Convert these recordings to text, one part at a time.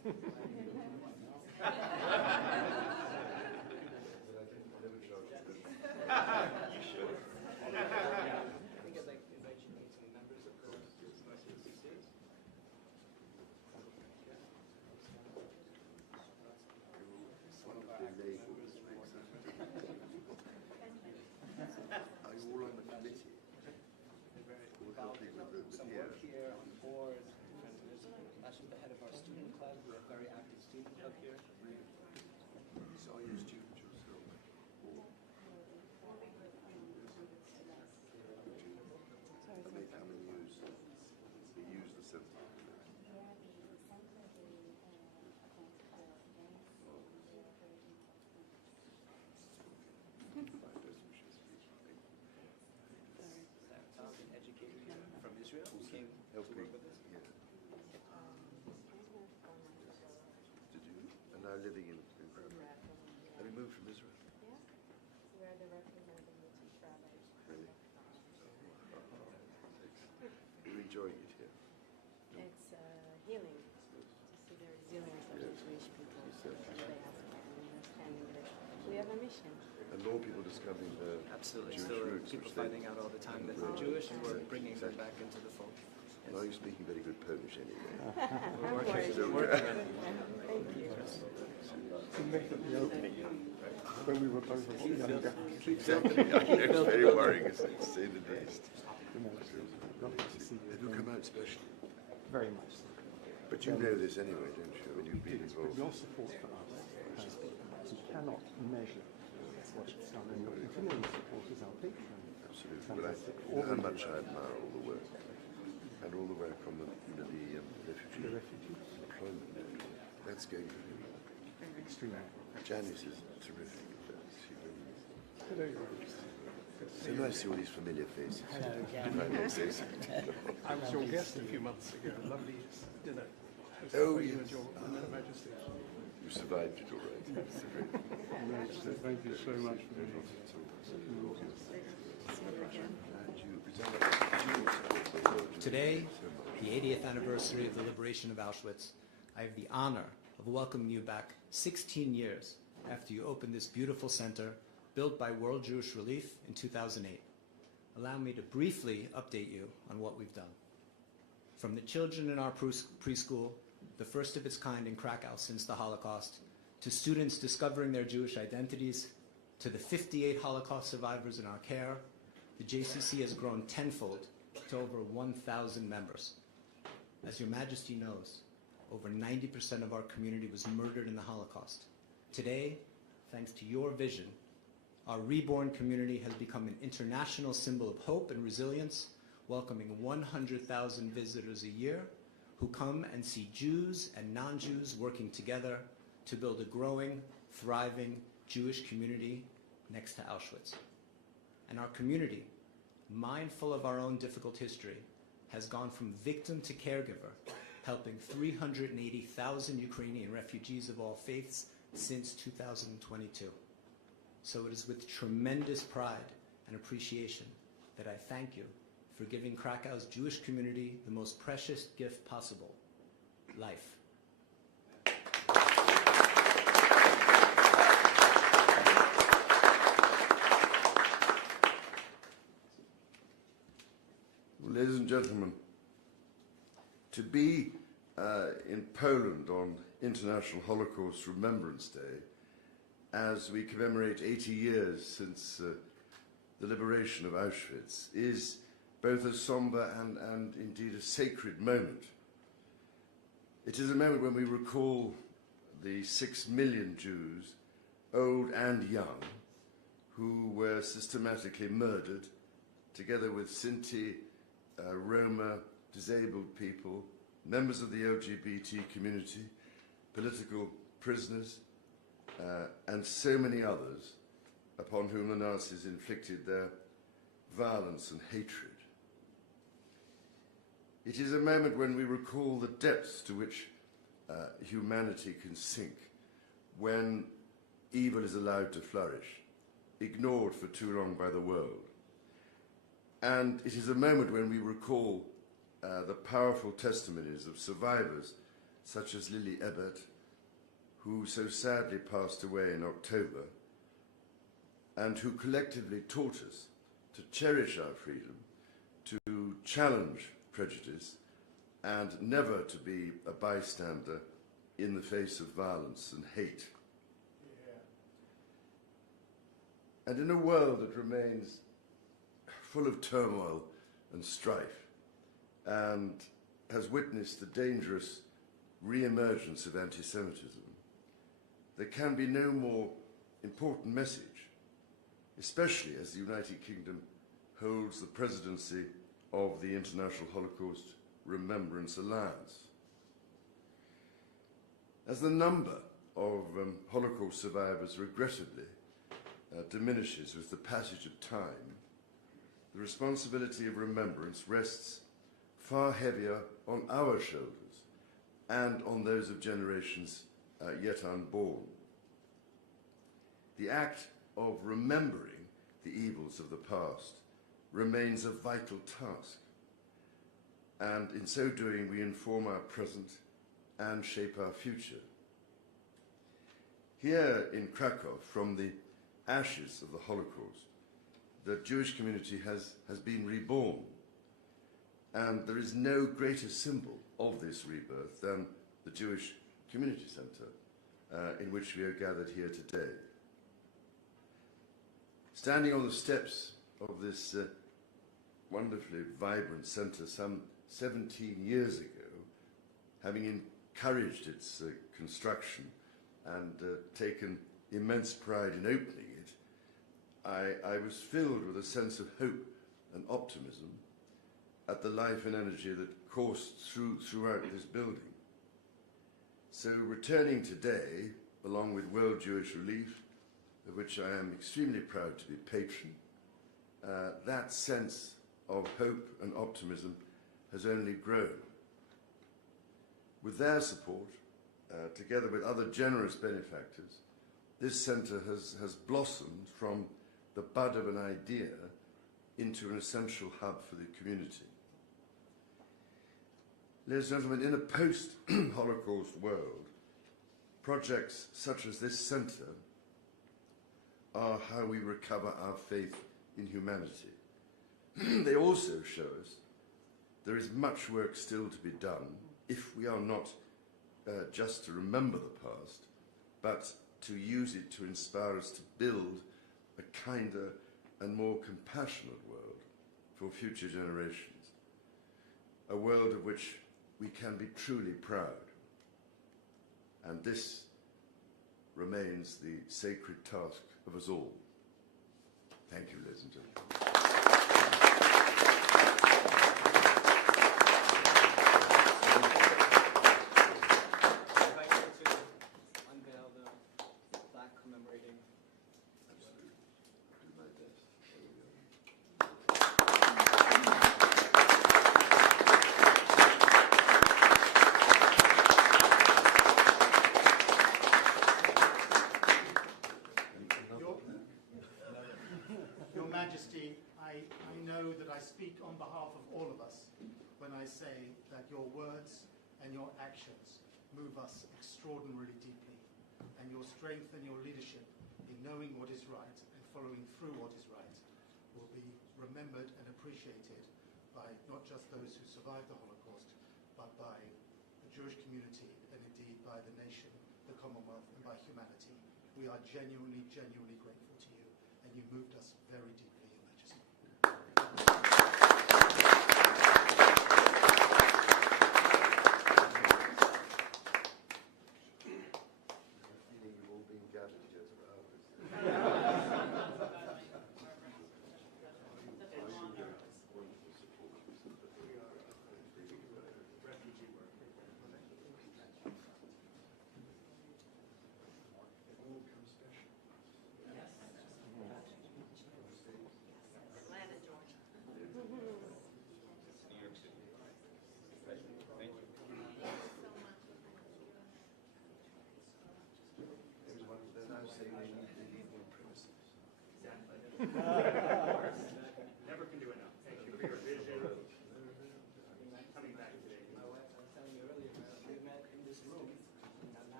You should. I think I'd like to invite you to meet some members of Crux JCC. Are you all on the committee? Some work here on the board. Actually, the head of our student club. We have a very active student club here. So are you a student yourself? And they come and use the center. Talented educator here from Israel who came to work with us. Yeah. Did you? And now living in Krakow. Have you moved from Israel? Yeah, we're the representative rabbis. Really? You're enjoying it here? It's healing to see the resilience of the Jewish people, especially as we understand English. We have a mission. And more people discovering their Absolutely. Jewish Still roots, people which they- finding out all the time that they're Jewish, and we're bringing them Exactly. back into the fold. Well, you're speaking very good Polish anyway. We're I'm working, worried. working on it. Thank you. To make it the opening when we were both younger. Exactly. I know, it's very worrying, to say the least. You know, lovely to see you Have you again. come out specially? Very much so. But you know this anyway, don't you? When you've been But involved. your support for us, we cannot measure what it's done, and your continuing support is our patron. Absolutely. But I Fantastic. think how much I admire all the work. And all the work on the refugee The refugees, employment. That's going very well. extremely. Janice is terrific at that. She really is. Hello, Rose. So nice to see all these familiar faces. Hello, If I may say so. I was your guest a few months ago. A lovely dinner. Oh, You yes. and your Majesty. You survived it all right. Thank you so much for being Today, the 80th anniversary of the liberation of Auschwitz, I have the honor of welcoming you back 16 years after you opened this beautiful center built by World Jewish Relief in 2008. Allow me to briefly update you on what we've done. From the children in our preschool, the first of its kind in Krakow since the Holocaust, to students discovering their Jewish identities, to the 58 Holocaust survivors in our care, the JCC has grown tenfold to over 1,000 members. As Your Majesty knows, over 90% of our community was murdered in the Holocaust. Today, thanks to your vision, our reborn community has become an international symbol of hope and resilience, welcoming 100,000 visitors a year who come and see Jews and non-Jews working together to build a growing, thriving Jewish community next to Auschwitz. And our community, mindful of our own difficult history, has gone from victim to caregiver, helping 380,000 Ukrainian refugees of all faiths since 2022. So it is with tremendous pride and appreciation that I thank you for giving Krakow's Jewish community the most precious gift possible, life. Ladies and gentlemen, to be in Poland on International Holocaust Remembrance Day, as we commemorate 80 years since the liberation of Auschwitz, is both a somber and indeed a sacred moment. It is a moment when we recall the 6 million Jews, old and young, who were systematically murdered, together with Sinti, Roma, disabled people, members of the LGBT community, political prisoners, and so many others upon whom the Nazis inflicted their violence and hatred. It is a moment when we recall the depths to which humanity can sink, when evil is allowed to flourish, ignored for too long by the world. And it is a moment when we recall the powerful testimonies of survivors such as Lily Ebert, who so sadly passed away in October, and who collectively taught us to cherish our freedom, to challenge prejudice, and never to be a bystander in the face of violence and hate. And in a world that remains full of turmoil and strife, and has witnessed the dangerous re-emergence of anti-Semitism, there can be no more important message, especially as the United Kingdom holds the presidency of the International Holocaust Remembrance Alliance. As the number of Holocaust survivors regrettably diminishes with the passage of time, the responsibility of remembrance rests far heavier on our shoulders and on those of generations yet unborn. The act of remembering the evils of the past remains a vital task, and in so doing we inform our present and shape our future. Here in Krakow, from the ashes of the Holocaust, the Jewish community has been reborn, and there is no greater symbol of this rebirth than the Jewish Community Centre in which we are gathered here today. Standing on the steps of this wonderfully vibrant centre some 17 years ago, having encouraged its construction and taken immense pride in opening it, I was filled with a sense of hope and optimism at the life and energy that coursed throughout this building. So returning today, along with World Jewish Relief, of which I am extremely proud to be patron, that sense of hope and optimism has only grown. With their support, together with other generous benefactors, this centre has blossomed from the bud of an idea into an essential hub for the community. Ladies and gentlemen, in a post-Holocaust world, projects such as this centre are how we recover our faith in humanity. They also show us there is much work still to be done if we are not just to remember the past, but to use it to inspire us to build a kinder and more compassionate world for future generations. A world of which we can be truly proud. And this remains the sacred task of us all. Thank you, ladies and gentlemen. On behalf of all of us when I say that your words and your actions move us extraordinarily deeply, and your strength and your leadership in knowing what is right and following through what is right will be remembered and appreciated by not just those who survived the Holocaust, but by the Jewish community and indeed by the nation, the Commonwealth, and by humanity. We are genuinely, genuinely grateful to you, and you moved us very deeply, Your Majesty. Never can do enough. Thank you for your vision. Coming back today. My wife, I was telling you earlier, we met in this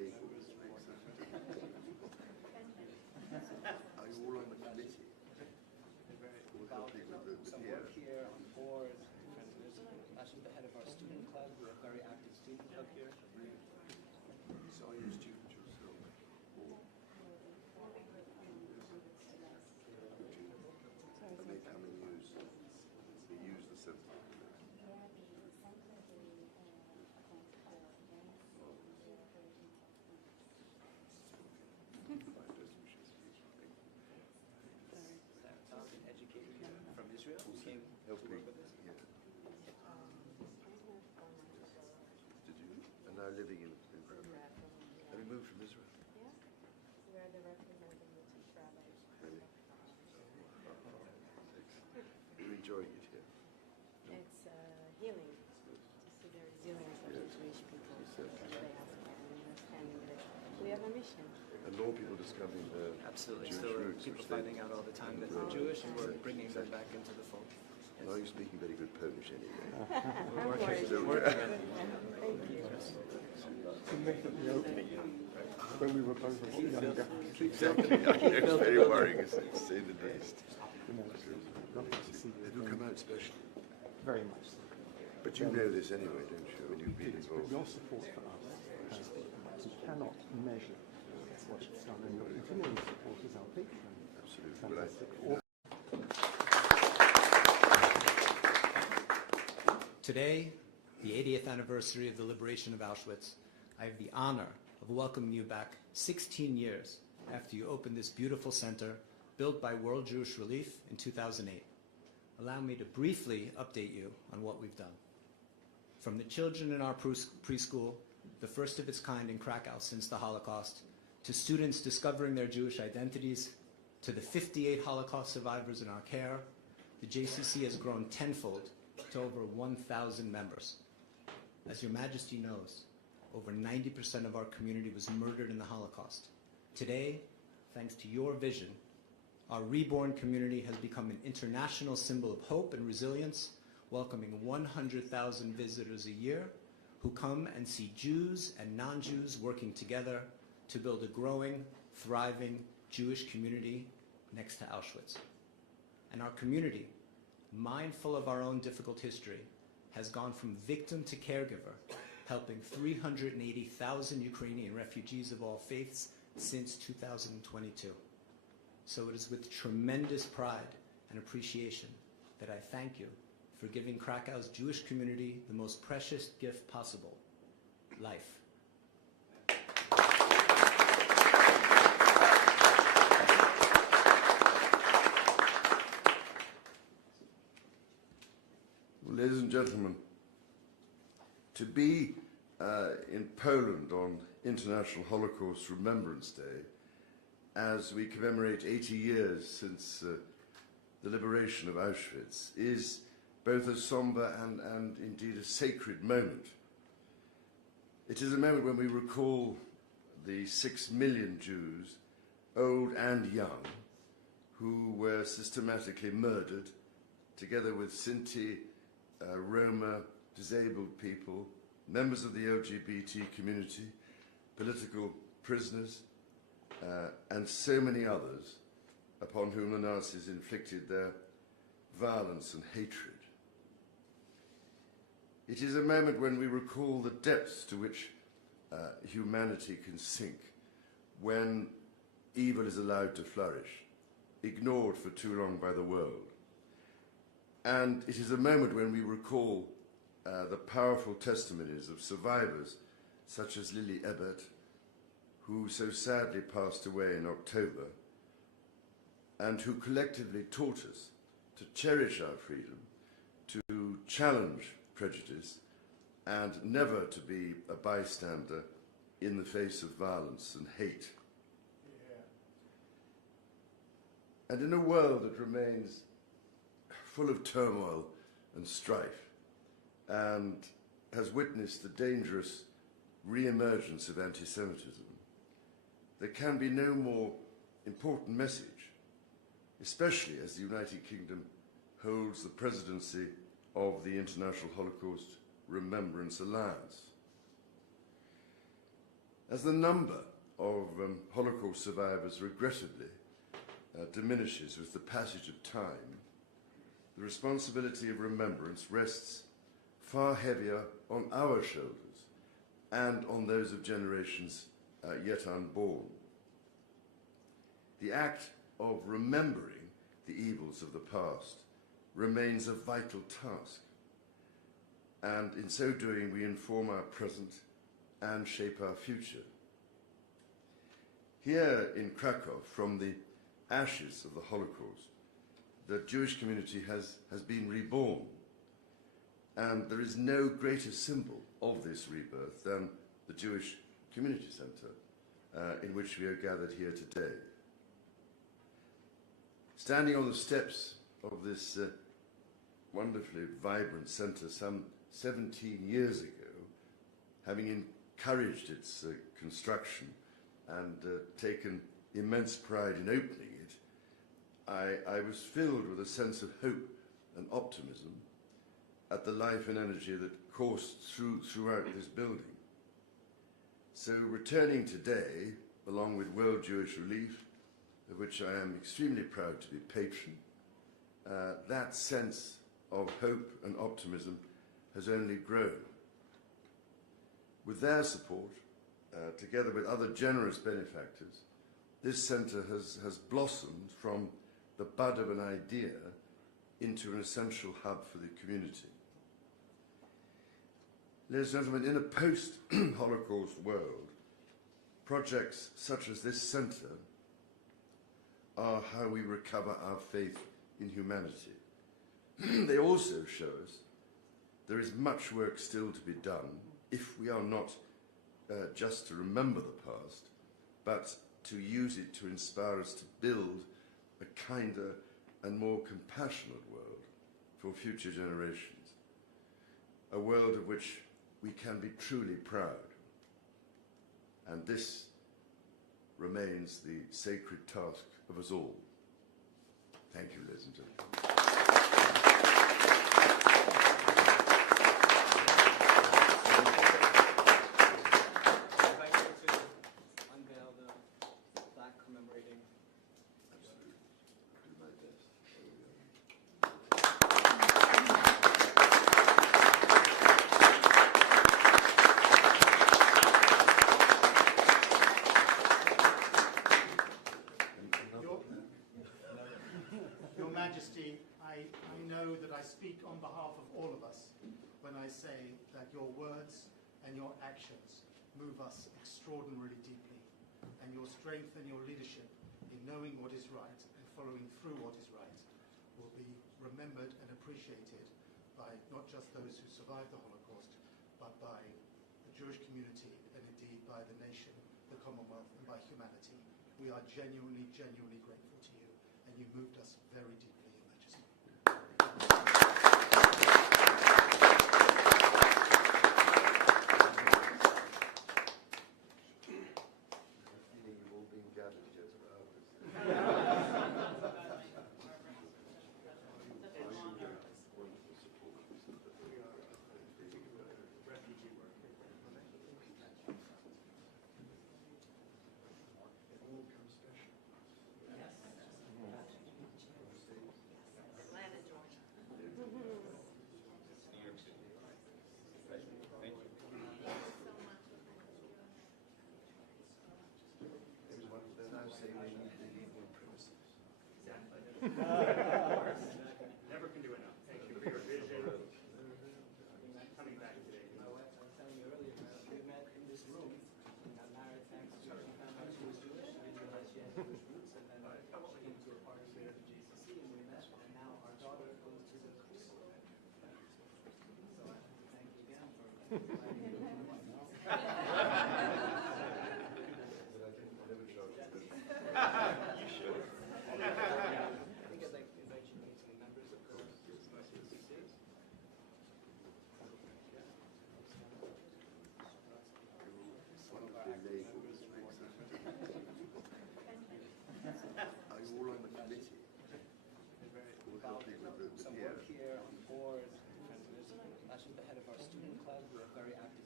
Are you all on the committee? Some work here on the board. Actually, the head of our student club. We have a very active student club here. So are you a student yourself? And they come and use the center. Talented educator here from Israel who came to work with us. Yeah. Did you? And now living in Krakow. Have you moved from Israel? Yeah, we are the representing the chief rabbis. Really? You're enjoying it here? It's healing to see the resilience of the Jewish people, the diaspora, and understanding that we have a mission. And more people discovering their Absolutely. Jewish Still roots. people which they- finding out all the time that they're Jewish, and we're bringing them back into the fold. Well, you're speaking very good Polish anyway. We're working So- on it. Thank you. Definitely opening when we were both a lot younger. It's very worrying, isn't it, to say the least. You know, lovely to see you They do again. come out specially. Very much so. But you know this anyway, don't you? When you've been But involved. your support for us, you cannot measure what it's done, and your continuing support is our patron. Absolutely. Fantastic. Today, the 80th anniversary of the liberation of Auschwitz, I have the honor of welcoming you back 16 years after you opened this beautiful center built by World Jewish Relief in 2008. Allow me to briefly update you on what we've done. From the children in our preschool, the first of its kind in Krakow since the Holocaust, to students discovering their Jewish identities, to the 58 Holocaust survivors in our care, the JCC has grown tenfold to over 1,000 members. As Your Majesty knows, over 90% of our community was murdered in the Holocaust. Today, thanks to your vision, our reborn community has become an international symbol of hope and resilience, welcoming 100,000 visitors a year who come and see Jews and non-Jews working together to build a growing, thriving Jewish community next to Auschwitz. And our community, mindful of our own difficult history, has gone from victim to caregiver, helping 380,000 Ukrainian refugees of all faiths since 2022. So it is with tremendous pride and appreciation that I thank you for giving Krakow's Jewish community the most precious gift possible, life. Ladies and gentlemen, to be in Poland on International Holocaust Remembrance Day, as we commemorate 80 years since the liberation of Auschwitz, is both a somber and indeed a sacred moment. It is a moment when we recall the 6 million Jews, old and young, who were systematically murdered, together with Sinti, Roma, disabled people, members of the LGBT community, political prisoners, and so many others upon whom the Nazis inflicted their violence and hatred. It is a moment when we recall the depths to which humanity can sink when evil is allowed to flourish, ignored for too long by the world. And it is a moment when we recall the powerful testimonies of survivors such as Lily Ebert, who so sadly passed away in October, and who collectively taught us to cherish our freedom, to challenge prejudice, and never to be a bystander in the face of violence and hate. Yeah. And in a world that remains full of turmoil and strife, and has witnessed the dangerous re-emergence of anti-Semitism, there can be no more important message, especially as the United Kingdom holds the presidency of the International Holocaust Remembrance Alliance. As the number of Holocaust survivors regrettably diminishes with the passage of time, the responsibility of remembrance rests far heavier on our shoulders and on those of generations yet unborn. The act of remembering the evils of the past remains a vital task, and in so doing we inform our present and shape our future. Here in Krakow, from the ashes of the Holocaust, the Jewish community has been reborn, and there is no greater symbol of this rebirth than the Jewish Community Centre in which we are gathered here today. Standing on the steps of this wonderfully vibrant centre some 17 years ago, having encouraged its construction and taken immense pride in opening it, I was filled with a sense of hope and optimism at the life and energy that coursed throughout this building. So returning today, along with World Jewish Relief, of which I am extremely proud to be patron, that sense of hope and optimism has only grown. With their support, together with other generous benefactors, this centre has blossomed from the bud of an idea into an essential hub for the community. Ladies and gentlemen, in a post-Holocaust world, projects such as this centre are how we recover our faith in humanity. They also show us there is much work still to be done if we are not just to remember the past, but to use it to inspire us to build a kinder and more compassionate world for future generations. A world of which we can be truly proud. And this remains the sacred task of us all. Thank you, ladies and gentlemen. I know that I speak on behalf of all of us when I say that your words and your actions move us extraordinarily deeply, and your strength and your leadership in knowing what is right and following through what is right will be remembered and appreciated by not just those who survived the Holocaust, but by the Jewish community and indeed by the nation, the Commonwealth, and by humanity. We are genuinely, genuinely grateful to you, and you moved us very deeply. Never can do enough. Thank you for your vision. Coming back today. My wife, I was telling you earlier, we met in this room and got married thanks to her. She found out she was Jewish. I didn't realize she had Jewish roots, and then she came to a party here at the JCC and we met, and now our daughter goes to the Crux. So I thank you again for inviting me. You should. I think I'd like to invite you to meet some members of Crux JCC. Are you all on the committee? Some work here on board, that's the head of our student club. We have very active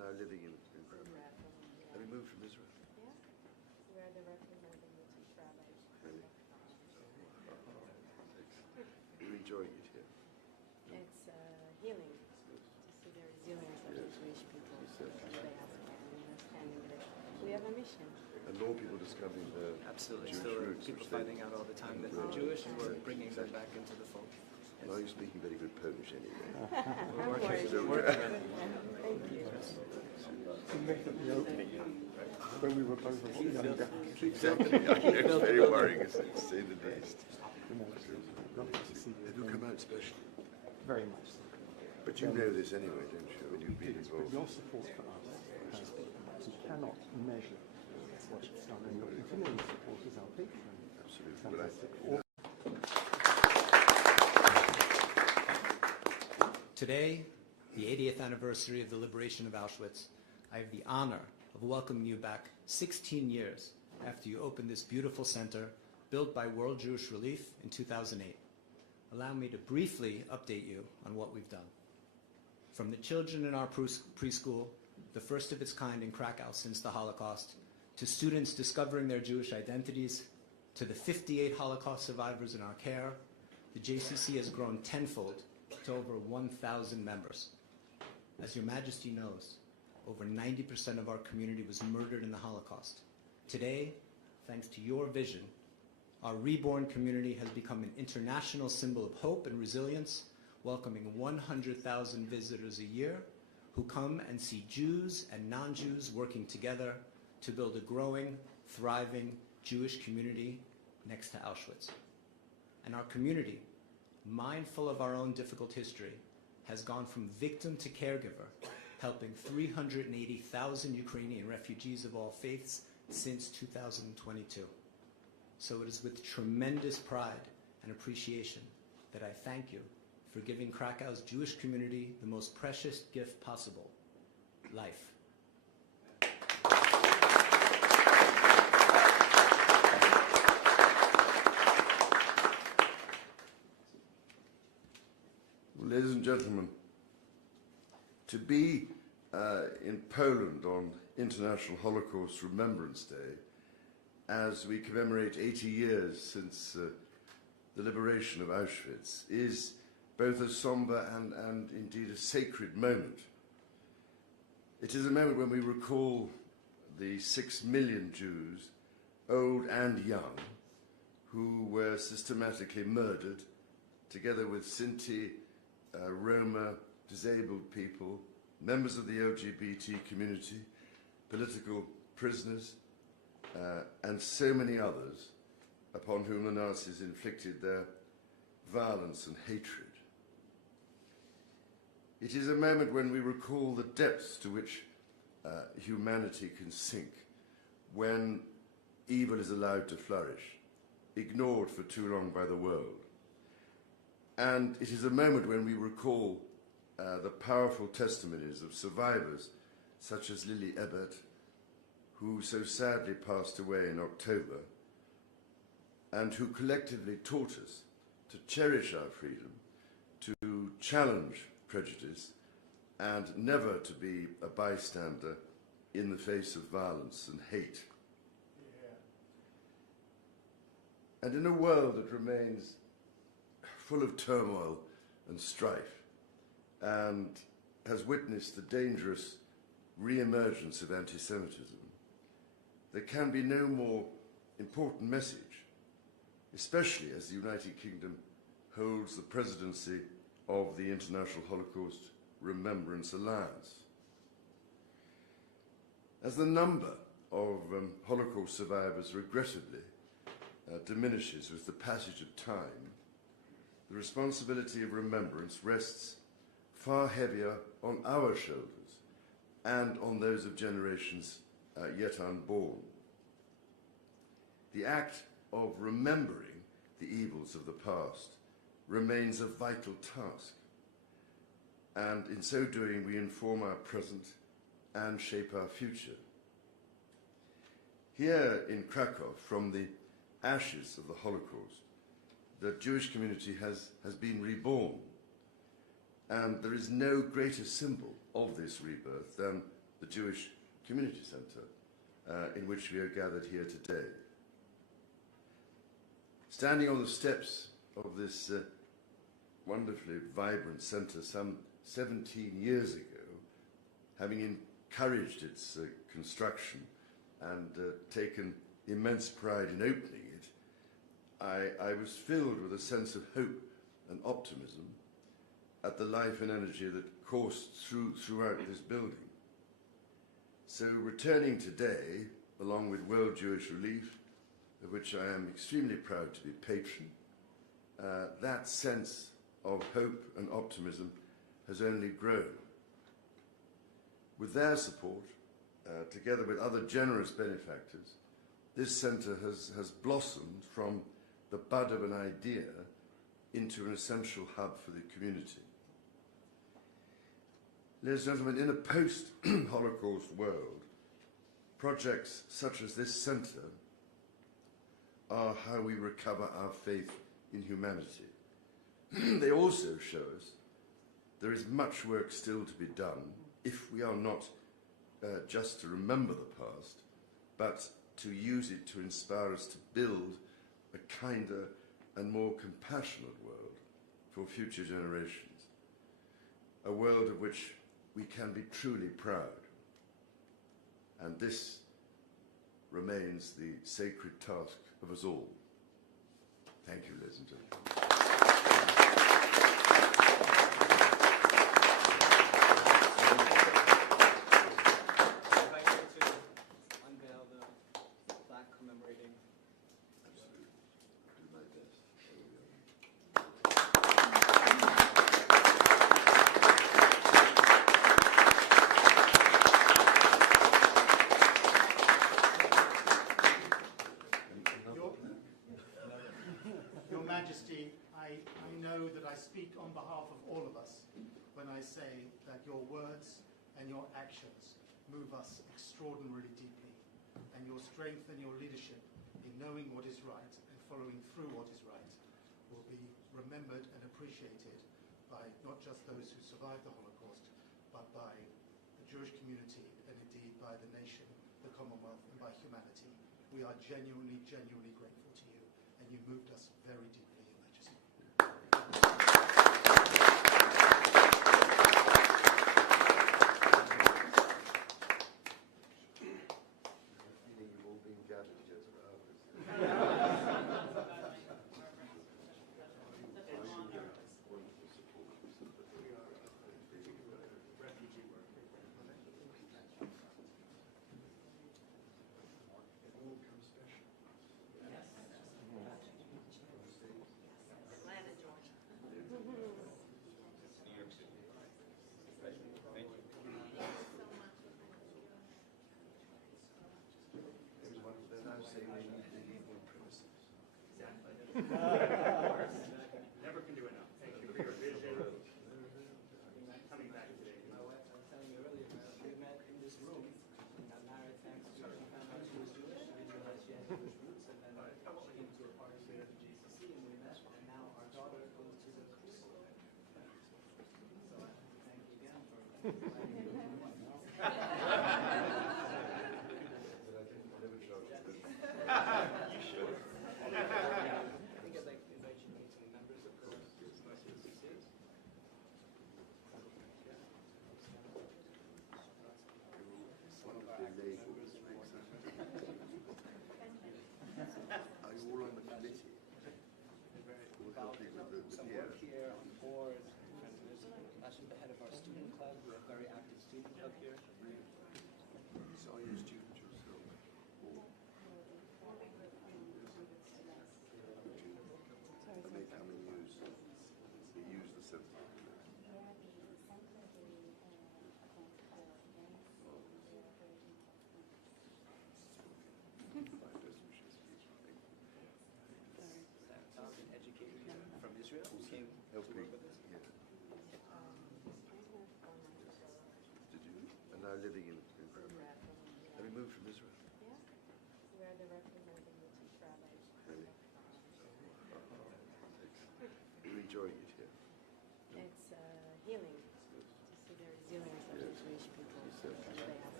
living in Krakow. Have you moved from Israel? Yeah, we are the representing the two rabbis. Really? You're enjoying it here. It's healing to see the resilience of the Jewish people in the diaspora and understanding that we have a mission. And more people discovering their Absolutely. Jewish Still roots, people which they- finding out all the time that they're Right. Jewish, and we're Exactly. bringing them back into the fold. Well, you're speaking very good Polish anyway. I'm working- worried. we're Thank you. We met at the opening when we were both a lot younger. Exactly. I know, it's very worrying, to say the least. You know, it's lovely to see you Have you again. come out specially? Very much so. But you know this anyway, don't you? I mean, you've been It is, but involved. your support for us has been, we cannot measure what it's done, and your continuing support is our patron. Absolutely. But I Fantastic. think Today, the 80th anniversary of the liberation of Auschwitz, I have the honor of welcoming you back 16 years after you opened this beautiful center built by World Jewish Relief in 2008. Allow me to briefly update you on what we've done. From the children in our preschool, the first of its kind in Krakow since the Holocaust, to students discovering their Jewish identities, to the 58 Holocaust survivors in our care, the JCC has grown tenfold to over 1,000 members. As Your Majesty knows, over 90% of our community was murdered in the Holocaust. Today, thanks to your vision, our reborn community has become an international symbol of hope and resilience, welcoming 100,000 visitors a year who come and see Jews and non-Jews working together to build a growing, thriving Jewish community next to Auschwitz. And our community, mindful of our own difficult history, has gone from victim to caregiver, helping 380,000 Ukrainian refugees of all faiths since 2022. So it is with tremendous pride and appreciation that I thank you for giving Krakow's Jewish community the most precious gift possible, life. Ladies and gentlemen, to be in Poland on International Holocaust Remembrance Day, as we commemorate 80 years since the liberation of Auschwitz, is both a somber and indeed a sacred moment. It is a moment when we recall the 6 million Jews, old and young, who were systematically murdered, together with Sinti, Roma, disabled people, members of the LGBT community, political prisoners, and so many others upon whom the Nazis inflicted their violence and hatred. It is a moment when we recall the depths to which humanity can sink when evil is allowed to flourish, ignored for too long by the world. And it is a moment when we recall the powerful testimonies of survivors such as Lily Ebert, who so sadly passed away in October, and who collectively taught us to cherish our freedom, to challenge prejudice, and never to be a bystander in the face of violence and hate. Yeah. And in a world that remains full of turmoil and strife, and has witnessed the dangerous re-emergence of anti-Semitism, there can be no more important message, especially as the United Kingdom holds the presidency of the International Holocaust Remembrance Alliance. As the number of Holocaust survivors regrettably diminishes with the passage of time, the responsibility of remembrance rests far heavier on our shoulders and on those of generations yet unborn. The act of remembering the evils of the past remains a vital task, and in so doing we inform our present and shape our future. Here in Krakow, from the ashes of the Holocaust, the Jewish community has been reborn, and there is no greater symbol of this rebirth than the Jewish Community Centre, in which we are gathered here today. Standing on the steps of this wonderfully vibrant centre some 17 years ago, having encouraged its construction and taken immense pride in opening it, I was filled with a sense of hope and optimism at the life and energy that coursed throughout this building. So returning today, along with World Jewish Relief, of which I am extremely proud to be patron, that sense of hope and optimism has only grown. With their support, together with other generous benefactors, this centre has blossomed from the bud of an idea into an essential hub for the community. Ladies and gentlemen, in a post-Holocaust world, projects such as this centre are how we recover our faith in humanity. They also show us there is much work still to be done if we are not just to remember the past, but to use it to inspire us to build a kinder and more compassionate world for future generations. A world of which we can be truly proud. And this remains the sacred task of us all. Thank you, ladies and gentlemen. Your Majesty, I know that I speak on behalf of all of us when I say that your words and your actions move us extraordinarily deeply, and your strength and your leadership in knowing what is right and following through what is right will be remembered and appreciated by not just those who survived the Holocaust, but by the Jewish community and indeed by the nation, the Commonwealth, and by humanity. We are genuinely, genuinely grateful to you, and you moved us very deeply, Your Majesty. Feeling you've all been gathered here to our wonderful support. They're now saying they need more premises. Never can do enough. Thank you for your vision. Coming back today. My wife, I was telling you earlier, we met in this room and got married thanks to she found out she was Jewish. I didn't realize she had Jewish roots, and then she came to a party here at the JCC and we met, and now our daughter goes to the Crux. So I thank you again for inviting me. You should. I think I'd like to invite you to meet some members of Crux JCC. Are you all on the committee? Some work here on the board. Actually, the head of our student club. We have a very active student club here. So are you a student yourself? And they come and use the centre. Talented educator here from Israel who came to work with us. Yeah. Did you? And now living in Krakow. Have you moved from Israel? Yeah, we're the representative chief rabbis. Really? You're enjoying it here? It's healing to see the resilience of the Jewish people. Certainly. They have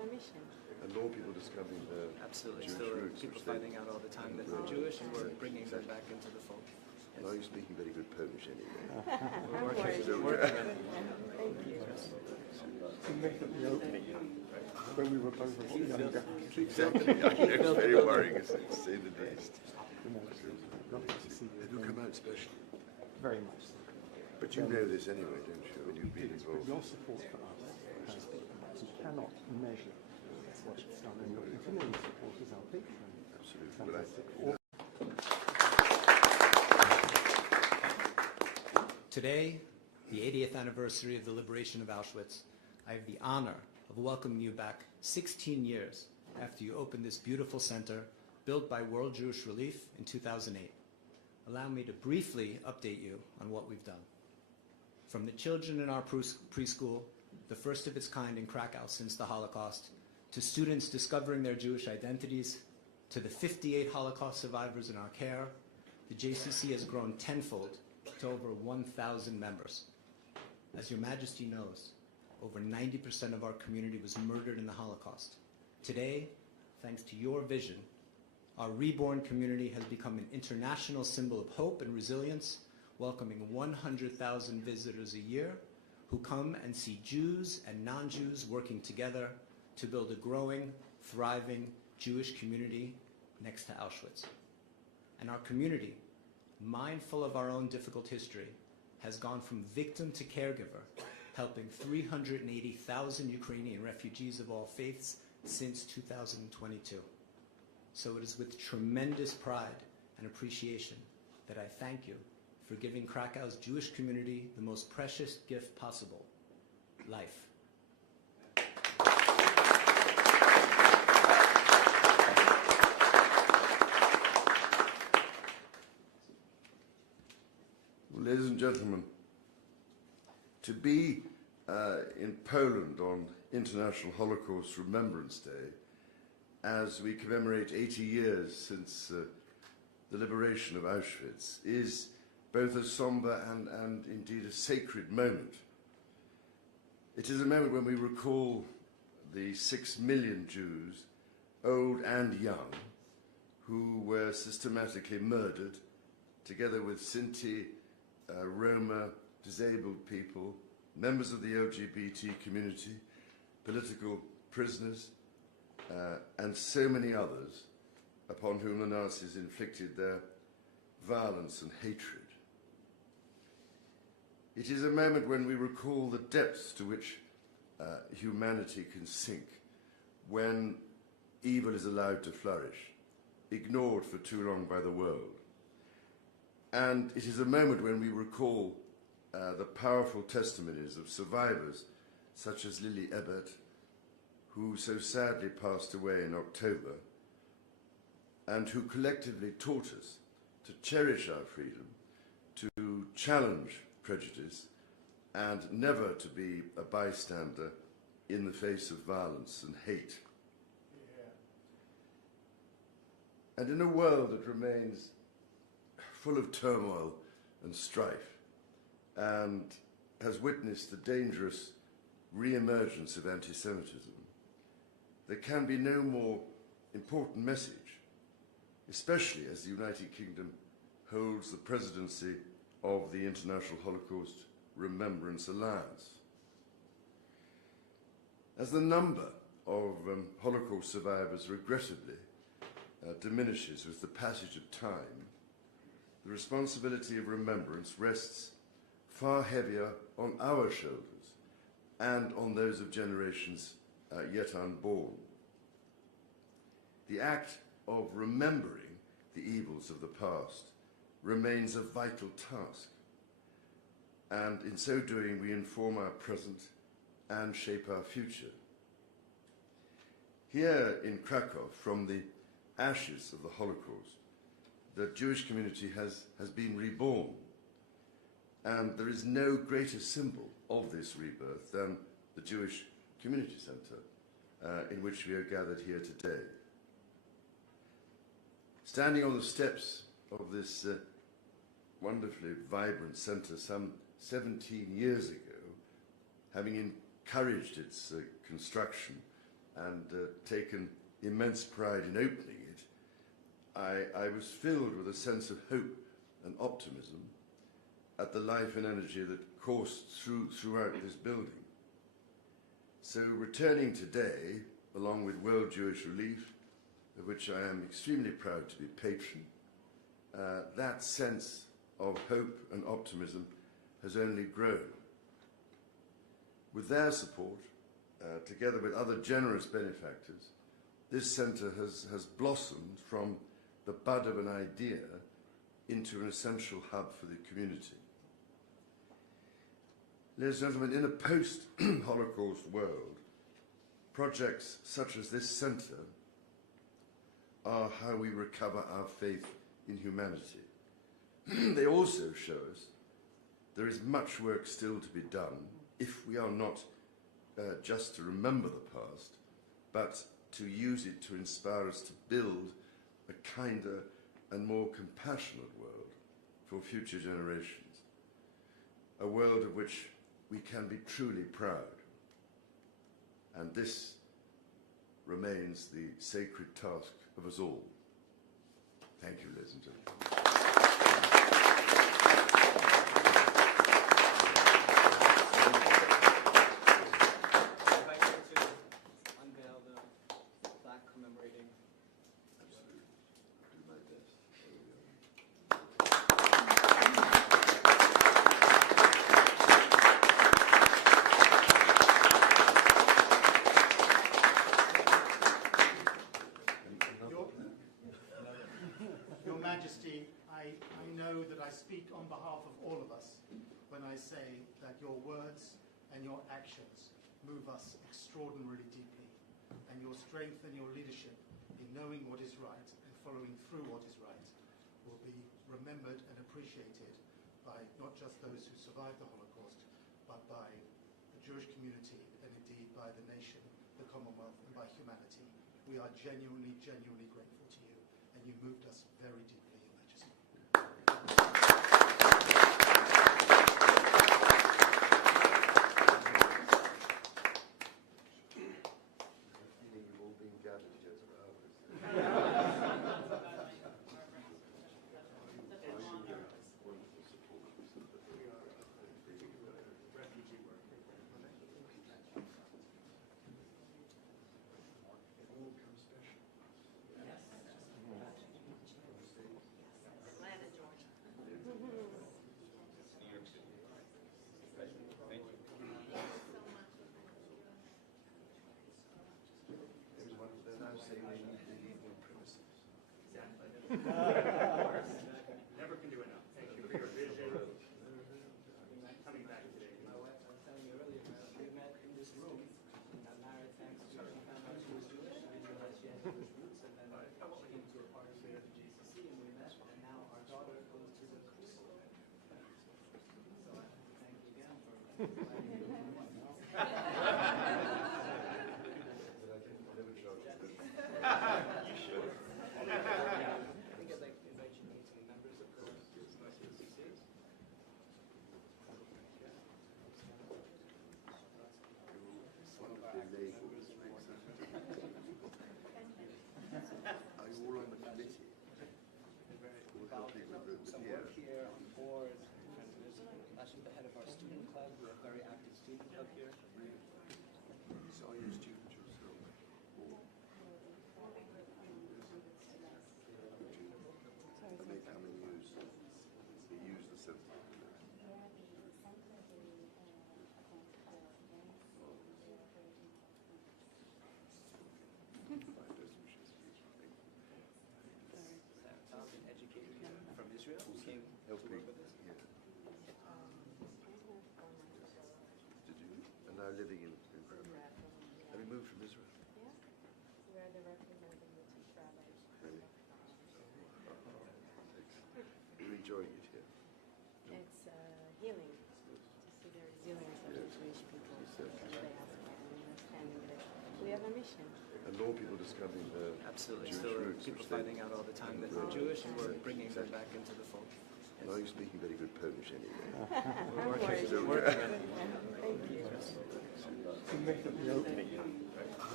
a mission. And more people discovering their Absolutely. Jewish Still roots, people which they- finding out all the time that and, they're Jewish, and we're exactly, bringing them exactly. back into the fold. And are you speaking very good Polish anyway? I'm Working, working. working on it. Thank you. We met at the opening when we were both a lot younger. Exactly. I know, it's very worrying, to say the least. You know, lovely to see you They do again. come out special. Very much so. But you know this anyway, don't you? When you've been It is, but involved. your support for us you cannot measure what it's done, and your continuing support is our patron. Absolutely. But I Fantastic. think Today, the 80th anniversary of the liberation of Auschwitz, I have the honor of welcoming you back 16 years after you opened this beautiful center built by World Jewish Relief in 2008. Allow me to briefly update you on what we've done. From the children in our preschool, the first of its kind in Krakow since the Holocaust, to students discovering their Jewish identities, to the 58 Holocaust survivors in our care, the JCC has grown tenfold to over 1,000 members. As Your Majesty knows, over 90% of our community was murdered in the Holocaust. Today, thanks to your vision, our reborn community has become an international symbol of hope and resilience, welcoming 100,000 visitors a year who come and see Jews and non-Jews working together to build a growing, thriving Jewish community next to Auschwitz. And our community, mindful of our own difficult history, has gone from victim to caregiver, helping 380,000 Ukrainian refugees of all faiths since 2022. So it is with tremendous pride and appreciation that I thank you for giving Krakow's Jewish community the most precious gift possible, life. Ladies and gentlemen, to be in Poland on International Holocaust Remembrance Day, as we commemorate 80 years since the liberation of Auschwitz, is both a somber and indeed a sacred moment. It is a moment when we recall the 6 million Jews, old and young, who were systematically murdered, together with Sinti, Roma, disabled people, members of the LGBT community, political prisoners, and so many others upon whom the Nazis inflicted their violence and hatred. It is a moment when we recall the depths to which humanity can sink, when evil is allowed to flourish, ignored for too long by the world. And it is a moment when we recall the powerful testimonies of survivors such as Lily Ebert, who so sadly passed away in October, and who collectively taught us to cherish our freedom, to challenge prejudice, and never to be a bystander in the face of violence and hate. And in a world that remains full of turmoil and strife, and has witnessed the dangerous re-emergence of anti-Semitism, there can be no more important message, especially as the United Kingdom holds the presidency of the International Holocaust Remembrance Alliance. As the number of Holocaust survivors regrettably diminishes with the passage of time, the responsibility of remembrance rests far heavier on our shoulders and on those of generations yet unborn. The act of remembering the evils of the past remains a vital task, and in so doing we inform our present and shape our future. Here in Krakow, from the ashes of the Holocaust, the Jewish community has been reborn, and there is no greater symbol of this rebirth than the Jewish Community Centre in which we are gathered here today. Standing on the steps of this wonderfully vibrant centre some 17 years ago, having encouraged its construction and taken immense pride in opening it, I was filled with a sense of hope and optimism at the life and energy that coursed throughout this building. So returning today, along with World Jewish Relief, of which I am extremely proud to be patron, that sense of hope and optimism has only grown. With their support, together with other generous benefactors, this centre has blossomed from the bud of an idea into an essential hub for the community. Ladies and gentlemen, in a post-Holocaust world, projects such as this centre are how we recover our faith in humanity. They also show us there is much work still to be done if we are not just to remember the past, but to use it to inspire us to build a kinder and more compassionate world for future generations. A world of which we can be truly proud. And this remains the sacred task of us all. Thank you, ladies and gentlemen. On behalf of all of us when I say that your words and your actions move us extraordinarily deeply, and your strength and your leadership in knowing what is right and following through what is right will be remembered and appreciated by not just those who survived the Holocaust, but by the Jewish community and indeed by the nation, the Commonwealth, and by humanity. We are genuinely, genuinely grateful to you, and you moved us very deeply, Your Majesty. Never can do enough. Thank you for your vision. Coming back today. My wife, I was telling you earlier, we met in this room. I got married thanks to she found out she was Jewish. I didn't realize she had Jewish roots, and then she came to a party here at the JCC, and we met. And now our daughter goes to the Crux. So thank you again for inviting me. You should. I think I'd like to invite you to meet some members of Crux JCC. Are you all on the committee? Some work here on boards. Actually, the head of our student club. We have a very active student club here. So are you a student yourself? And they come and use the centre. Talented educator from Israel who came to work with us. Yeah. Did you? And now living in Krakow. Have you moved from Israel? Yeah, we are the representing the chief rabbis. Really? You're enjoying it here? It's healing to see the resilience of the Jewish people, the diaspora, and understanding that we have a mission. And more people discovering their Absolutely. Jewish Still roots. people which they- finding out all the time that they're Jewish, and we're bringing them back into the fold. Well, you're speaking very good Polish anyway. We're working, Working. we're working on it. Thank you. To make up the opening.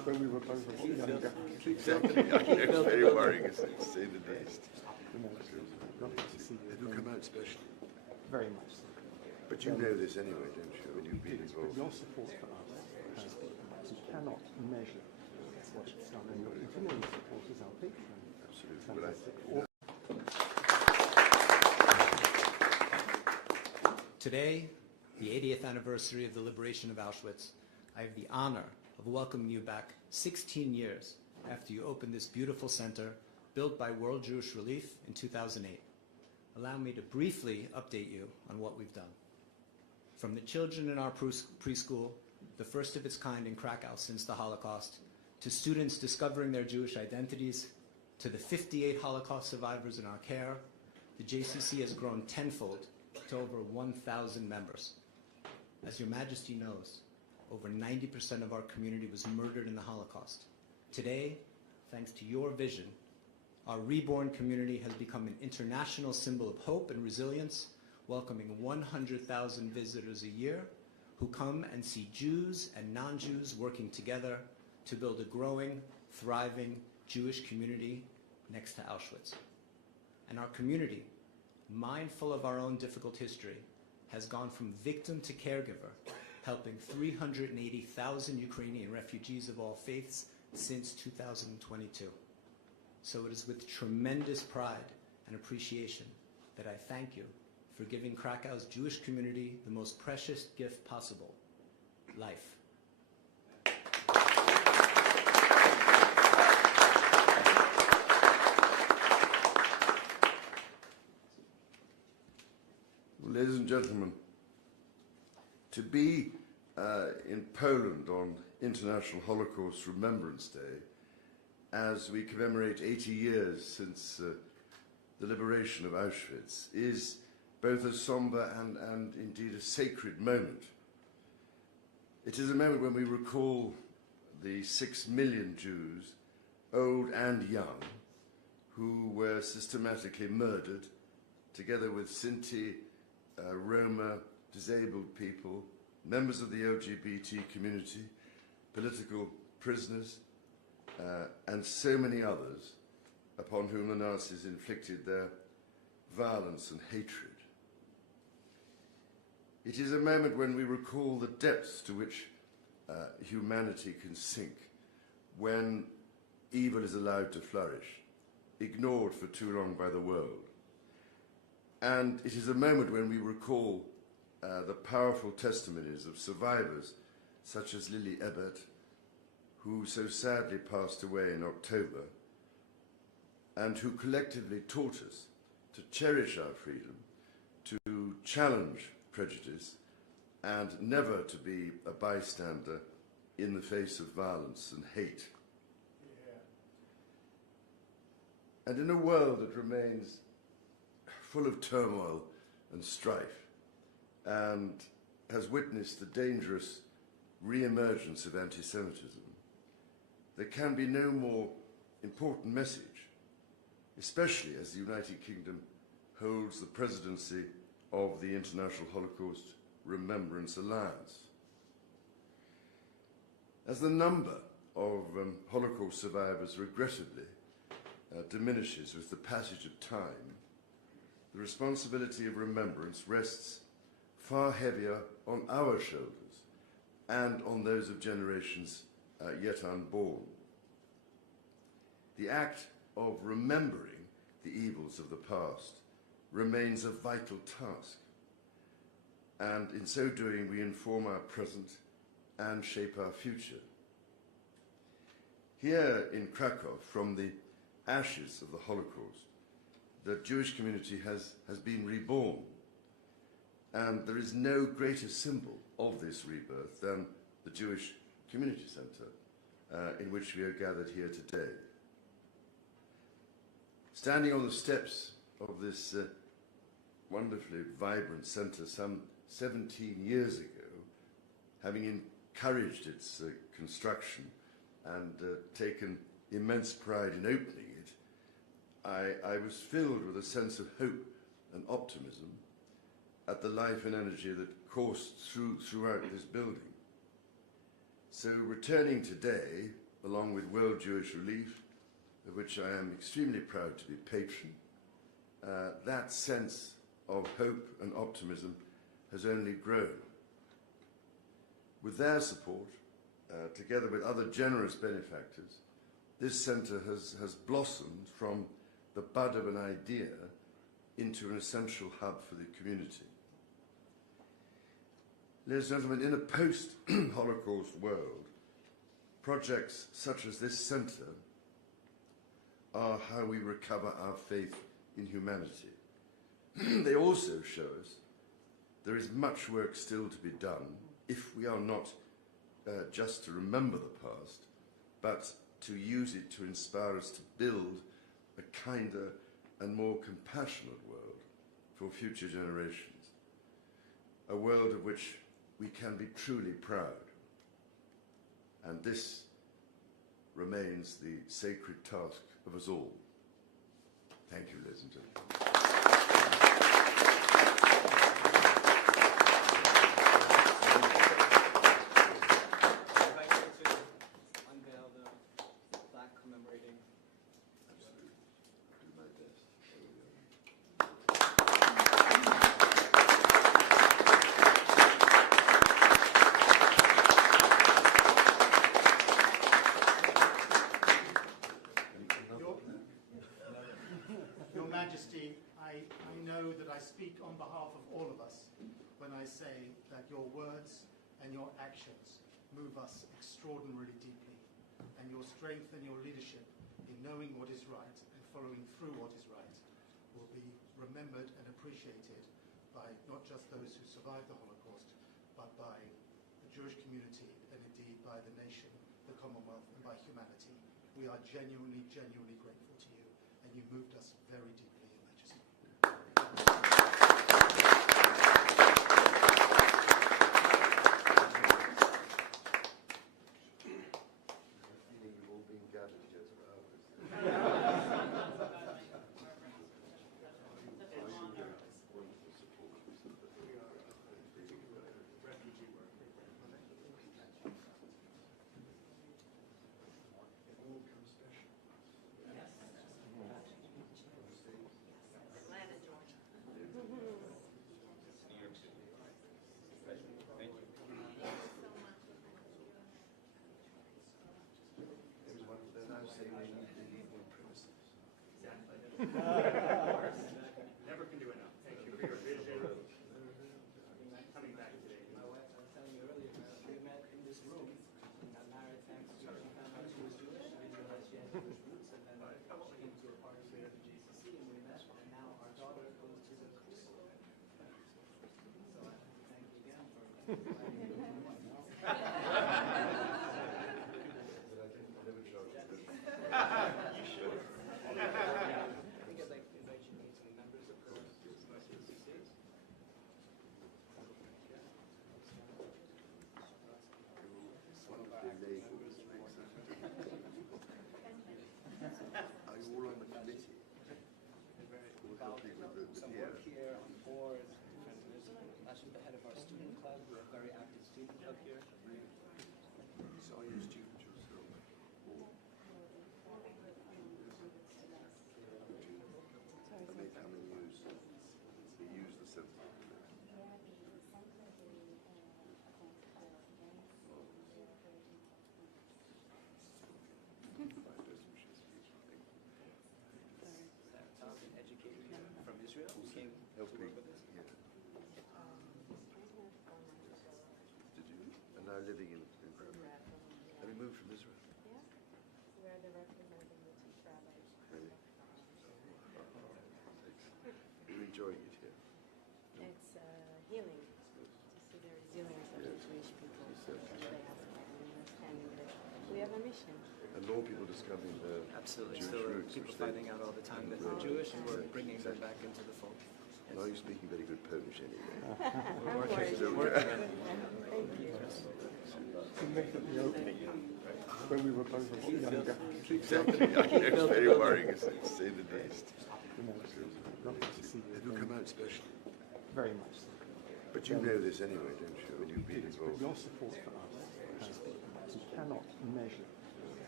when we were both younger. Exactly. I know, it's very worrying, to say the least. You know, lovely to see you It'll again. come out specially. Very much so. But you know this anyway, don't you? When you've been But involved. your support for us has been, you cannot measure what it's done, and your continuing support is our patron. Absolutely. Well, Fantastic. Today, the 80th anniversary of the liberation of Auschwitz, I have the honor of welcoming you back 16 years after you opened this beautiful center built by World Jewish Relief in 2008. Allow me to briefly update you on what we've done. From the children in our preschool, the first of its kind in Krakow since the Holocaust, to students discovering their Jewish identities, to the 58 Holocaust survivors in our care, the JCC has grown tenfold to over 1,000 members. As Your Majesty knows, over 90% of our community was murdered in the Holocaust. Today, thanks to your vision, our reborn community has become an international symbol of hope and resilience, welcoming 100,000 visitors a year who come and see Jews and non-Jews working together to build a growing, thriving Jewish community next to Auschwitz. And our community, mindful of our own difficult history, has gone from victim to caregiver, helping 380,000 Ukrainian refugees of all faiths since 2022. So it is with tremendous pride and appreciation that I thank you for giving Krakow's Jewish community the most precious gift possible, life. Ladies and gentlemen, to be in Poland on International Holocaust Remembrance Day, as we commemorate 80 years since the liberation of Auschwitz, is both a somber and indeed a sacred moment. It is a moment when we recall the 6 million Jews, old and young, who were systematically murdered, together with Sinti, Roma, disabled people, members of the LGBT community, political prisoners, and so many others upon whom the Nazis inflicted their violence and hatred. It is a moment when we recall the depths to which humanity can sink when evil is allowed to flourish, ignored for too long by the world. And it is a moment when we recall the powerful testimonies of survivors such as Lily Ebert, who so sadly passed away in October, and who collectively taught us to cherish our freedom, to challenge prejudice, and never to be a bystander in the face of violence and hate. Yeah. And in a world that remains full of turmoil and strife, and has witnessed the dangerous re-emergence of anti-Semitism, there can be no more important message, especially as the United Kingdom holds the presidency of the International Holocaust Remembrance Alliance. As the number of Holocaust survivors regrettably diminishes with the passage of time, the responsibility of remembrance rests far heavier on our shoulders and on those of generations yet unborn. The act of remembering the evils of the past remains a vital task, and in so doing we inform our present and shape our future. Here in Krakow, from the ashes of the Holocaust, the Jewish community has been reborn, and there is no greater symbol of this rebirth than the Jewish Community Centre in which we are gathered here today. Standing on the steps of this wonderfully vibrant centre some 17 years ago, having encouraged its construction and taken immense pride in opening it, I was filled with a sense of hope and optimism at the life and energy that coursed throughout this building. So returning today along with World Jewish Relief, of which I am extremely proud to be patron. That sense of hope and optimism has only grown. With their support, together with other generous benefactors, this centre has blossomed from the bud of an idea into an essential hub for the community. Ladies and gentlemen, in a post-Holocaust world, projects such as this centre are how we recover our faith in humanity. They also show us there is much work still to be done if we are not just to remember the past, but to use it to inspire us to build a kinder and more compassionate world for future generations. A world of which we can be truly proud. And this remains the sacred task of us all. Thank you, ladies and gentlemen. Your Majesty, I know that I speak on behalf of all of us when I say that your words and your actions move us extraordinarily deeply, and your strength and your leadership in knowing what is right and following through what is right will be remembered and appreciated by not just those who survived the Holocaust, but by the Jewish community and indeed by the nation, the Commonwealth, and by humanity. We are genuinely, genuinely grateful to you, and you moved us very deeply, Your Majesty. You've all been gathered here for hours. Wonderful support. Never can do enough. Thank you for your vision. Coming back today. My wife, I was telling you earlier, we met in this room and got married thanks to she found out she was Jewish. I didn't realize she had Jewish roots, and then she came to a party here at the JCC and we met, and now our daughter goes to the Crux. So I thank you again for inviting me. You should. I think I'd like to invite you to meet some members of Crux JCC. Are you all on the committee? Some work here on boards, actually the head of our student club. We have a very active student club here. So are you a student yourself? How many years you use the centre? Talented educator from Israel who came to work with us. Yeah. Did you? And now living in Krakow. Have you moved from Israel? Yeah, we're the representative rabbis. Really? You're enjoying it here? It's healing to see the resilience of the Jewish people, the diaspora, and understanding that we have a mission. And more people discovering their Absolutely. Jewish Still roots, people which they- finding out all the time that they're Jewish, and we're bringing them back into the fold. Well, you're speaking very good Polish anyway. We're working. So- Thank you. To make it the opening when we were both a lot younger. Exactly. It's very worrying, isn't it? To say the least. You know, lovely to see Have you you come again. out specially? Very much so. But you know this anyway, don't you? I mean, you've been It is, but involved. your support for us has been, you cannot measure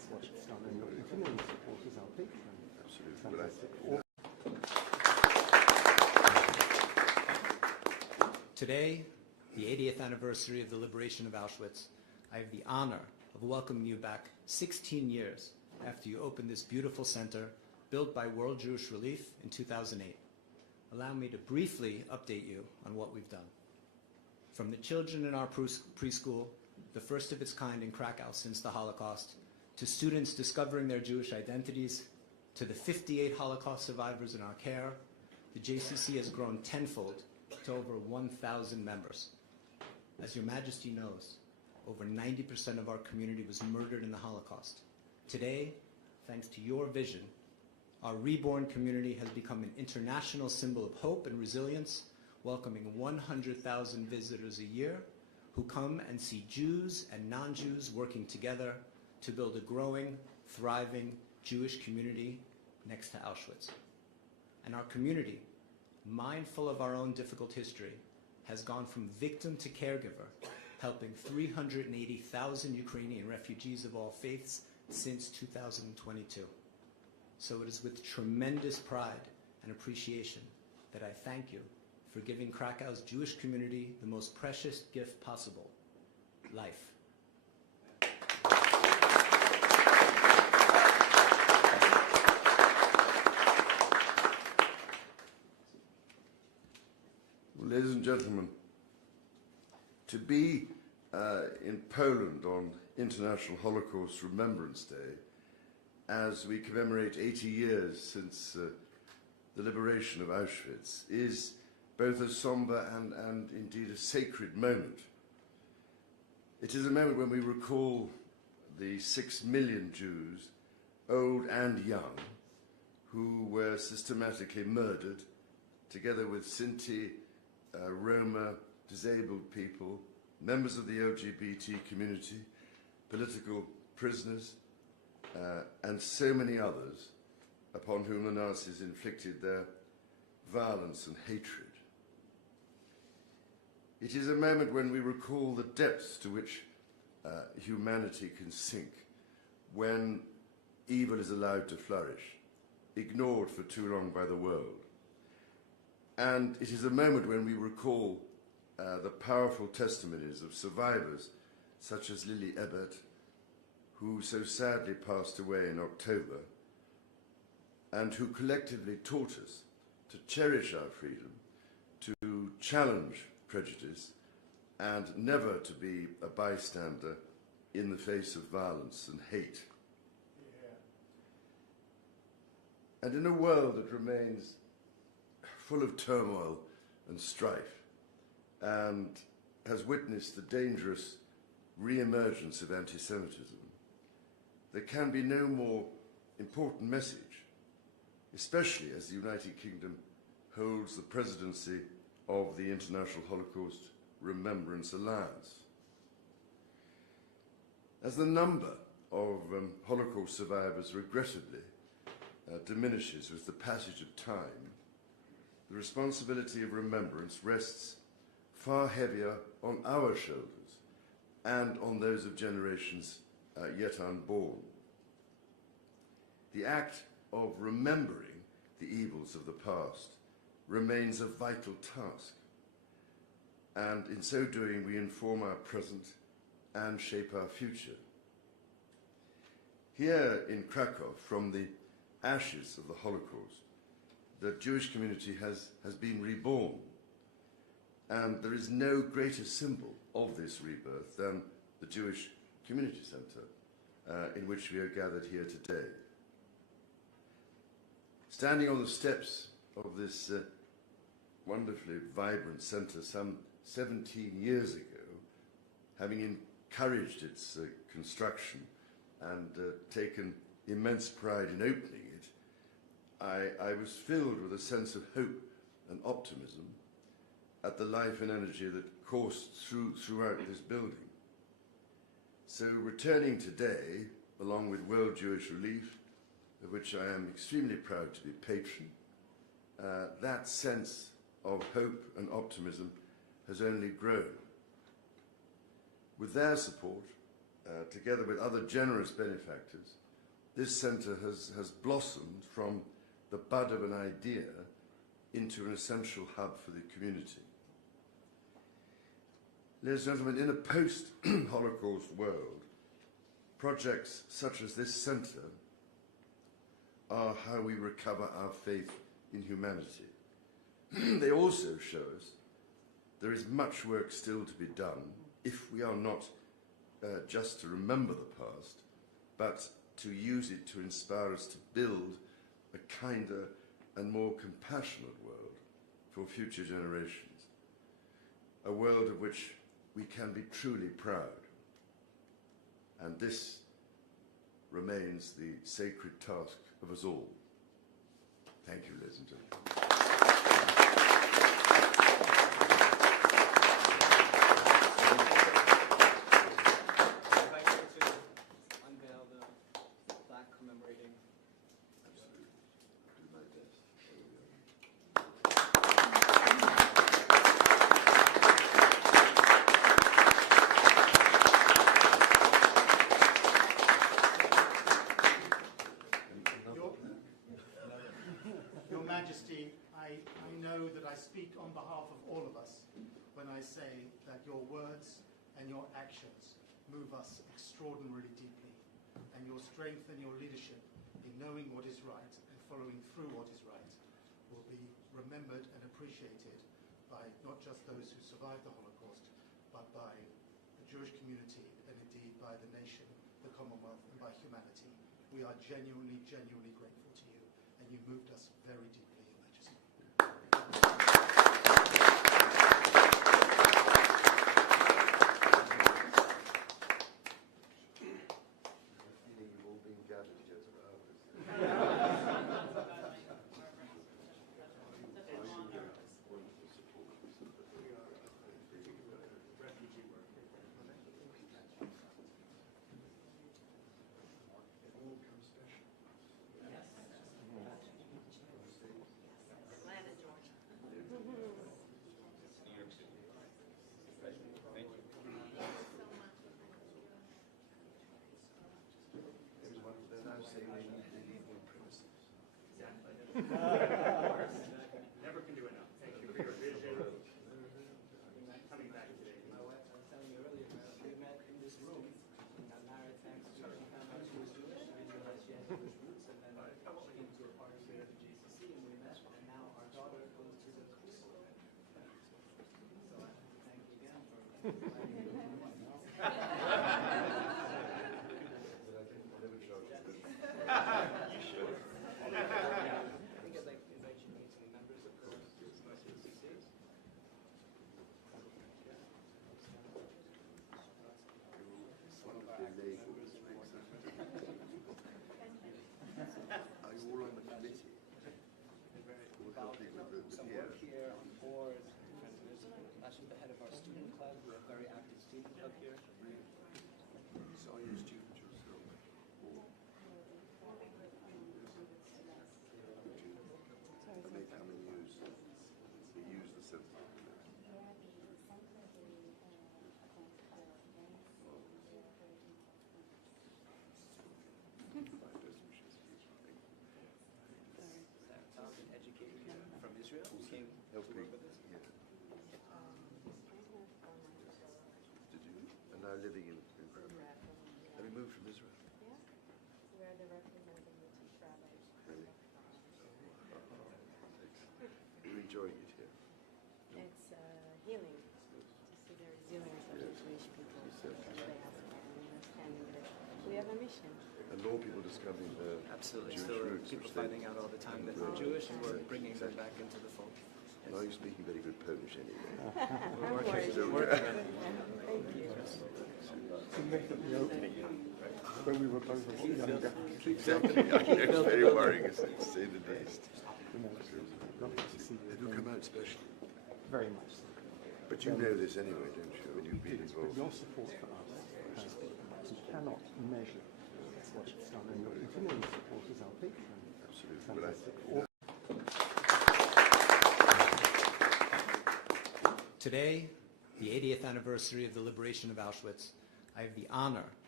what it's done, and your continuing support is our patron. Absolutely. Fantastic. Today, the 80th anniversary of the liberation of Auschwitz, I have the honor of welcoming you back 16 years after you opened this beautiful center built by World Jewish Relief in 2008. Allow me to briefly update you on what we've done. From the children in our preschool, the first of its kind in Krakow since the Holocaust, to students discovering their Jewish identities, to the 58 Holocaust survivors in our care, the JCC has grown tenfold to over 1,000 members. As Your Majesty knows, over 90% of our community was murdered in the Holocaust. Today, thanks to your vision, our reborn community has become an international symbol of hope and resilience, welcoming 100,000 visitors a year who come and see Jews and non-Jews working together to build a growing, thriving Jewish community next to Auschwitz. And our community, mindful of our own difficult history, has gone from victim to caregiver, helping 380,000 Ukrainian refugees of all faiths since 2022. So it is with tremendous pride and appreciation that I thank you for giving Krakow's Jewish community the most precious gift possible, life. Well, ladies and gentlemen, to be in Poland on International Holocaust Remembrance Day, as we commemorate 80 years since the liberation of Auschwitz, is both a somber and indeed a sacred moment. It is a moment when we recall the 6 million Jews, old and young, who were systematically murdered, together with Sinti, Roma, disabled people, members of the LGBT community, political prisoners, and so many others upon whom the Nazis inflicted their violence and hatred. It is a moment when we recall the depths to which humanity can sink when evil is allowed to flourish, ignored for too long by the world. And it is a moment when we recall the powerful testimonies of survivors such as Lily Ebert, who so sadly passed away in October, and who collectively taught us to cherish our freedom, to challenge prejudice, and never to be a bystander in the face of violence and hate. Yeah. And in a world that remains full of turmoil and strife, and has witnessed the dangerous re-emergence of anti-Semitism, there can be no more important message, especially as the United Kingdom holds the presidency of the International Holocaust Remembrance Alliance. As the number of Holocaust survivors regrettably diminishes with the passage of time, the responsibility of remembrance rests far heavier on our shoulders and on those of generations yet unborn. The act of remembering the evils of the past remains a vital task, and in so doing we inform our present and shape our future. Here in Krakow, from the ashes of the Holocaust, the Jewish community has been reborn, and there is no greater symbol of this rebirth than the Jewish Community Centre in which we are gathered here today. Standing on the steps of this wonderfully vibrant centre some 17 years ago, having encouraged its construction and taken immense pride in opening it, I was filled with a sense of hope and optimism at the life and energy that coursed throughout this building. So returning today, along with World Jewish Relief, of which I am extremely proud to be patron, that sense of hope and optimism has only grown. With their support, together with other generous benefactors, this centre has blossomed from the bud of an idea into an essential hub for the community. Ladies and gentlemen, in a post-Holocaust world, projects such as this centre are how we recover our faith in humanity. They also show us there is much work still to be done if we are not just to remember the past, but to use it to inspire us to build a kinder and more compassionate world for future generations. A world of which we can be truly proud. And this remains the sacred task of us all. Thank you, ladies and gentlemen. Your Majesty, I know that I speak on behalf of all of us when I say that your words and your actions move us extraordinarily deeply, and your strength and your leadership in knowing what is right and following through what is right will be remembered and appreciated by not just those who survived the Holocaust, but by the Jewish community and indeed by the nation, the Commonwealth, and by humanity. We are genuinely, genuinely grateful to you, and you moved us very deeply, Your Majesty. Never can do enough. Thank you for your vision. Coming back today. My wife, I was telling you earlier, we met in this room. We got married thanks to she found out she was Jewish. We realized she had Jewish roots, and then she came to a party here at the JCC, and we met. And now our daughter goes to the Crux. So thank you again for inviting me. You should. I think I'd like to invite you to meet some members of Crux JCC. Are you all on the committee? Some work here on boards, actually the head of our student club. We have a very active student club here. So are you a student yourself? And they come and use the centre. Talented educator here from Israel who came to work with us. Did you? And now living in Krakow. Have you moved from Israel? Yeah, we're the representing the chief rabbis. Really? You're enjoying it here? It's healing to see the resilience of the Jewish people, especially Africa, and understanding that we have a mission. And more people discovering their Absolutely. Jewish Still roots. people which they- finding out all the time that they're Jewish, and we're bringing them back into the fold. Now you're speaking very good Polish anyway. I'm working. Still Working on it. Thank you. He met at the opening when we were both a lot younger. Exactly. I know it's very worrying, to say the least. You know, lovely to see you Have you again. come out specially? Very much so. But you know this anyway, don't you? When you've been Yes, but involved. your support for us you cannot measure what it's done, and your continuing support is our patron. Absolutely. Well, I Fantastic. think Today, the 80th anniversary of the liberation of Auschwitz, I have the honor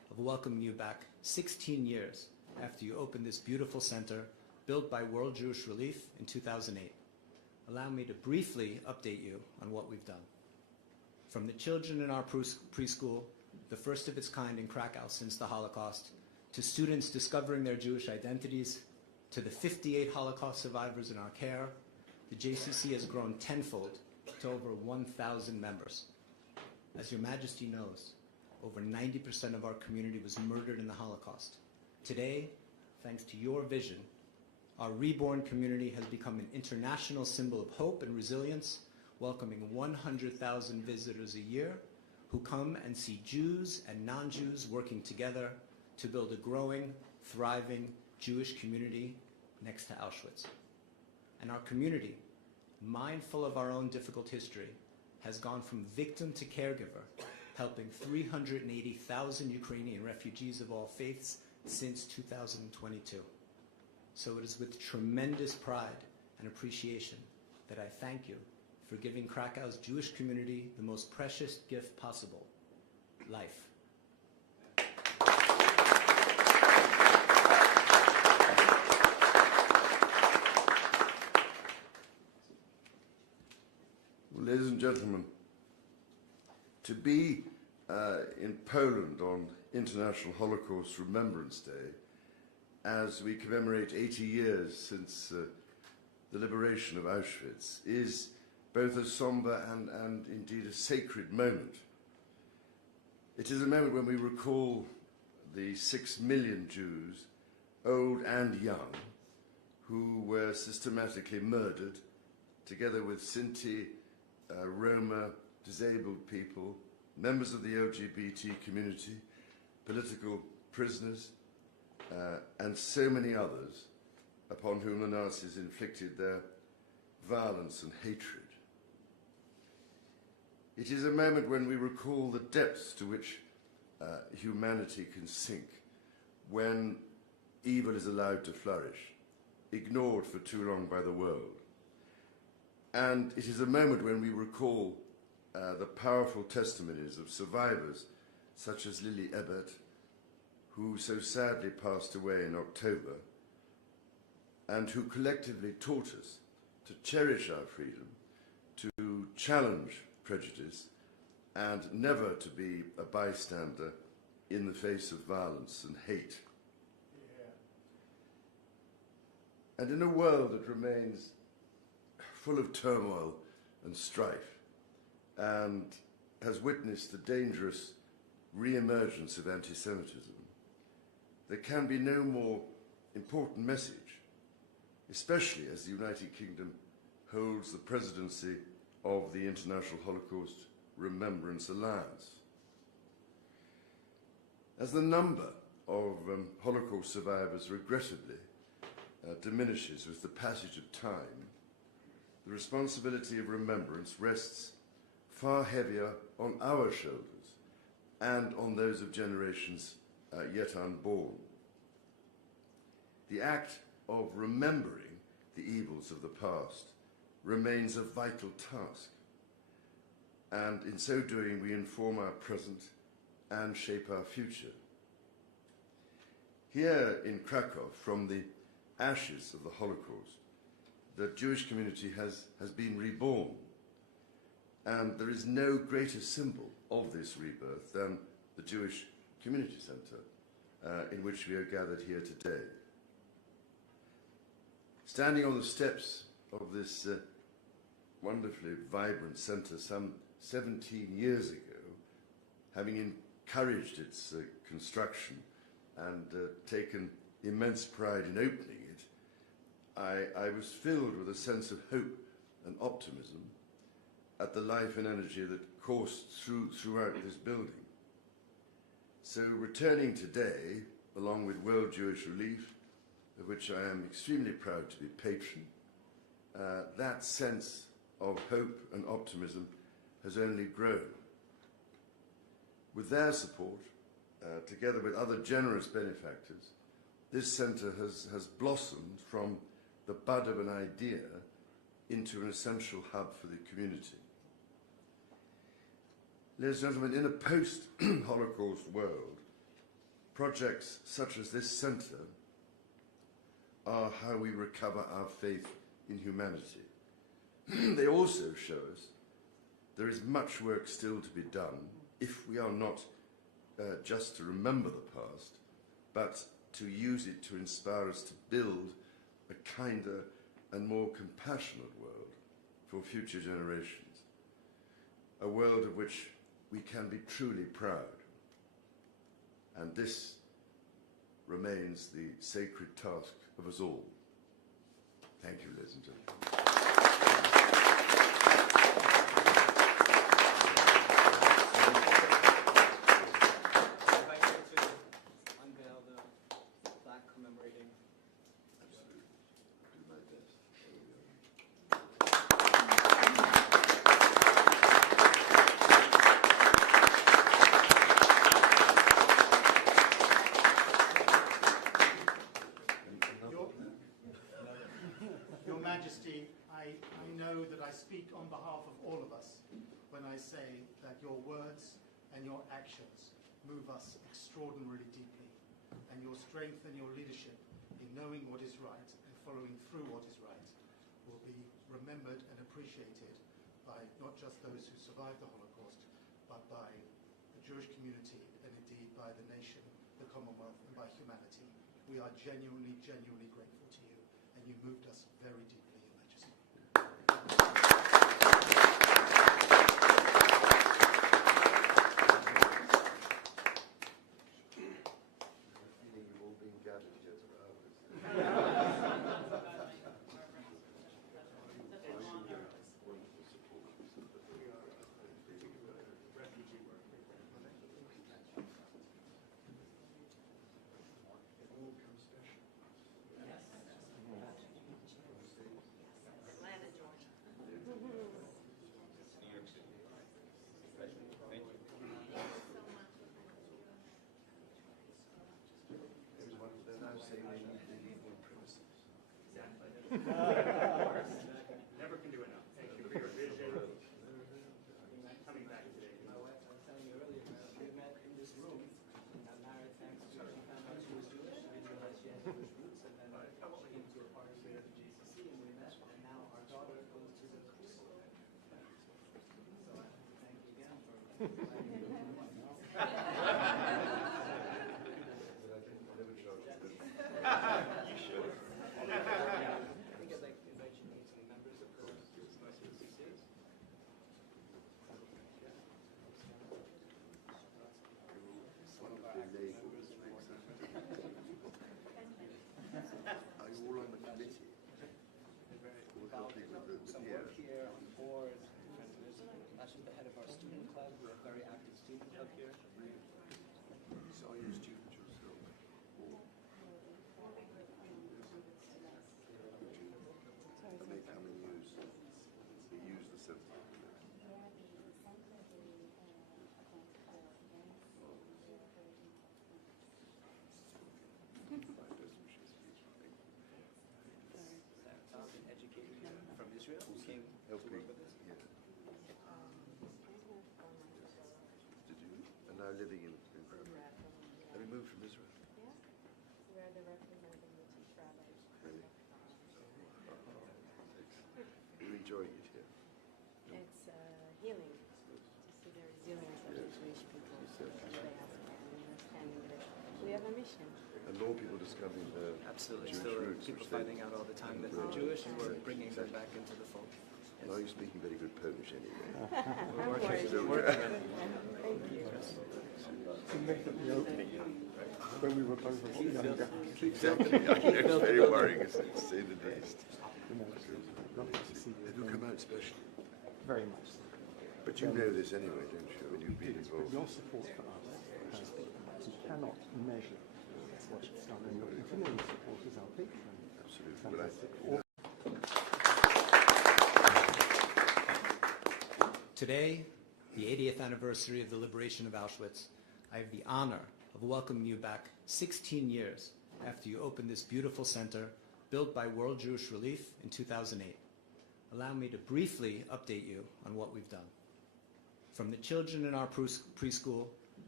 of welcoming you back 16 years after you opened this beautiful center built by World Jewish Relief in 2008. Allow me to briefly update you on what we've done. From the children in our preschool, the first of its kind in Krakow since the Holocaust, to students discovering their Jewish identities, to the 58 Holocaust survivors in our care, the JCC has grown tenfold to over 1,000 members. As Your Majesty knows, over 90% of our community was murdered in the Holocaust. Today, thanks to your vision, our reborn community has become an international symbol of hope and resilience, welcoming 100,000 visitors a year who come and see Jews and non-Jews working together to build a growing, thriving Jewish community next to Auschwitz. And our community, mindful of our own difficult history, has gone from victim to caregiver, helping 380,000 Ukrainian refugees of all faiths since 2022. So it is with tremendous pride and appreciation that I thank you for giving Krakow's Jewish community the most precious gift possible, life. Well, ladies and gentlemen, to be in Poland on International Holocaust Remembrance Day, as we commemorate 80 years since the liberation of Auschwitz, is both a somber and indeed a sacred moment. It is a moment when we recall the 6 million Jews, old and young, who were systematically murdered, together with Sinti, Roma, disabled people, members of the LGBT community, political prisoners, and so many others upon whom the Nazis inflicted their violence and hatred. It is a moment when we recall the depths to which humanity can sink, when evil is allowed to flourish, ignored for too long by the world. And it is a moment when we recall the powerful testimonies of survivors such as Lily Ebert, who so sadly passed away in October, and who collectively taught us to cherish our freedom, to challenge prejudice, and never to be a bystander in the face of violence and hate. Yeah. And in a world that remains full of turmoil and strife, and has witnessed the dangerous re-emergence of anti-Semitism, there can be no more important message, especially as the United Kingdom holds the presidency of the International Holocaust Remembrance Alliance. As the number of Holocaust survivors regrettably diminishes with the passage of time, the responsibility of remembrance rests far heavier on our shoulders and on those of generations yet unborn. The act of remembering the evils of the past remains a vital task, and in so doing we inform our present and shape our future. Here in Krakow, from the ashes of the Holocaust, the Jewish community has been reborn, and there is no greater symbol of this rebirth than the Jewish Community Centre in which we are gathered here today. Standing on the steps of this wonderfully vibrant centre some 17 years ago, having encouraged its construction and taken immense pride in opening it, I was filled with a sense of hope and optimism at the life and energy that coursed throughout this building. So returning today, along with World Jewish Relief, of which I am extremely proud to be patron, that sense of hope and optimism has only grown. With their support, together with other generous benefactors, this centre has blossomed from the bud of an idea into an essential hub for the community. Ladies and gentlemen, in a post-Holocaust world, Projects such as this centre are how we recover our faith in humanity. They also show us there is much work still to be done if we are not just to remember the past, but to use it to inspire us to build a kinder and more compassionate world for future generations. A world of which we can be truly proud. And this remains the sacred task of us all. Thank you, ladies and gentlemen. Your Majesty, I know that I speak on behalf of all of us when I say that your words and your actions move us extraordinarily deeply, and your strength and your leadership in knowing what is right and following through what is right will be remembered and appreciated by not just those who survived the Holocaust, but by the Jewish community and indeed by the nation, the Commonwealth, and by humanity. We are genuinely, genuinely grateful to you, and you moved us very deeply, Your Majesty. You've all been gathered here for hours. Wonderful support. Never can do enough. Thank you for your vision. Coming back today. My wife, I was telling you earlier, we met in this room. And got married thanks to she found out she was Jewish. I didn't realize she had Jewish roots, and then she came to a party here at the JCC, and we met. And now our daughter goes to the Crux. So I thank you again for inviting me. You should. I think I'd like to invite you to meet some members of Crux JCC. Are you all on the committee? Some work here on the board. Actually, the head of our student club. We have a very active student club here. So are you students yourself? And they come and use the centre. Tom, an educator here from Israel, who came to work with us. Yeah. Did you? And now living in Krakow. Have you moved from Israel? Yeah, we are the representative chief rabbis. Really? You're enjoying it here? It's healing to see the resilience of the Jewish people in the diaspora and understanding that we have a mission. And more people discovering their Absolutely. Jewish Still roots. people which they- finding out all the time that they're Jewish, and we're bringing them back into the fold. Now you're speaking very good Polish anyway. I'm worried. Still Working on it. Thank you. Significantly opening when we were both a lot younger. Exactly. I know, it's very worrying, to say the least. You know, lovely to see Have you you come again. out specially? Very much so. But you know this anyway, don't you? When you've been But involved. your support for us has been, you cannot measure what it's done, and your continuing support is our patron. Absolutely. Well, I think Today, the 80th anniversary of the liberation of Auschwitz, I have the honor of welcoming you back 16 years after you opened this beautiful center built by World Jewish Relief in 2008. Allow me to briefly update you on what we've done. From the children in our preschool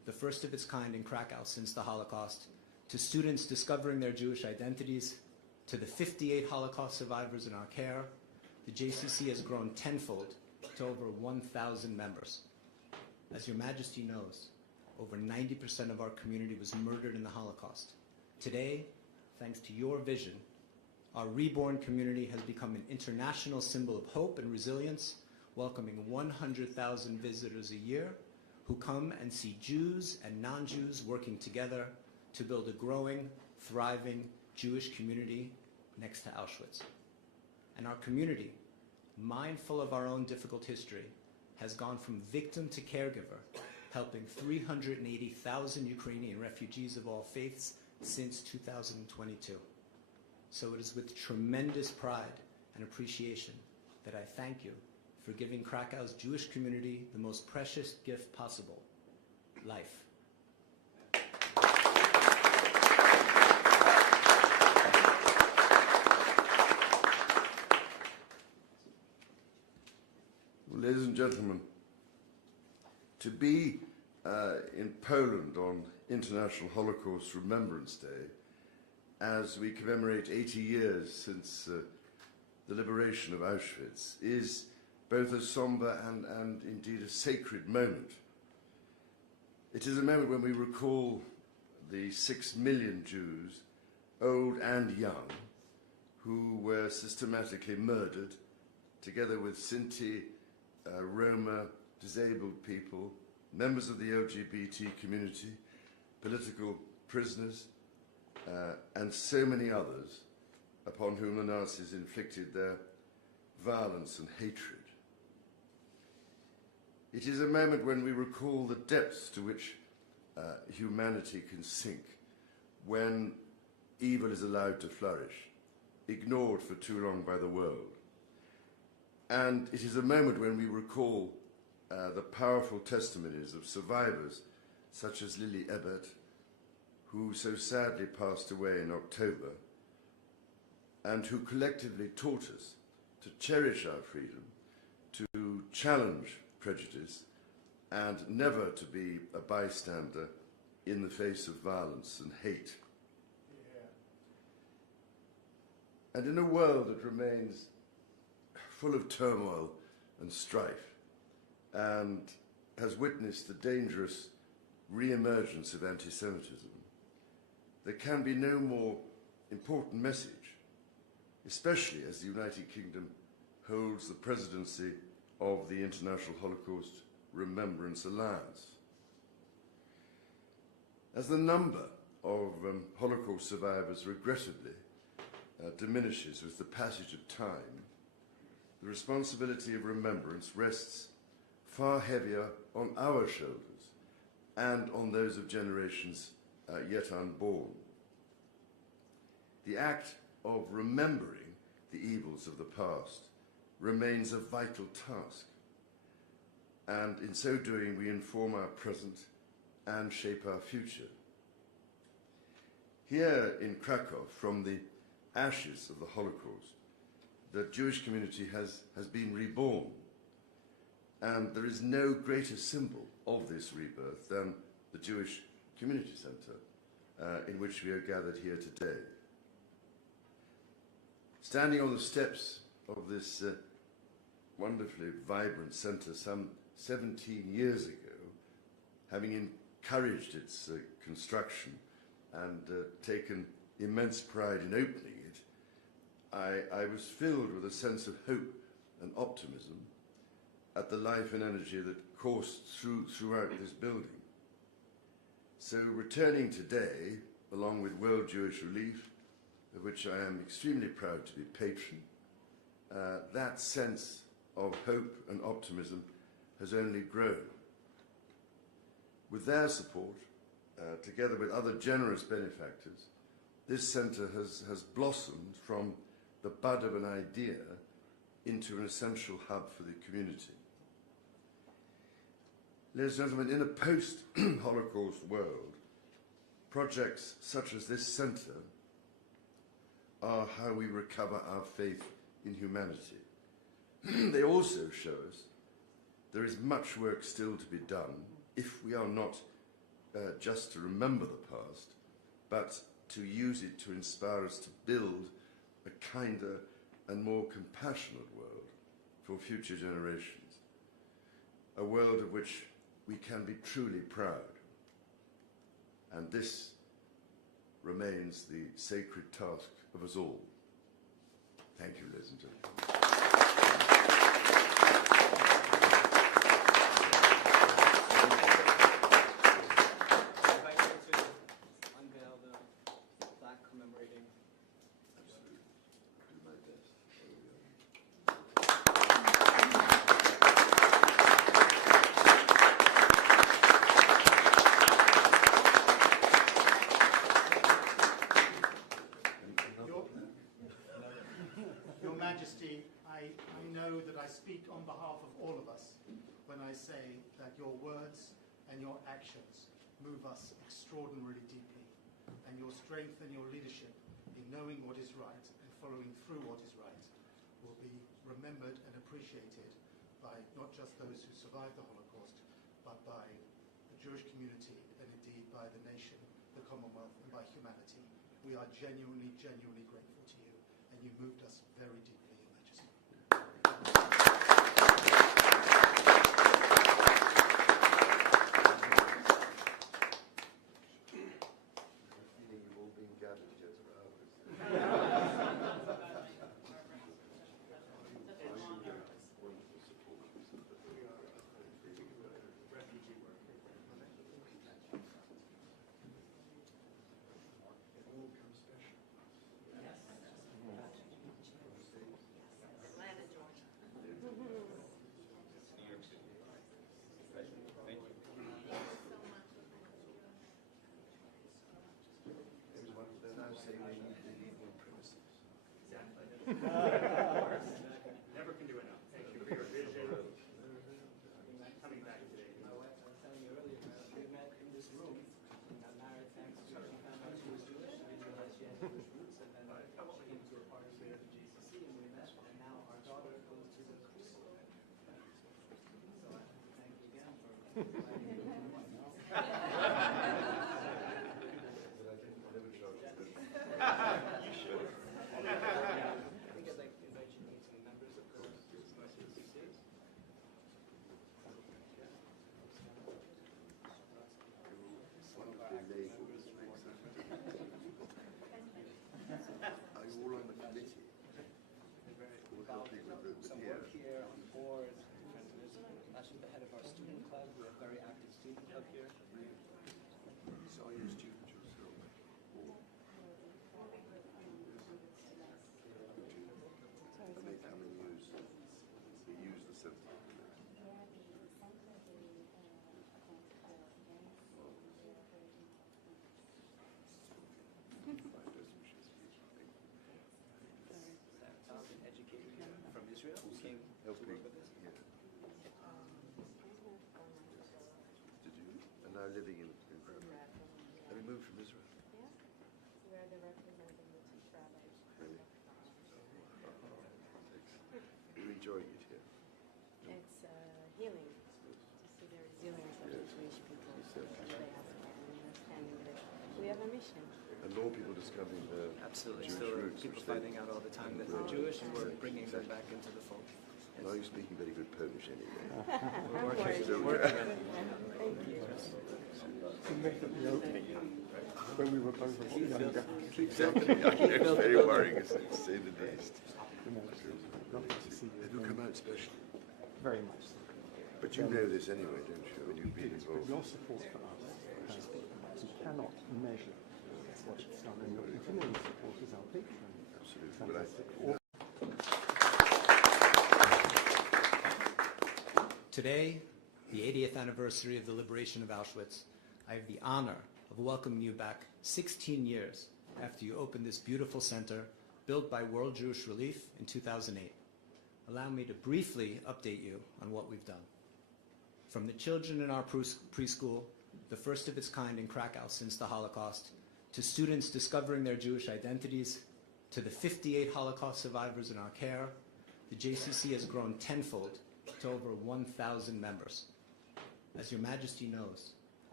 the first of its kind in Krakow since the Holocaust, to students discovering their Jewish identities, to the 58 Holocaust survivors in our care, the JCC has grown tenfold to over 1,000 members. As Your Majesty knows, over 90% of our community was murdered in the Holocaust. Today, thanks to your vision, our reborn community has become an international symbol of hope and resilience, welcoming 100,000 visitors a year who come and see Jews and non-Jews working together to build a growing, thriving Jewish community next to Auschwitz. And our community, mindful of our own difficult history, has gone from victim to caregiver, helping 380,000 Ukrainian refugees of all faiths since 2022. So it is with tremendous pride and appreciation that I thank you for giving Krakow's Jewish community the most precious gift possible, life. Well, ladies and gentlemen, to be in Poland on International Holocaust Remembrance Day, as we commemorate 80 years since the liberation of Auschwitz, is both a somber and indeed a sacred moment. It is a moment when we recall the 6 million Jews, old and young, who were systematically murdered, together with Sinti, Roma, disabled people, members of the LGBT community, political prisoners, and so many others upon whom the Nazis inflicted their violence and hatred. It is a moment when we recall the depths to which humanity can sink when evil is allowed to flourish, ignored for too long by the world. And it is a moment when we recall the powerful testimonies of survivors such as Lily Ebert, who so sadly passed away in October, and who collectively taught us to cherish our freedom, to challenge prejudice, and never to be a bystander in the face of violence and hate. Yeah. And in a world that remains full of turmoil and strife, and has witnessed the dangerous re-emergence of anti-Semitism, there can be no more important message, especially as the United Kingdom holds the presidency of the International Holocaust Remembrance Alliance. As the number of Holocaust survivors regrettably diminishes with the passage of time, the responsibility of remembrance rests far heavier on our shoulders and on those of generations yet unborn. The act of remembering the evils of the past remains a vital task, and in so doing we inform our present and shape our future. Here in Krakow, from the ashes of the Holocaust, the Jewish community has been reborn, and there is no greater symbol of this rebirth than the Jewish Community Centre in which we are gathered here today. Standing on the steps of this wonderfully vibrant centre some 17 years ago, having encouraged its construction and taken immense pride in opening it, I was filled with a sense of hope and optimism at the life and energy that coursed throughout this building. So returning today, along with World Jewish Relief, of which I am extremely proud to be patron, that sense of hope and optimism has only grown. With their support, together with other generous benefactors, this centre has blossomed from the bud of an idea into an essential hub for the community. Ladies and gentlemen, in a post-Holocaust world, projects such as this centre are how we recover our faith in humanity. They also show us there is much work still to be done if we are not just to remember the past, but to use it to inspire us to build a kinder and more compassionate world for future generations. A world of which we can be truly proud. And this remains the sacred task of us all. Thank you, ladies and gentlemen. Your Majesty, I know that I speak on behalf of all of us when I say that your words and your actions move us extraordinarily deeply, and your strength and your leadership in knowing what is right and following through what is right will be remembered and appreciated by not just those who survived the Holocaust, but by the Jewish community and indeed by the nation, the Commonwealth, and by humanity. We are genuinely, genuinely grateful to you, and you moved us very deeply, Your Majesty. You've all been gathered here to ours. Wonderful support. Refugee work. It all comes special. Atlanta, Georgia. New York City. Thank you. They're now saying they need more premises. Never can do enough. Thank you for your vision. Coming back today. My wife, I was telling you earlier, we met in this room and got married thanks to, she found out she was Jewish, I didn't realize she had Jewish roots, and then she came to a party here at the JCC and we met, and now our daughter goes to the Crux. So I thank you again for inviting me. You should. I think I'd like to invite you to meet some members of Crux JCC. Are you all on the committee? About some work here on the board, actually the head of our student club, we have a very active student club here. So are you a student yourself? And they come and use the center. Talented educator here from Israel who came to work with us. Did you? And now living in Krakow. Have you moved from Israel? Yeah, we are the representative of rabbis. Really? You're enjoying it here? It's healing to see the resilience of the Jewish people, the diaspora, and understanding that we have a mission. And more people discovering their Absolutely. Jewish Still roots. people which they- finding out all the time that they're Jewish and we're bringing them back into the fold. Well, you're speaking very good Polish anyway. We're working on it. Thank you. Significantly opening when we were both younger. Exactly. I know it's very worrying, to say the least. You know, lovely to see you. Have you come out specially? Very much so. But you know this anyway, don't you? And you've been But involved. your support for us, you cannot measure what it's done. And your continuing support is our patron. Absolutely. But I Fantastic. think Today, the 80th anniversary of the liberation of Auschwitz, I have the honor of welcoming you back 16 years after you opened this beautiful center built by World Jewish Relief in 2008. Allow me to briefly update you on what we've done. From the children in our preschool, the first of its kind in Krakow since the Holocaust, to students discovering their Jewish identities, to the 58 Holocaust survivors in our care, the JCC has grown tenfold to over 1,000 members. As Your Majesty knows,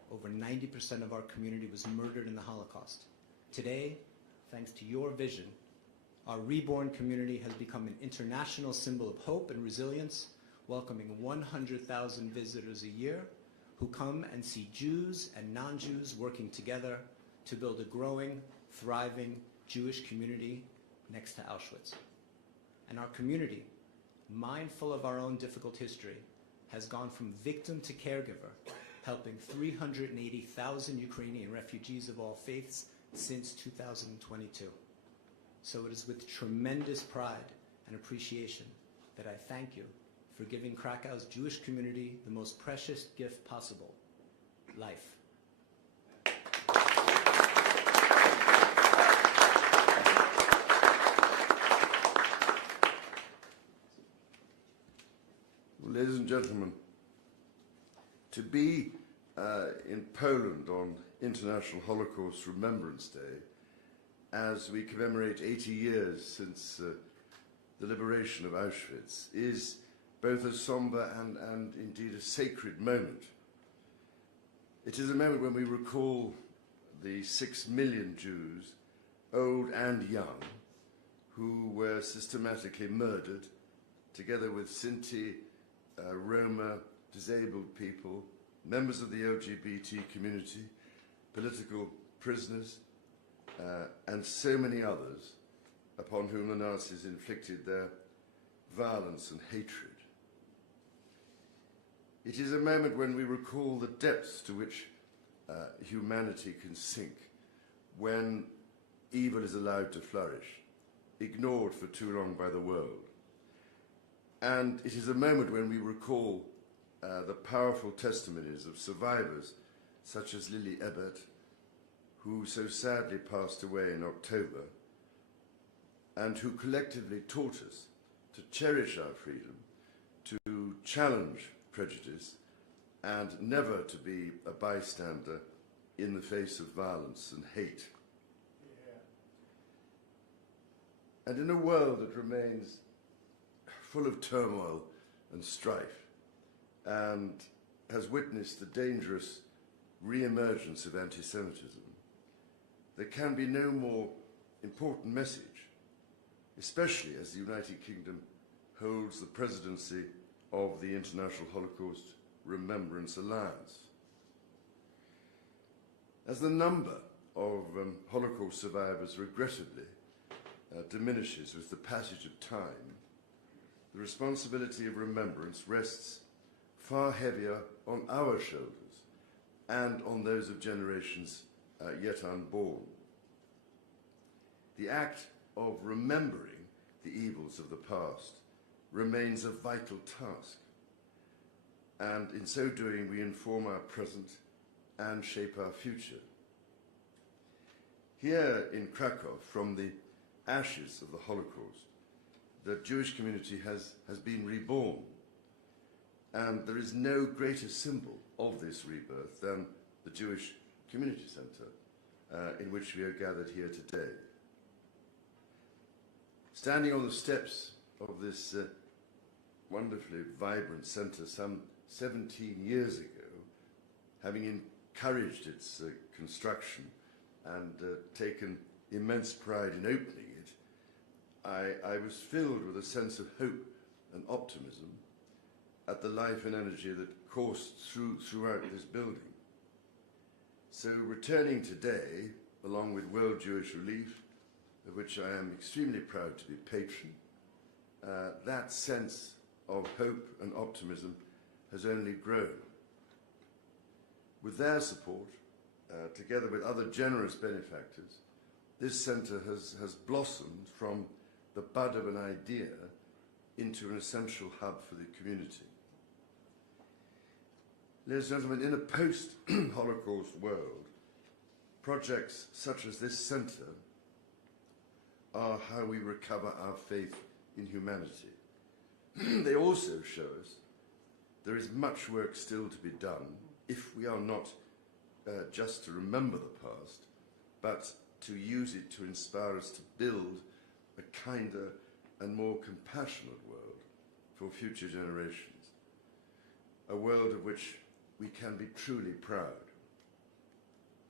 over 90% of our community was murdered in the Holocaust. Today, thanks to your vision, our reborn community has become an international symbol of hope and resilience, welcoming 100,000 visitors a year who come and see Jews and non-Jews working together to build a growing, thriving Jewish community next to Auschwitz. And our community, mindful of our own difficult history, has gone from victim to caregiver, helping 380,000 Ukrainian refugees of all faiths since 2022. So it is with tremendous pride and appreciation that I thank you for giving Krakow's Jewish community the most precious gift possible, life. Ladies and gentlemen, to be in Poland on International Holocaust Remembrance Day, as we commemorate 80 years since the liberation of Auschwitz, is both a somber and indeed a sacred moment. It is a moment when we recall the 6 million Jews, old and young, who were systematically murdered, together with Sinti, Roma, disabled people, members of the LGBT community, political prisoners, and so many others upon whom the Nazis inflicted their violence and hatred. It is a moment when we recall the depths to which humanity can sink, when evil is allowed to flourish, ignored for too long by the world. And it is a moment when we recall the powerful testimonies of survivors such as Lily Ebert, who so sadly passed away in October, and who collectively taught us to cherish our freedom, to challenge prejudice, and never to be a bystander in the face of violence and hate. Yeah. And in a world that remains full of turmoil and strife, and has witnessed the dangerous re-emergence of anti-Semitism, there can be no more important message, especially as the United Kingdom holds the presidency of the International Holocaust Remembrance Alliance. As the number of Holocaust survivors regrettably diminishes with the passage of time, the responsibility of remembrance rests far heavier on our shoulders and on those of generations yet unborn. The act of remembering the evils of the past remains a vital task, and in so doing we inform our present and shape our future. Here in Krakow, from the ashes of the Holocaust, the Jewish community has been reborn, and there is no greater symbol of this rebirth than the Jewish Community Centre in which we are gathered here today. Standing on the steps of this wonderfully vibrant centre some 17 years ago, having encouraged its construction and taken immense pride in opening it, I was filled with a sense of hope and optimism at the life and energy that coursed throughout this building. So returning today, along with World Jewish Relief, of which I am extremely proud to be patron, that sense of hope and optimism has only grown. With their support, together with other generous benefactors, this centre has blossomed from the bud of an idea into an essential hub for the community. Ladies and gentlemen, in a post-Holocaust world, projects such as this centre are how we recover our faith in humanity. They also show us there is much work still to be done if we are not just to remember the past, but to use it to inspire us to build a kinder and more compassionate world for future generations. A world of which we can be truly proud.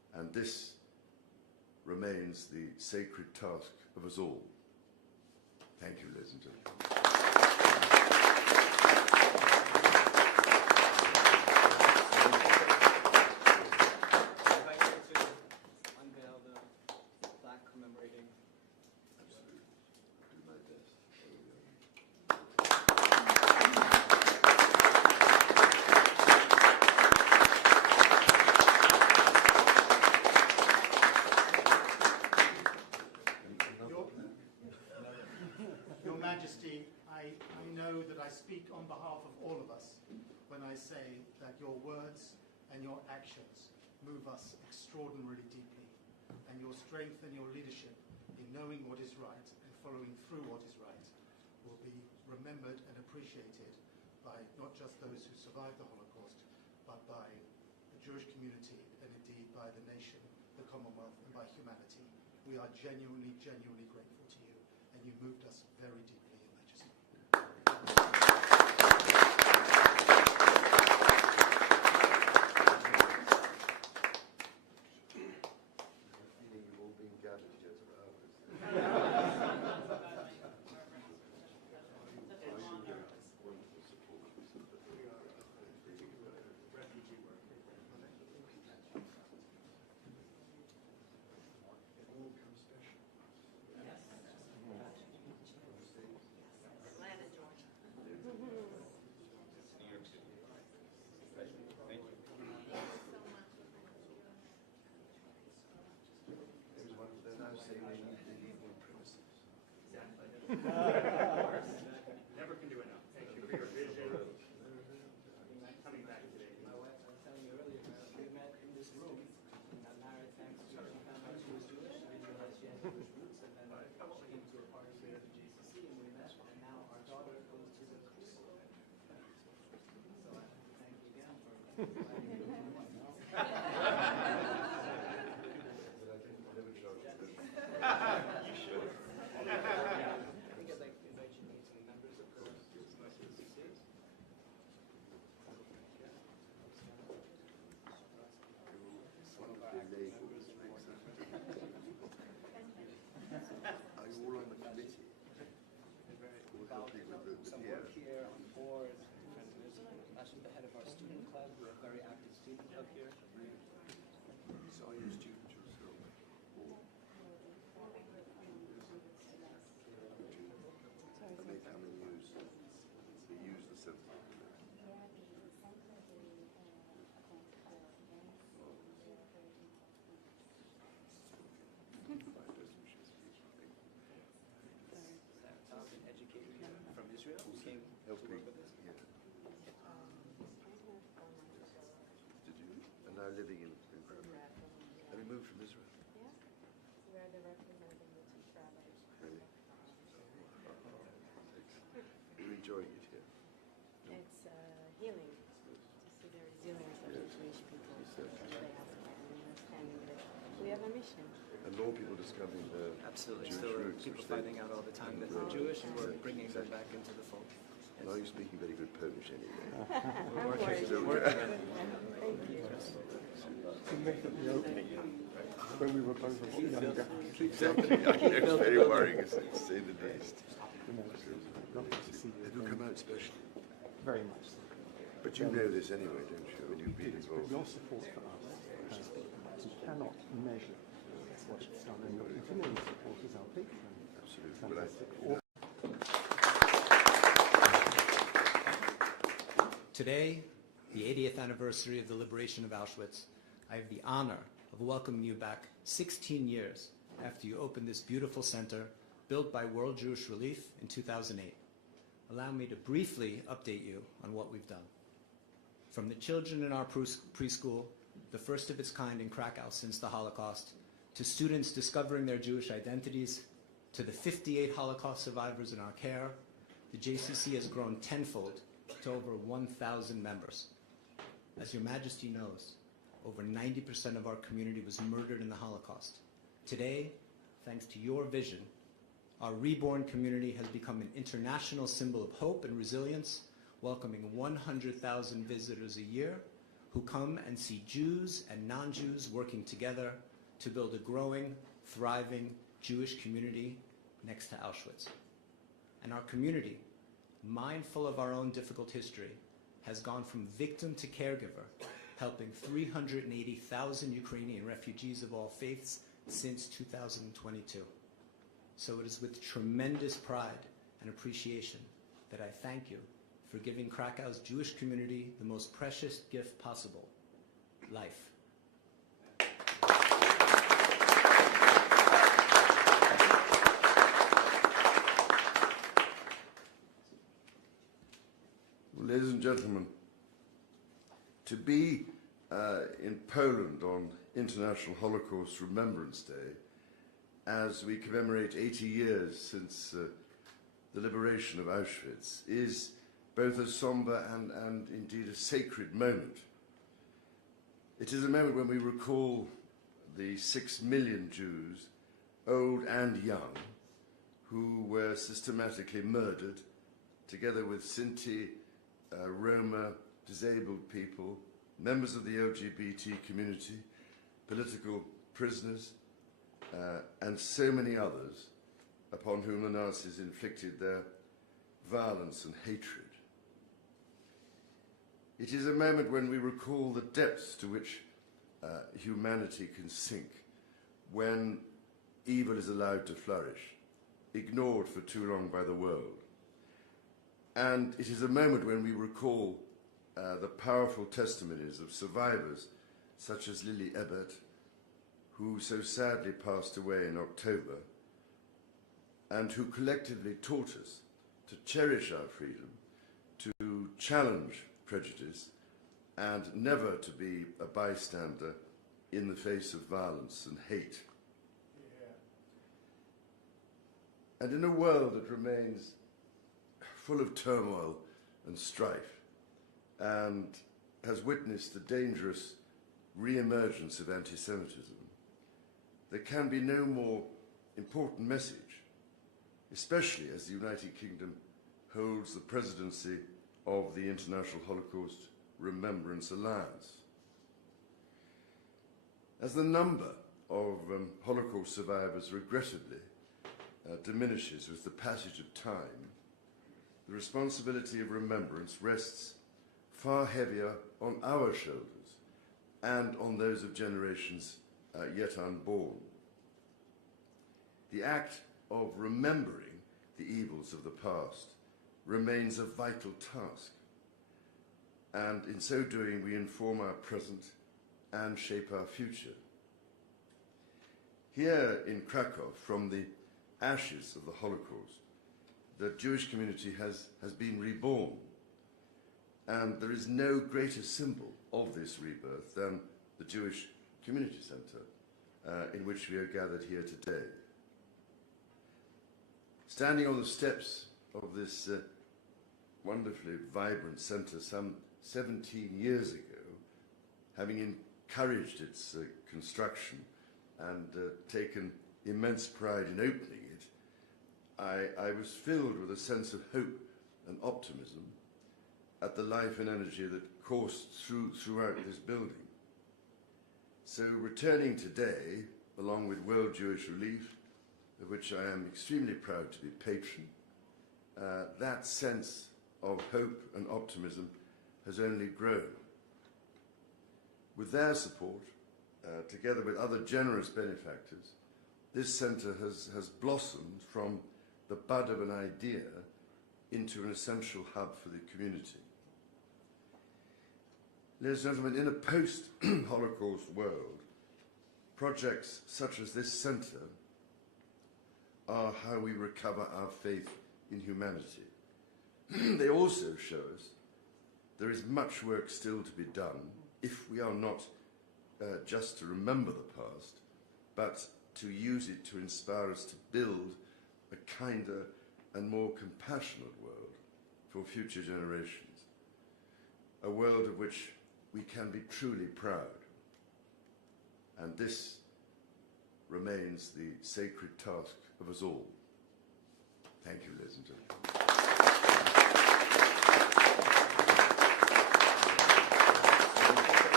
And this remains the sacred task of us all. Thank you, ladies and gentlemen. I invite you to unveil the plaque commemorating. Absolutely. Do my best. Your Majesty, I know that I speak on behalf of all of us when I say that your words and your actions move us extraordinarily deeply, and your strength and your leadership in knowing what is right and following through what is right will be remembered and appreciated by not just those who survived the Holocaust, but by the Jewish community and indeed by the nation, the Commonwealth, and by humanity. We are genuinely, genuinely grateful to you, and you moved us very deeply, Your Majesty. Feeling you've all been gathered here for hours. Wonderful support. They're now saying they need more premises. Never can do enough. Thank you for your vision. Coming back today. My wife, I was telling you earlier, we met in this room. We got married thanks to she found out she was Jewish. We realized she had Jewish roots, and then she came to a party here at the JCC, and we met. And now our daughter goes to the Crux. So thank you again for inviting me. You should. I think I'd like to invite you to meet some members of Crux JCC. Are you all on the committee? Some work here on boards. There's actually the head of our student club. We have a very active student club here. So are you students yourself? And they come and use the center. Sarah been educated here from Israel. Came to work with us. Yeah. Did you? And now living in Krakow. Have you moved from Israel? Yeah, we are the representing the two travelers. Really? You're enjoying it here? It's healing to see the resilience of the Jewish people, the diaspora, and understanding that we have a mission. And more people discovering their Absolutely. Jewish Still roots. people which they- finding out all the time that they're Jewish, and we're bringing them back into the fold. Now you're speaking very good Polish anyway. We're working, So- working on it. Thank you. We met at the opening when we were both a lot younger. Exactly. I know, it's very worrying, to say the least. You know, lovely to see you Have you again. come out specially? Very much so. But you know this anyway, don't you? I mean, you've been But involved. your support for us, you cannot measure what it's done, and your continuing support is our patron. Absolutely. Well, Fantastic. Today, the 80th anniversary of the liberation of Auschwitz, I have the honor of welcoming you back 16 years after you opened this beautiful center built by World Jewish Relief in 2008. Allow me to briefly update you on what we've done. From the children in our preschool, the first of its kind in Krakow since the Holocaust, to students discovering their Jewish identities, to the 58 Holocaust survivors in our care, the JCC has grown tenfold to over 1,000 members. As Your Majesty knows, over 90% of our community was murdered in the Holocaust. Today, thanks to your vision, our reborn community has become an international symbol of hope and resilience, welcoming 100,000 visitors a year, who come and see Jews and non-Jews working together to build a growing, thriving Jewish community next to Auschwitz. And our community, mindful of our own difficult history, has gone from victim to caregiver, helping 380,000 Ukrainian refugees of all faiths since 2022. So it is with tremendous pride and appreciation that I thank you for giving Krakow's Jewish community the most precious gift possible, life. Ladies and gentlemen, to be in Poland on International Holocaust Remembrance Day, as we commemorate 80 years since the liberation of Auschwitz, is both a somber and indeed a sacred moment. It is a moment when we recall the 6 million Jews, old and young, who were systematically murdered, together with Sinti, Roma, disabled people, members of the LGBT community, political prisoners, and so many others upon whom the Nazis inflicted their violence and hatred. It is a moment when we recall the depths to which humanity can sink when evil is allowed to flourish, ignored for too long by the world. And it is a moment when we recall the powerful testimonies of survivors such as Lily Ebert, who so sadly passed away in October, and who collectively taught us to cherish our freedom, to challenge prejudice, and never to be a bystander in the face of violence and hate. Yeah. And in a world that remains full of turmoil and strife, and has witnessed the dangerous re-emergence of anti-Semitism, there can be no more important message, especially as the United Kingdom holds the presidency of the International Holocaust Remembrance Alliance. As the number of Holocaust survivors regrettably diminishes with the passage of time, the responsibility of remembrance rests far heavier on our shoulders and on those of generations yet unborn. The act of remembering the evils of the past remains a vital task, and in so doing we inform our present and shape our future. Here in Krakow, from the ashes of the Holocaust, the Jewish community has been reborn, and there is no greater symbol of this rebirth than the Jewish Community Centre in which we are gathered here today. Standing on the steps of this wonderfully vibrant centre some 17 years ago, having encouraged its construction and taken immense pride in opening it, I was filled with a sense of hope and optimism at the life and energy that coursed throughout this building. So returning today, along with World Jewish Relief, of which I am extremely proud to be patron, that sense of hope and optimism has only grown. With their support, together with other generous benefactors, this centre has blossomed from the bud of an idea into an essential hub for the community. Ladies and gentlemen, in a post-Holocaust world, projects such as this centre are how we recover our faith in humanity. They also show us there is much work still to be done if we are not just to remember the past, but to use it to inspire us to build a kinder and more compassionate world for future generations. A world of which we can be truly proud. And this remains the sacred task of us all. Thank you, ladies and gentlemen.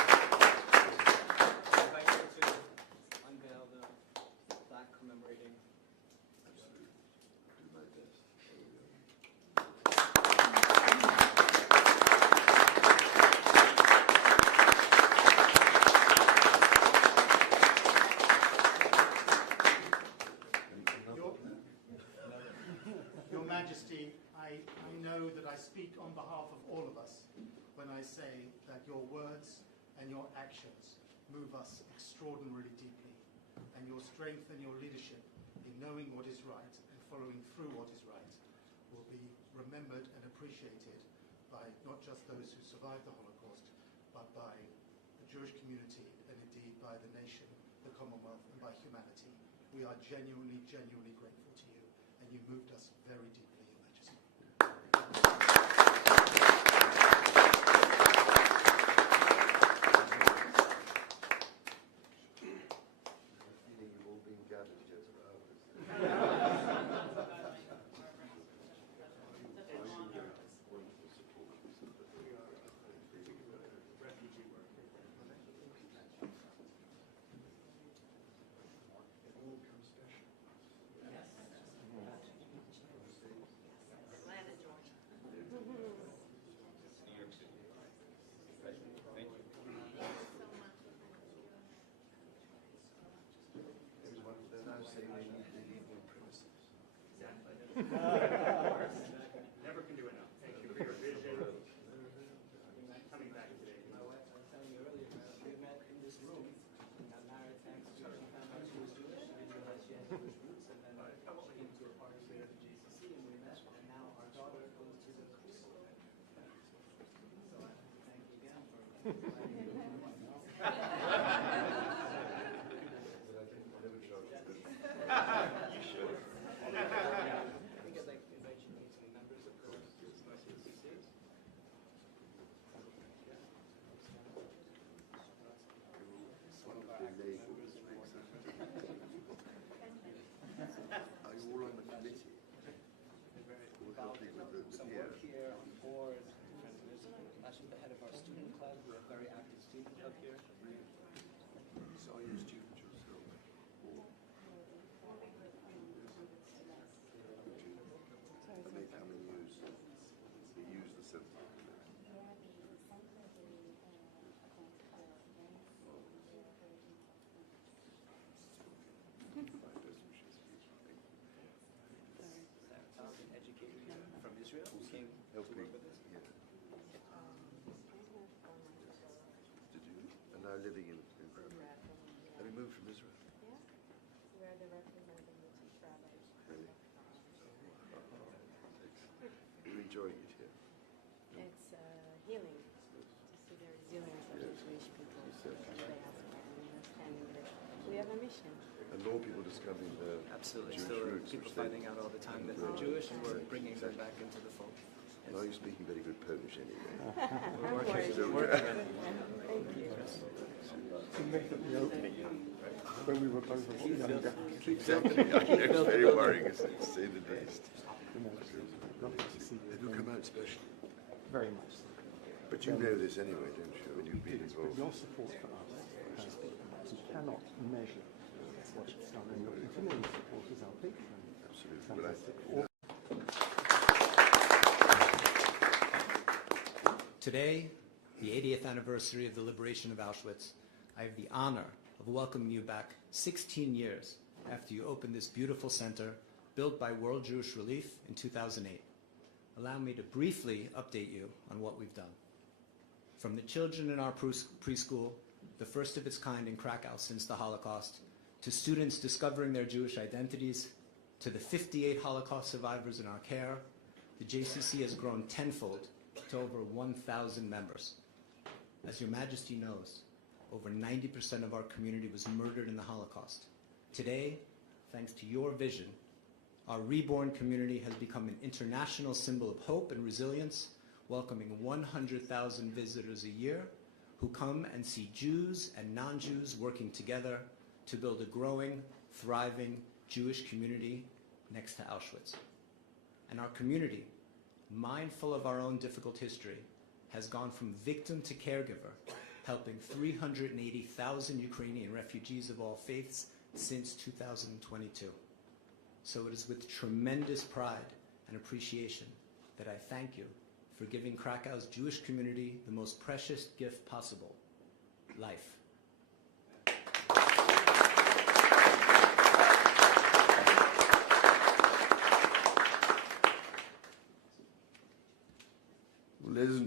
Majesty, I know that I speak on behalf of all of us when I say that your words and your actions move us extraordinarily deeply, and your strength and your leadership in knowing what is right and following through what is right will be remembered and appreciated by not just those who survived the Holocaust, but by the Jewish community and indeed by the nation, the Commonwealth, and by humanity. We are genuinely, genuinely grateful to you, and you moved us very deeply, Your Majesty. Feeling you've all been gathered here for hours. Wonderful support. Refugee work. It all becomes special. Atlanta, Georgia. New York City. Thank you. Everyone, they're now saying they need to leave on premises. Never can do enough. Thank you for your vision. Coming back today. My wife, I was telling you earlier, we met in this room. We got married thanks to she found out she was Jewish. I didn't realize she had Jewish roots, and then she came to a party here at the JCC, and we met. And now our daughter goes to the Crux. So I thank you again for inviting me. But I think whatever charge is good. You should. I think I'd like to invite you to meet some members of Crux JCC. Are you all on the committee? Involved in some work here on the board, actually the head of our student club. We have a very active student club here. So are you a student yourself? And they come and use the centre. My best wishes. Sarah, an educator here from Israel, who came to Helping. work with us. Yeah. Did you? And now living in Krakow. Have you moved from Israel? Yeah, we're the representative of rabbis. Really? You're enjoying it here? It's healing to see the resilience of the Jewish people in the diaspora and understanding that we have a mission. And more people discovering their Absolutely. Jewish Still roots. people which they- finding out all the time that they're Right. Jewish, and we're Exactly. bringing them back into the fold. And are you speaking very good Polish anyway? We're working, Still working good. on it. Thank you. To make it the opening when we were both a lot younger. Exactly. I know, it's very worrying, isn't it, to say the least. You know, lovely to see They you. do come out specially. Very much so. But you know this anyway, don't you? I mean, you've been It is, but involved. your support for us you cannot measure what it's done, and your continuing support is our patron. Absolutely. But I Fantastic. think, Today, the 80th anniversary of the liberation of Auschwitz, I have the honor of welcoming you back 16 years after you opened this beautiful center built by World Jewish Relief in 2008. Allow me to briefly update you on what we've done. From the children in our preschool, the first of its kind in Krakow since the Holocaust, to students discovering their Jewish identities, to the 58 Holocaust survivors in our care, the JCC has grown tenfold to over 1,000 members. As Your Majesty knows, over 90% of our community was murdered in the Holocaust. Today, thanks to your vision, our reborn community has become an international symbol of hope and resilience, welcoming 100,000 visitors a year who come and see Jews and non-Jews working together to build a growing, thriving Jewish community next to Auschwitz. And our community, mindful of our own difficult history, has gone from victim to caregiver, helping 380,000 Ukrainian refugees of all faiths since 2022. So it is with tremendous pride and appreciation that I thank you for giving Krakow's Jewish community the most precious gift possible, life.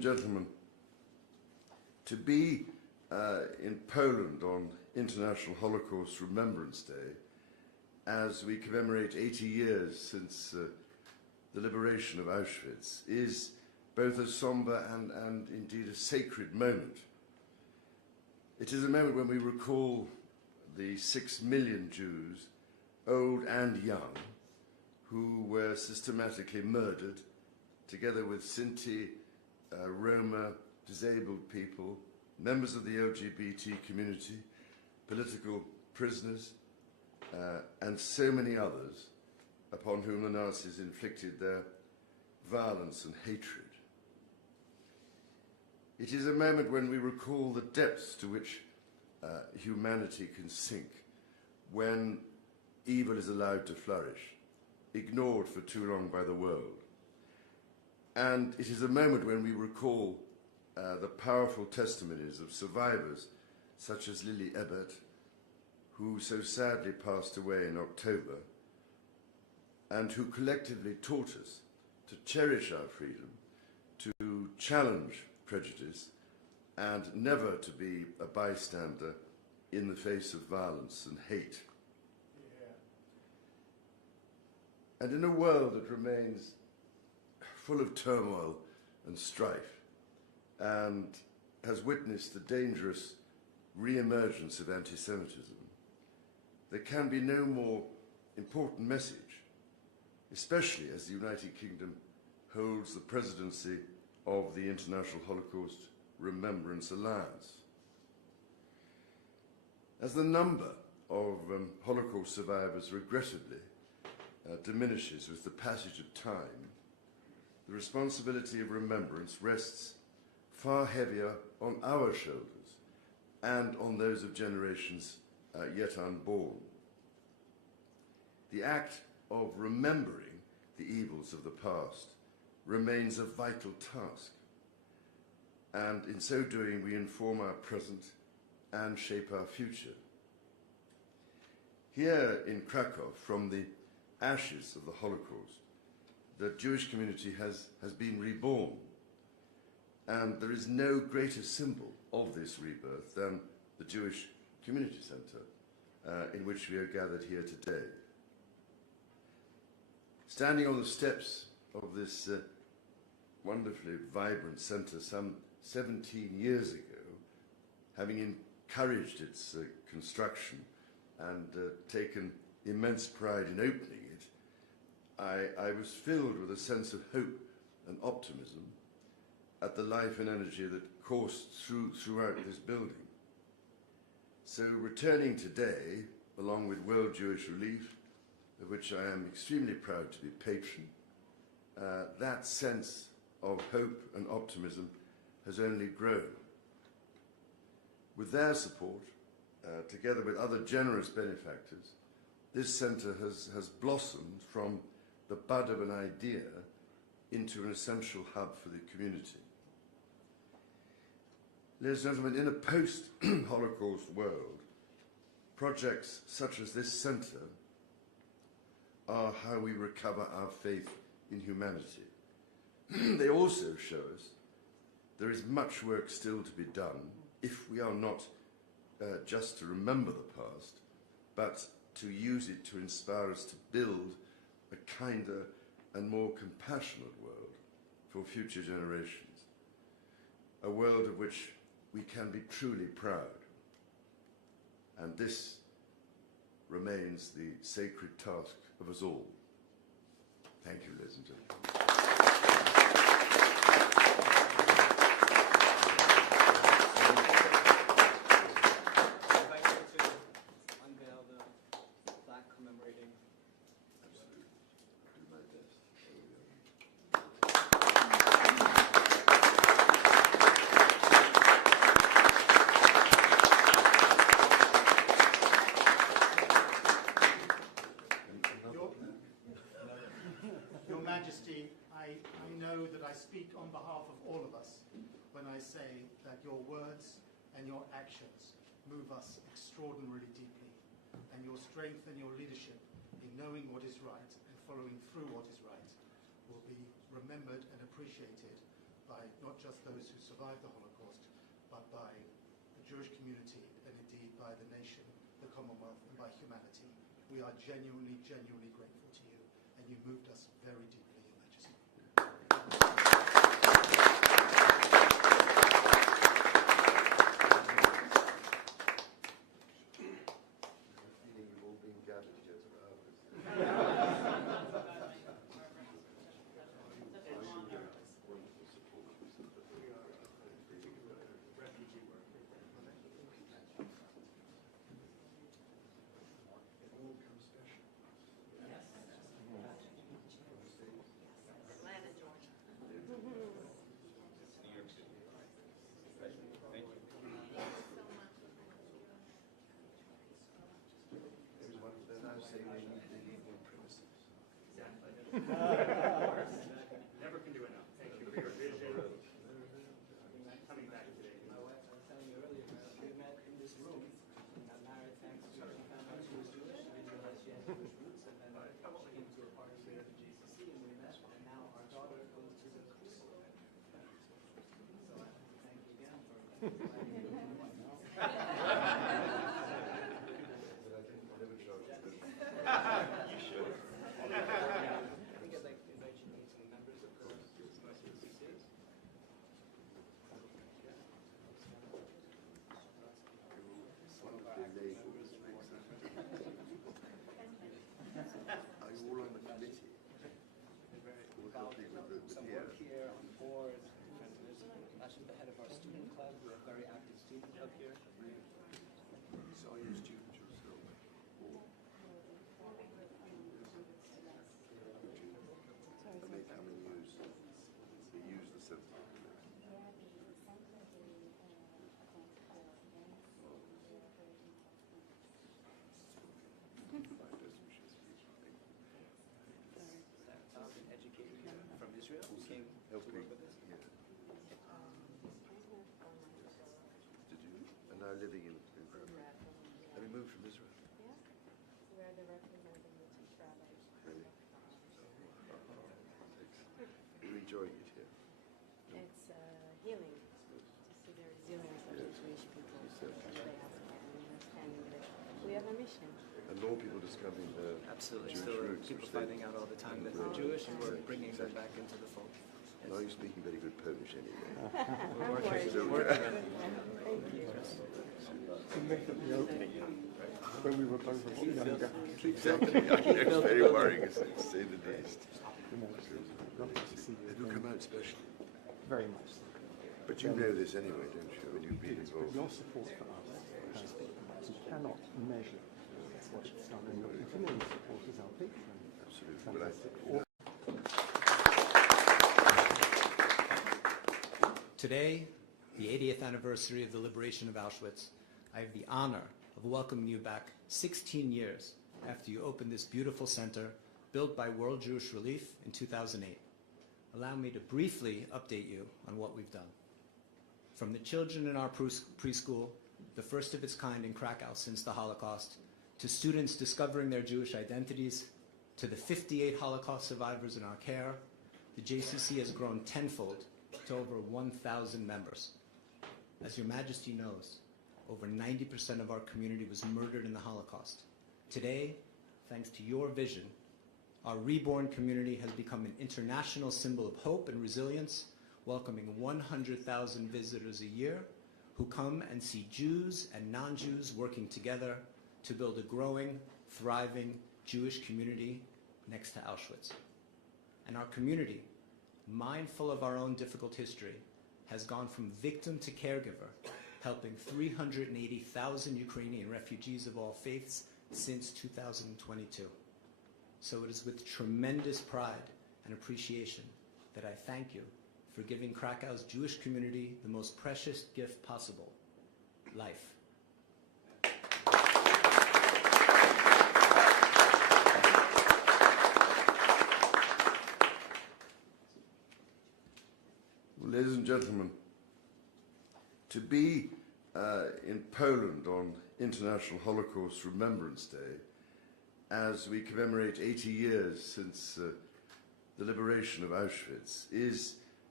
gentlemen, to be in Poland on International Holocaust Remembrance Day, as we commemorate 80 years since the liberation of Auschwitz, is both a somber and indeed a sacred moment. It is a moment when we recall the 6 million Jews, old and young, who were systematically murdered, together with Sinti, Roma, disabled people, members of the LGBT community, political prisoners, and so many others upon whom the Nazis inflicted their violence and hatred. It is a moment when we recall the depths to which humanity can sink, when evil is allowed to flourish, ignored for too long by the world. And it is a moment when we recall the powerful testimonies of survivors such as Lily Ebert, who so sadly passed away in October, and who collectively taught us to cherish our freedom, to challenge prejudice, and never to be a bystander in the face of violence and hate. And in a world that remains full of turmoil and strife, and has witnessed the dangerous re-emergence of anti-Semitism, there can be no more important message, especially as the United Kingdom holds the presidency of the International Holocaust Remembrance Alliance. As the number of Holocaust survivors regrettably diminishes with the passage of time, the responsibility of remembrance rests far heavier on our shoulders and on those of generations yet unborn. The act of remembering the evils of the past remains a vital task, and in so doing we inform our present and shape our future. Here in Krakow, from the ashes of the Holocaust, the Jewish community has been reborn, and there is no greater symbol of this rebirth than the Jewish Community Centre in which we are gathered here today. Standing on the steps of this wonderfully vibrant centre some 17 years ago, having encouraged its construction and taken immense pride in opening it, I was filled with a sense of hope and optimism at the life and energy that coursed throughout this building. So returning today, along with World Jewish Relief, of which I am extremely proud to be patron, that sense of hope and optimism has only grown. With their support, together with other generous benefactors, this centre has blossomed from the bud of an idea into an essential hub for the community. Ladies and gentlemen, in a post-Holocaust world, projects such as this centre are how we recover our faith in humanity. They also show us there is much work still to be done if we are not just to remember the past, but to use it to inspire us to build a kinder and more compassionate world for future generations. A world of which we can be truly proud. And this remains the sacred task of us all. Thank you, ladies and gentlemen. Your Majesty, I know that I speak on behalf of all of us when I say that your words and your actions move us extraordinarily deeply, and your strength and your leadership in knowing what is right and following through what is right will be remembered and appreciated by not just those who survived the Holocaust, but by the Jewish community and indeed by the nation, the Commonwealth, and by humanity. We are genuinely, genuinely grateful to you, and you moved us very deeply, Your Majesty. Feeling you've all been gathered here for hours. Atlanta, Georgia. They're now saying they need more premises. Never can do enough. Thank you for your vision. Coming back today. My wife, I was telling you earlier, we met in this room. We got married thanks to, she found out she was Jewish. We realized she had Jewish roots, and then she came to a party here at the JCC, and we met, and now our daughter goes to the Crux school. So thank you again for inviting me. You should. I think I'd like to invite you to meet some members of Crux JCC. Are you all on the committee? Some work here on board. Actually, the head of our student club. We have a very active student club here. So are you a student yourself? And they come and use the center. An educator here from Israel who came to work with us. Yeah. Did you? And now living in Krakow. Have you moved from Israel? Yeah, we're the representative of the chief rabbis. Really? You're enjoying it here? It's healing to see the resilience of the Jewish people, especially African, and understanding that we have a mission. And more people discovering their Absolutely. Jewish Still roots. people which they- finding out all the time that they're Jewish, and we're bringing them back into the fold. Now you're speaking very good Polish anyway. We're working So- on it. Thank you. Immediately opening when we were both a lot younger. Exactly. I know it's very worrying, to say the least. You know, lovely to see you It will again. come out specially. Very much so. But you know this anyway, don't you? When you've been Yes, but involved. your support for us, you cannot measure what it's done, and your continuing support is our patron. Absolutely. Well, I Fantastic. think Today, the 80th anniversary of the liberation of Auschwitz, I have the honor of welcoming you back 16 years after you opened this beautiful center built by World Jewish Relief in 2008. Allow me to briefly update you on what we've done. From the children in our preschool, the first of its kind in Krakow since the Holocaust, to students discovering their Jewish identities, to the 58 Holocaust survivors in our care, the JCC has grown tenfold to over 1,000 members. As Your Majesty knows, over 90% of our community was murdered in the Holocaust. Today, thanks to your vision, our reborn community has become an international symbol of hope and resilience, welcoming 100,000 visitors a year who come and see Jews and non-Jews working together to build a growing, thriving Jewish community next to Auschwitz. And our community, mindful of our own difficult history, has gone from victim to caregiver, helping 380,000 Ukrainian refugees of all faiths since 2022. So it is with tremendous pride and appreciation that I thank you for giving Krakow's Jewish community the most precious gift possible, life. Ladies and gentlemen, to be in Poland on International Holocaust Remembrance Day, as we commemorate 80 years since the liberation of Auschwitz, is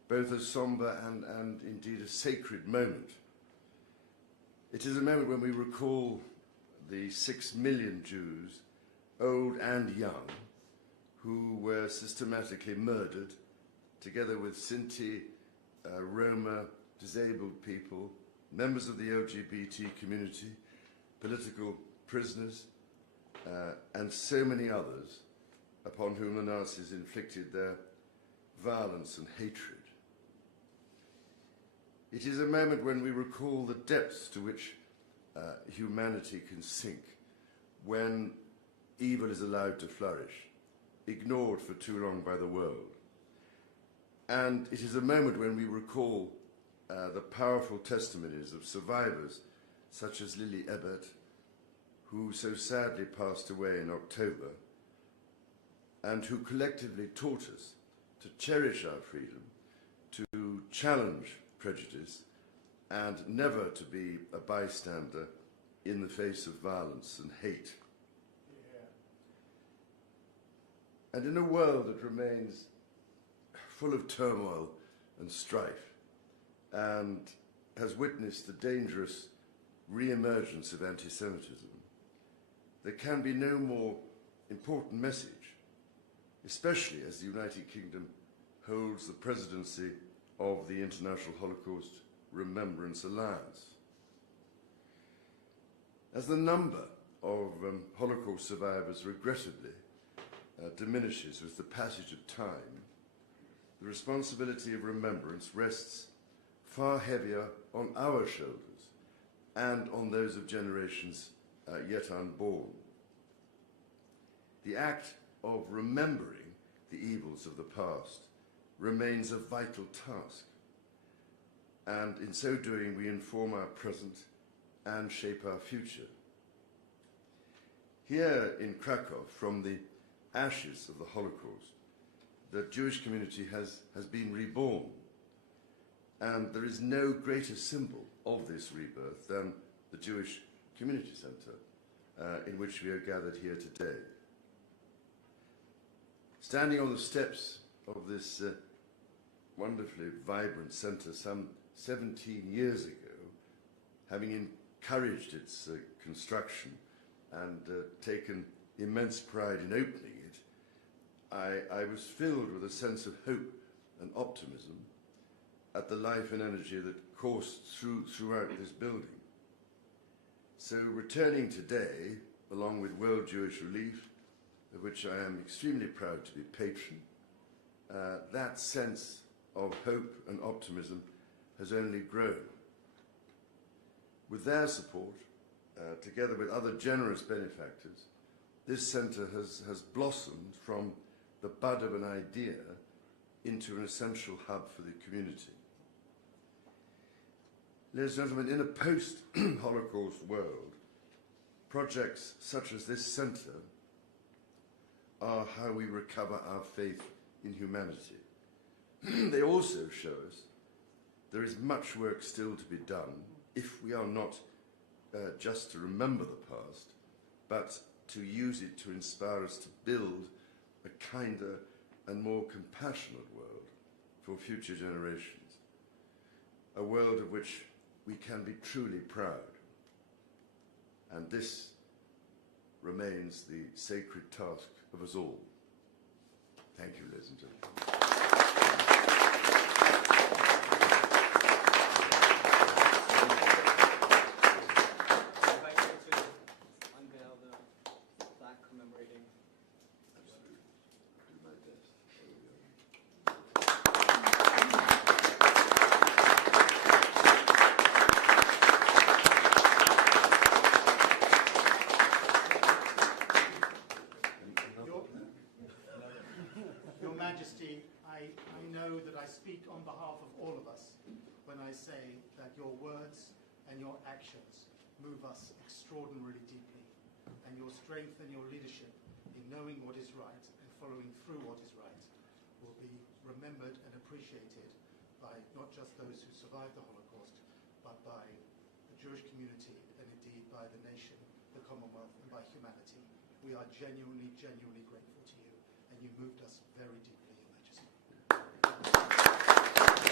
both a somber and indeed a sacred moment. It is a moment when we recall the 6 million Jews, old and young, who were systematically murdered, together with Sinti, Roma, disabled people, members of the LGBT community, political prisoners, and so many others upon whom the Nazis inflicted their violence and hatred. It is a moment when we recall the depths to which humanity can sink, when evil is allowed to flourish, ignored for too long by the world. And it is a moment when we recall the powerful testimonies of survivors such as Lily Ebert, who so sadly passed away in October, and who collectively taught us to cherish our freedom, to challenge prejudice, and never to be a bystander in the face of violence and hate. Yeah. And in a world that remains full of turmoil and strife, and has witnessed the dangerous re-emergence of anti-Semitism, there can be no more important message, especially as the United Kingdom holds the presidency of the International Holocaust Remembrance Alliance. As the number of Holocaust survivors regrettably diminishes with the passage of time, the responsibility of remembrance rests far heavier on our shoulders and on those of generations yet unborn. The act of remembering the evils of the past remains a vital task, and in so doing we inform our present and shape our future. Here in Krakow, from the ashes of the Holocaust, the Jewish community has been reborn, and there is no greater symbol of this rebirth than the Jewish Community Centre, in which we are gathered here today. Standing on the steps of this wonderfully vibrant centre some 17 years ago, having encouraged its construction and taken immense pride in opening it, I was filled with a sense of hope and optimism at the life and energy that coursed throughout this building. So returning today, along with World Jewish Relief, of which I am extremely proud to be patron, that sense of hope and optimism has only grown. With their support, together with other generous benefactors, this centre has blossomed from the bud of an idea into an essential hub for the community. Ladies and gentlemen, in a post-Holocaust world, projects such as this centre are how we recover our faith in humanity. They also show us there is much work still to be done if we are not just to remember the past, but to use it to inspire us to build a kinder and more compassionate world for future generations. A world of which we can be truly proud. And this remains the sacred task of us all. Thank you, ladies and gentlemen. On behalf of all of us when I say that your words and your actions move us extraordinarily deeply, and your strength and your leadership in knowing what is right and following through what is right will be remembered and appreciated by not just those who survived the Holocaust, but by the Jewish community and indeed by the nation, the Commonwealth, and by humanity. We are genuinely, genuinely grateful to you, and you moved us very deeply, Your Majesty.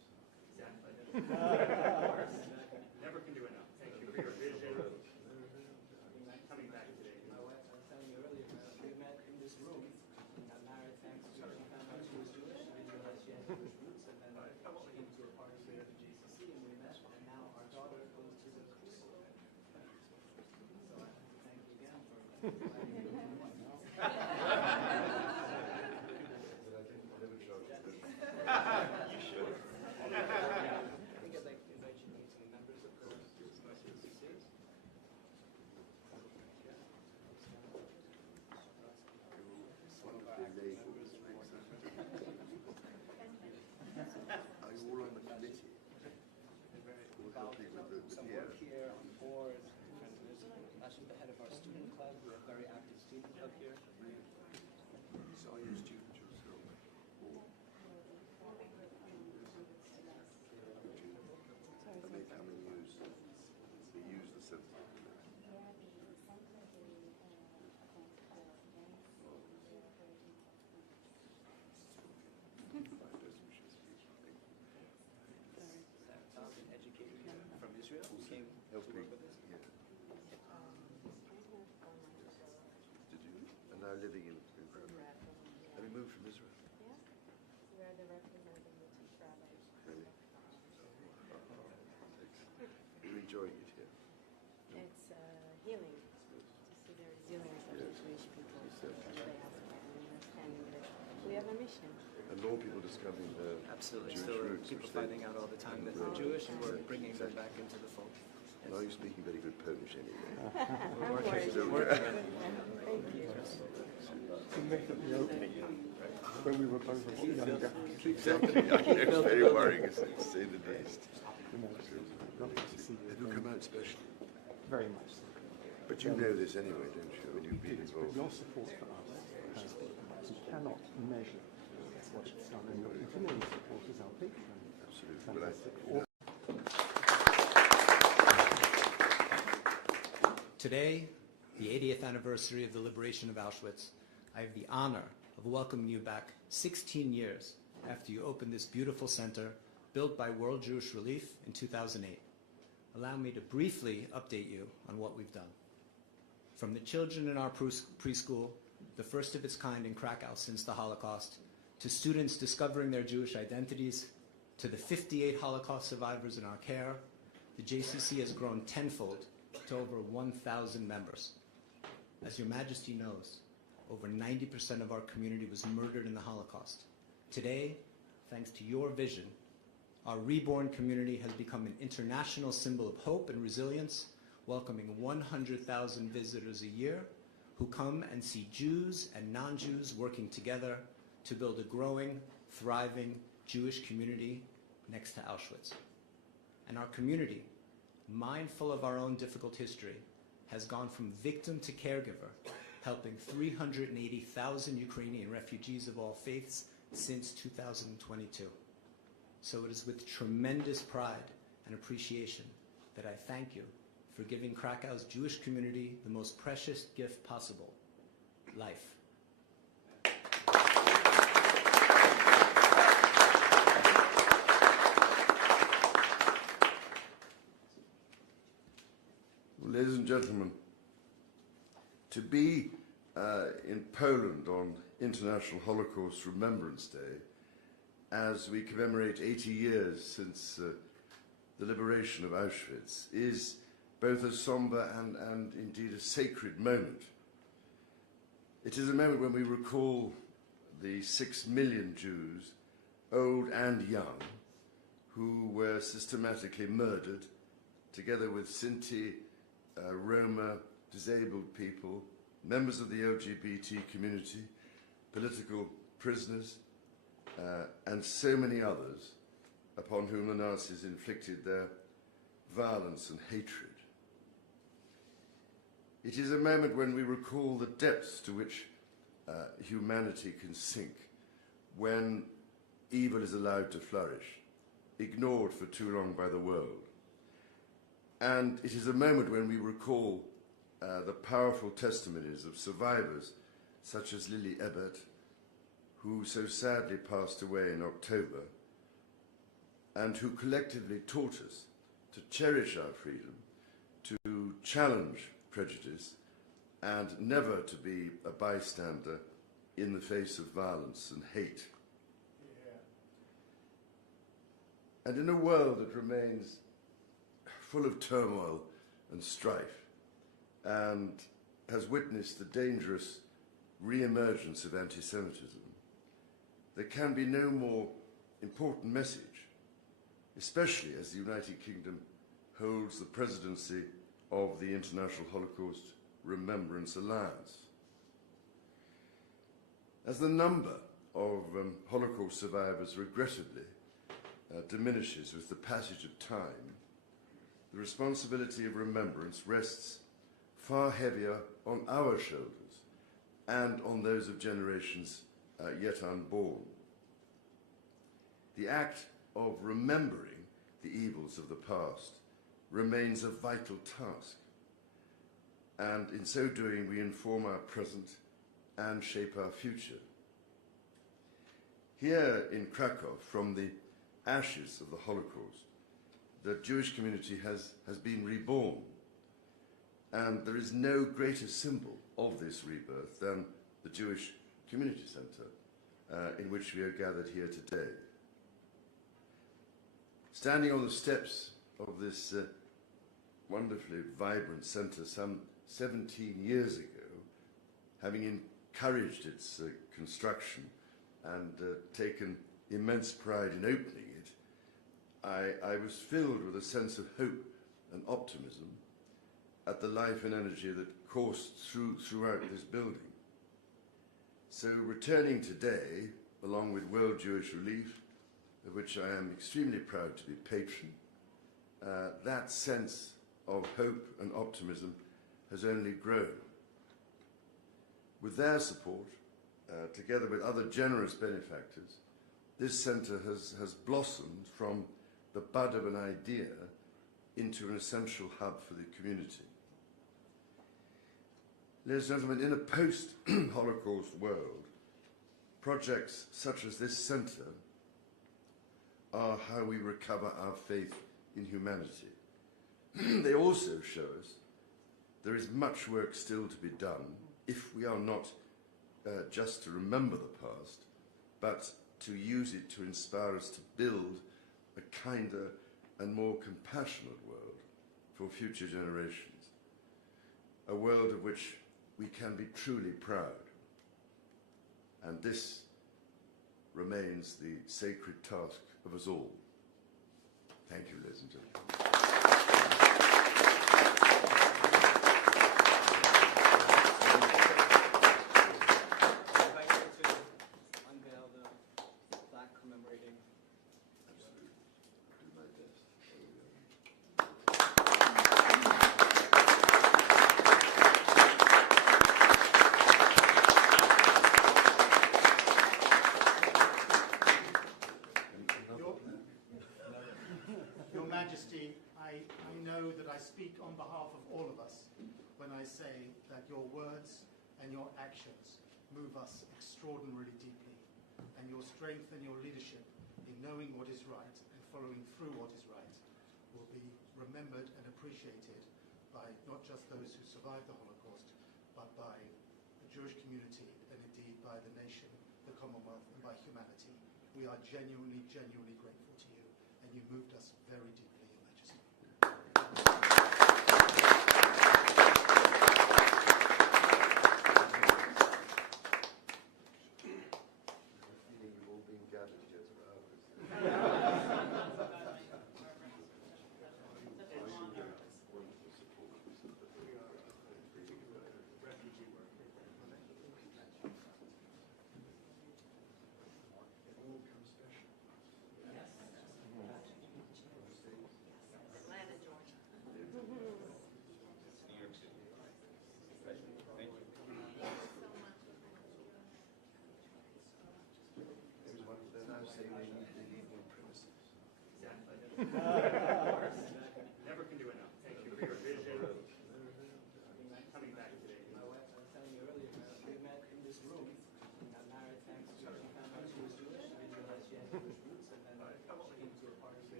Never can do enough. Thank you for your vision. Coming back today. My wife, I was telling you earlier, we met in this room. And got married thanks to she found out she was Jewish. She didn't realize she had Jewish roots, and then she came to a party here at the JCC, and we met. And now our daughter goes to the Crux. So I thank you again for inviting me. You should. I think I'd like to invite you to meet some members of Crux JCC. Are you all on the committee? Some work here on boards. Actually, the head of our student club. We have a very active student club here. So are you a student yourself? And they come and use the center. An educator here from Israel who came to work with us. Yeah. Did you? And now living in Krakow. Have you moved from Israel? Yeah, we are the representative of the rabbis. Really? You're enjoying it here? It's healing to see the resilience of the Jewish people in the diaspora and understanding that we have a mission. And more people discovering their Absolutely. Jewish Still roots, people which they- finding out all the time that they're Jewish, and we're bringing them back into the fold. Now you're speaking very good Polish anyway. I'm worried. Still- Thank you. To make up the opening when we were both a lot younger. Exactly. I know it's very worrying, to say the least. You know, lovely to see Have you. you come out specially? Very much so. But you know this anyway, don't you? When you've been But involved. your support for us has been, you cannot measure what it's done, and your continuing support is our patron. Absolutely. Well, I think, Today, the 80th anniversary of the liberation of Auschwitz, I have the honor of welcoming you back 16 years after you opened this beautiful center built by World Jewish Relief in 2008. Allow me to briefly update you on what we've done. From the children in our preschool, the first of its kind in Krakow since the Holocaust, to students discovering their Jewish identities, to the 58 Holocaust survivors in our care, the JCC has grown tenfold to over 1,000 members. As Your Majesty knows, over 90% of our community was murdered in the Holocaust. Today, thanks to your vision, our reborn community has become an international symbol of hope and resilience, welcoming 100,000 visitors a year who come and see Jews and non-Jews working together to build a growing, thriving Jewish community next to Auschwitz. And our community, mindful of our own difficult history, has gone from victim to caregiver, helping 380,000 Ukrainian refugees of all faiths since 2022. So it is with tremendous pride and appreciation that I thank you for giving Krakow's Jewish community the most precious gift possible, life. Ladies and gentlemen, to be in Poland on International Holocaust Remembrance Day, as we commemorate 80 years since the liberation of Auschwitz, is both a somber and indeed a sacred moment. It is a moment when we recall the 6 million Jews, old and young, who were systematically murdered, together with Sinti, Roma, disabled people, members of the LGBT community, political prisoners, and so many others upon whom the Nazis inflicted their violence and hatred. It is a moment when we recall the depths to which humanity can sink when evil is allowed to flourish, ignored for too long by the world. And it is a moment when we recall the powerful testimonies of survivors such as Lily Ebert, who so sadly passed away in October, and who collectively taught us to cherish our freedom, to challenge prejudice, and never to be a bystander in the face of violence and hate. And in a world that remains full of turmoil and strife and has witnessed the dangerous re-emergence of anti-Semitism, there can be no more important message, especially as the United Kingdom holds the presidency of the International Holocaust Remembrance Alliance. As the number of Holocaust survivors regrettably diminishes with the passage of time, the responsibility of remembrance rests far heavier on our shoulders and on those of generations yet unborn. The act of remembering the evils of the past remains a vital task, and in so doing we inform our present and shape our future. Here in Krakow, from the ashes of the Holocaust, the Jewish community has been reborn, and there is no greater symbol of this rebirth than the Jewish Community Centre in which we are gathered here today. Standing on the steps of this wonderfully vibrant centre some 17 years ago, having encouraged its construction and taken immense pride in opening it, I was filled with a sense of hope and optimism at the life and energy that coursed throughout this building. So returning today, along with World Jewish Relief, of which I am extremely proud to be patron, that sense of hope and optimism has only grown. With their support, together with other generous benefactors, this centre has blossomed from the bud of an idea into an essential hub for the community. Ladies and gentlemen, in a post-Holocaust world, projects such as this centre are how we recover our faith in humanity. They also show us there is much work still to be done if we are not just to remember the past, but to use it to inspire us to build a kinder and more compassionate world for future generations. A world of which we can be truly proud. And this remains the sacred task of us all. Thank you, ladies and gentlemen. Your Majesty, I know that I speak on behalf of all of us when I say that your words and your actions move us extraordinarily deeply, and your strength and your leadership in knowing what is right and following through what is right will be remembered and appreciated by not just those who survived the Holocaust, but by the Jewish community and indeed by the nation, the Commonwealth, and by humanity. We are genuinely, genuinely grateful to you, and you moved us very deeply, Your Majesty. You've all been gathered here to ours. Never can do enough. Thank you for your vision. Coming back today. My wife, I was telling you earlier, we met in this room and got married thanks to she found out she was Jewish. I didn't realize she had Jewish roots, and then she came to a party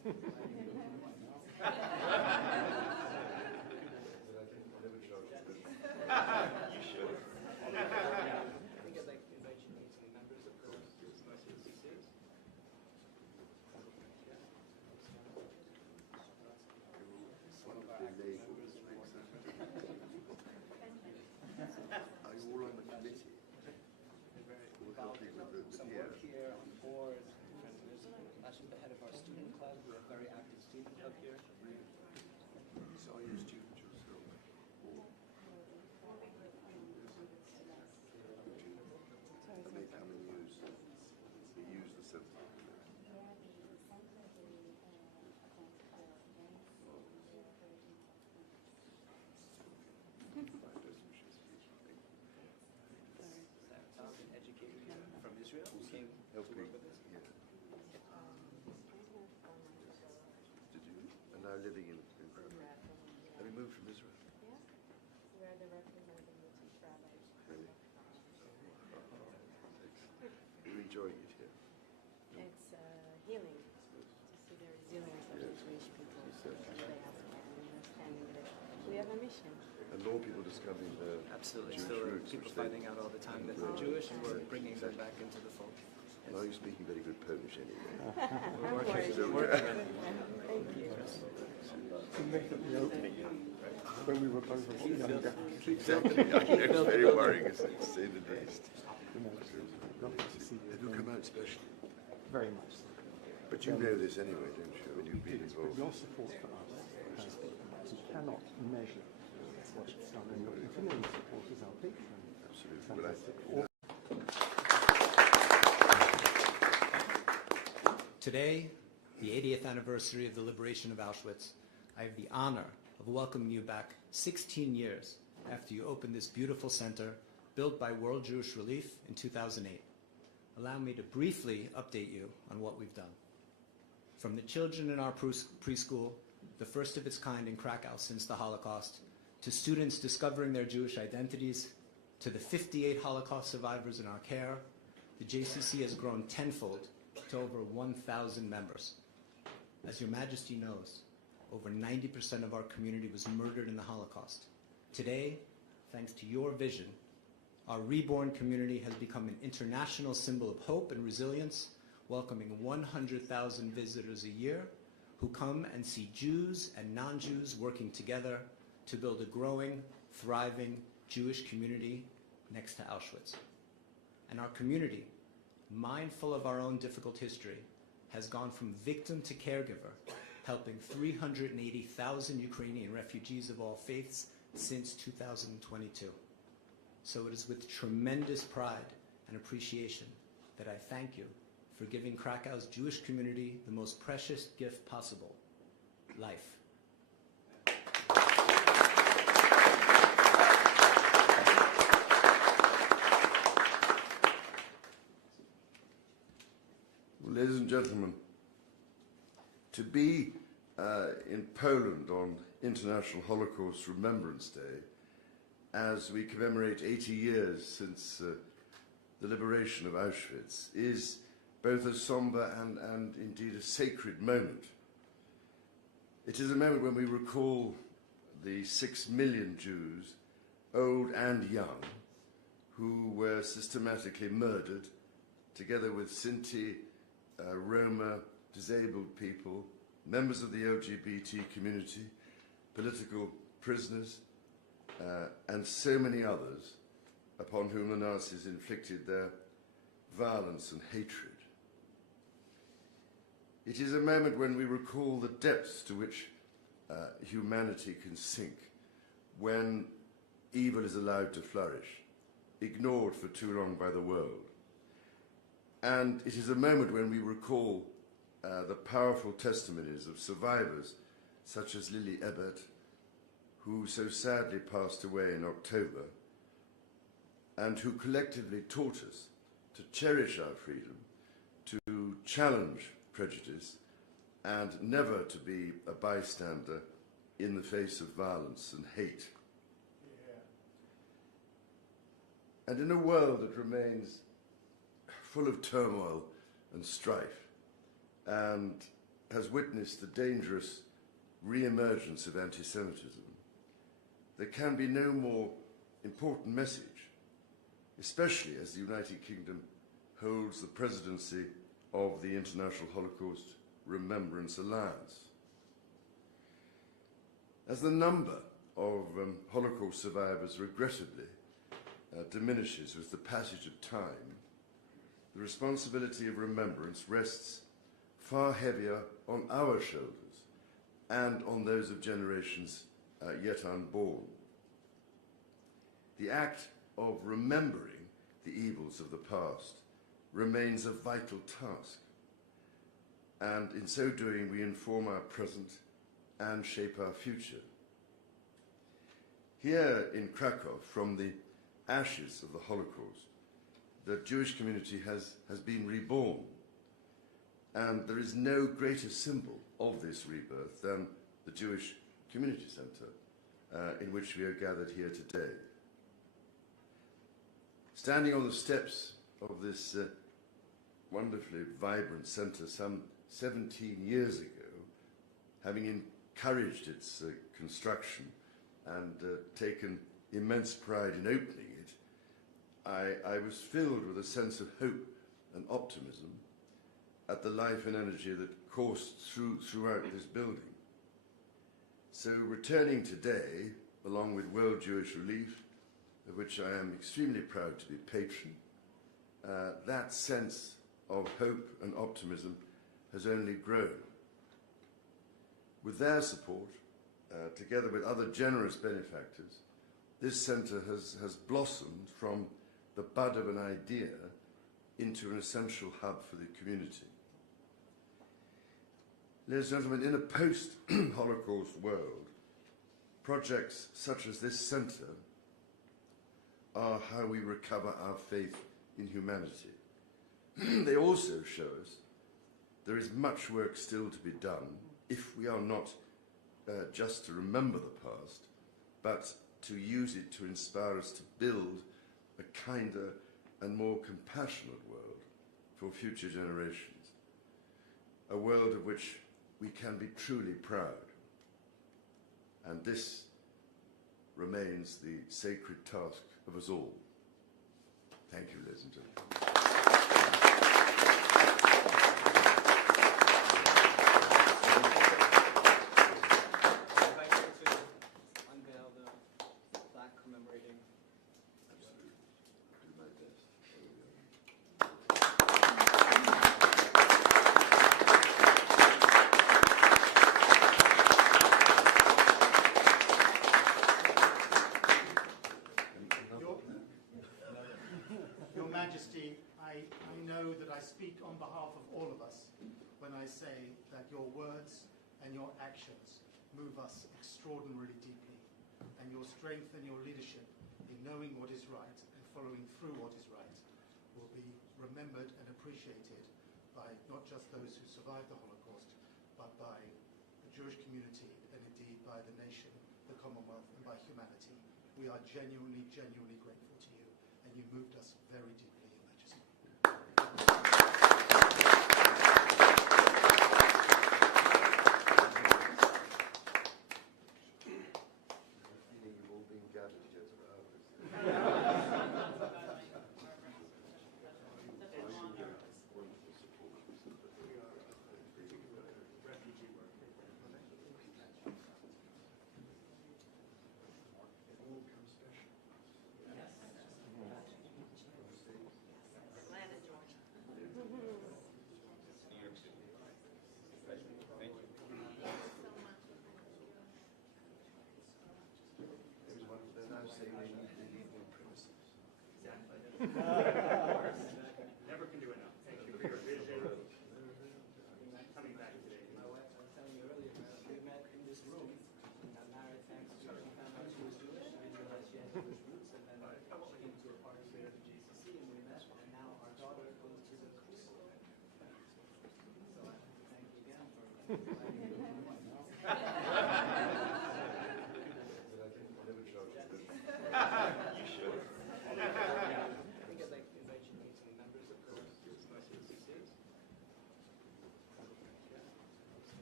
You should. I think I'd like to invite you to meet some members of Crux JCC. Are you all on the committee? Some work here on the board. Actually, the head of our student club. We have a very active student club here. So are you a student yourself? And they come and use the center. Talented educator here from Israel who came to work with us. Yeah. Did you? And now living in Krakow. Have you moved from Israel? Yeah, we're the representative of the rabbis. Really? You're enjoying it here? It's healing to see the resilience of the Jewish people, especially African and understanding that we have a mission. And more people discovering their Absolutely. Jewish Still roots, people which they- finding out all the time that they're Jewish, and we're bringing them back into the fold. Well, you're speaking very good Polish anyway. We're working worried. on it. Thank you. We met at the opening when we were both a lot younger. Exactly. I know, it's very worrying, to say the least. You know, lovely to see you Have you again. come out specially? Very much so. But you know this anyway, don't you? And you've been It is, but involved. your support for us, you cannot measure what it's done, and your continuing support is our patron. Absolutely. Well, I Fantastic. think Today, the 80th anniversary of the liberation of Auschwitz, I have the honor of welcoming you back 16 years after you opened this beautiful center built by World Jewish Relief in 2008. Allow me to briefly update you on what we've done. From the children in our preschool, the first of its kind in Krakow since the Holocaust, to students discovering their Jewish identities, to the 58 Holocaust survivors in our care, the JCC has grown tenfold to over 1,000 members. As Your Majesty knows, over 90% of our community was murdered in the Holocaust. Today, thanks to your vision, our reborn community has become an international symbol of hope and resilience, welcoming 100,000 visitors a year who come and see Jews and non-Jews working together to build a growing, thriving Jewish community next to Auschwitz. And our community, mindful of our own difficult history, has gone from victim to caregiver, helping 380,000 Ukrainian refugees of all faiths since 2022. So it is with tremendous pride and appreciation that I thank you for giving Krakow's Jewish community the most precious gift possible, life. Ladies and gentlemen, to be in Poland on International Holocaust Remembrance Day, as we commemorate 80 years since the liberation of Auschwitz, is both a somber and indeed a sacred moment. It is a moment when we recall the 6 million Jews, old and young, who were systematically murdered, together with Sinti, Roma, disabled people, members of the LGBT community, political prisoners, and so many others upon whom the Nazis inflicted their violence and hatred. It is a moment when we recall the depths to which humanity can sink, when evil is allowed to flourish, ignored for too long by the world. And it is a moment when we recall the powerful testimonies of survivors such as Lily Ebert, who so sadly passed away in October, and who collectively taught us to cherish our freedom, to challenge prejudice, and never to be a bystander in the face of violence and hate. And in a world that remains full of turmoil and strife, and has witnessed the dangerous re-emergence of anti-Semitism, there can be no more important message, especially as the United Kingdom holds the presidency of the International Holocaust Remembrance Alliance. As the number of Holocaust survivors regrettably diminishes with the passage of time, the responsibility of remembrance rests far heavier on our shoulders and on those of generations yet unborn. The act of remembering the evils of the past remains a vital task, and in so doing we inform our present and shape our future. Here in Krakow, from the ashes of the Holocaust, the Jewish community has been reborn, and there is no greater symbol of this rebirth than the Jewish Community Centre in which we are gathered here today. Standing on the steps of this wonderfully vibrant centre some 17 years ago, having encouraged its construction and taken immense pride in opening it, I was filled with a sense of hope and optimism at the life and energy that coursed throughout this building. So returning today, along with World Jewish Relief, of which I am extremely proud to be patron, that sense of hope and optimism has only grown. With their support, together with other generous benefactors, this centre has blossomed from the bud of an idea into an essential hub for the community. Ladies and gentlemen, in a post-Holocaust world, projects such as this centre are how we recover our faith in humanity. They also show us there is much work still to be done if we are not just to remember the past, but to use it to inspire us to build a kinder and more compassionate world for future generations. A world of which we can be truly proud. And this remains the sacred task of us all. Thank you, ladies and gentlemen. Your Majesty, I know that I speak on behalf of all of us when I say that your words and your actions move us extraordinarily deeply, and your strength and your leadership in knowing what is right and following through what is right will be remembered and appreciated by not just those who survived the Holocaust, but by the Jewish community and indeed by the nation, the Commonwealth, and by humanity. We are genuinely, genuinely grateful to you, and you moved us very deeply, Your Majesty. You've all been gathered here for hours. Wonderful support. Refugee work. It all comes special. Atlanta, Georgia. Everyone, they're now saying they need more premises. Never can do enough. Thank you for your vision. Coming back today. My wife, I was telling you earlier, we met in this room, and got married thanks to, she found out she was Jewish, I didn't realize she had Jewish roots, and then she came to a party here at the JCC, and we met, and now our daughter goes to the Crux. So I thank you again for inviting me. You should. I think I'd like to invite you to meet some members of Crux JCC.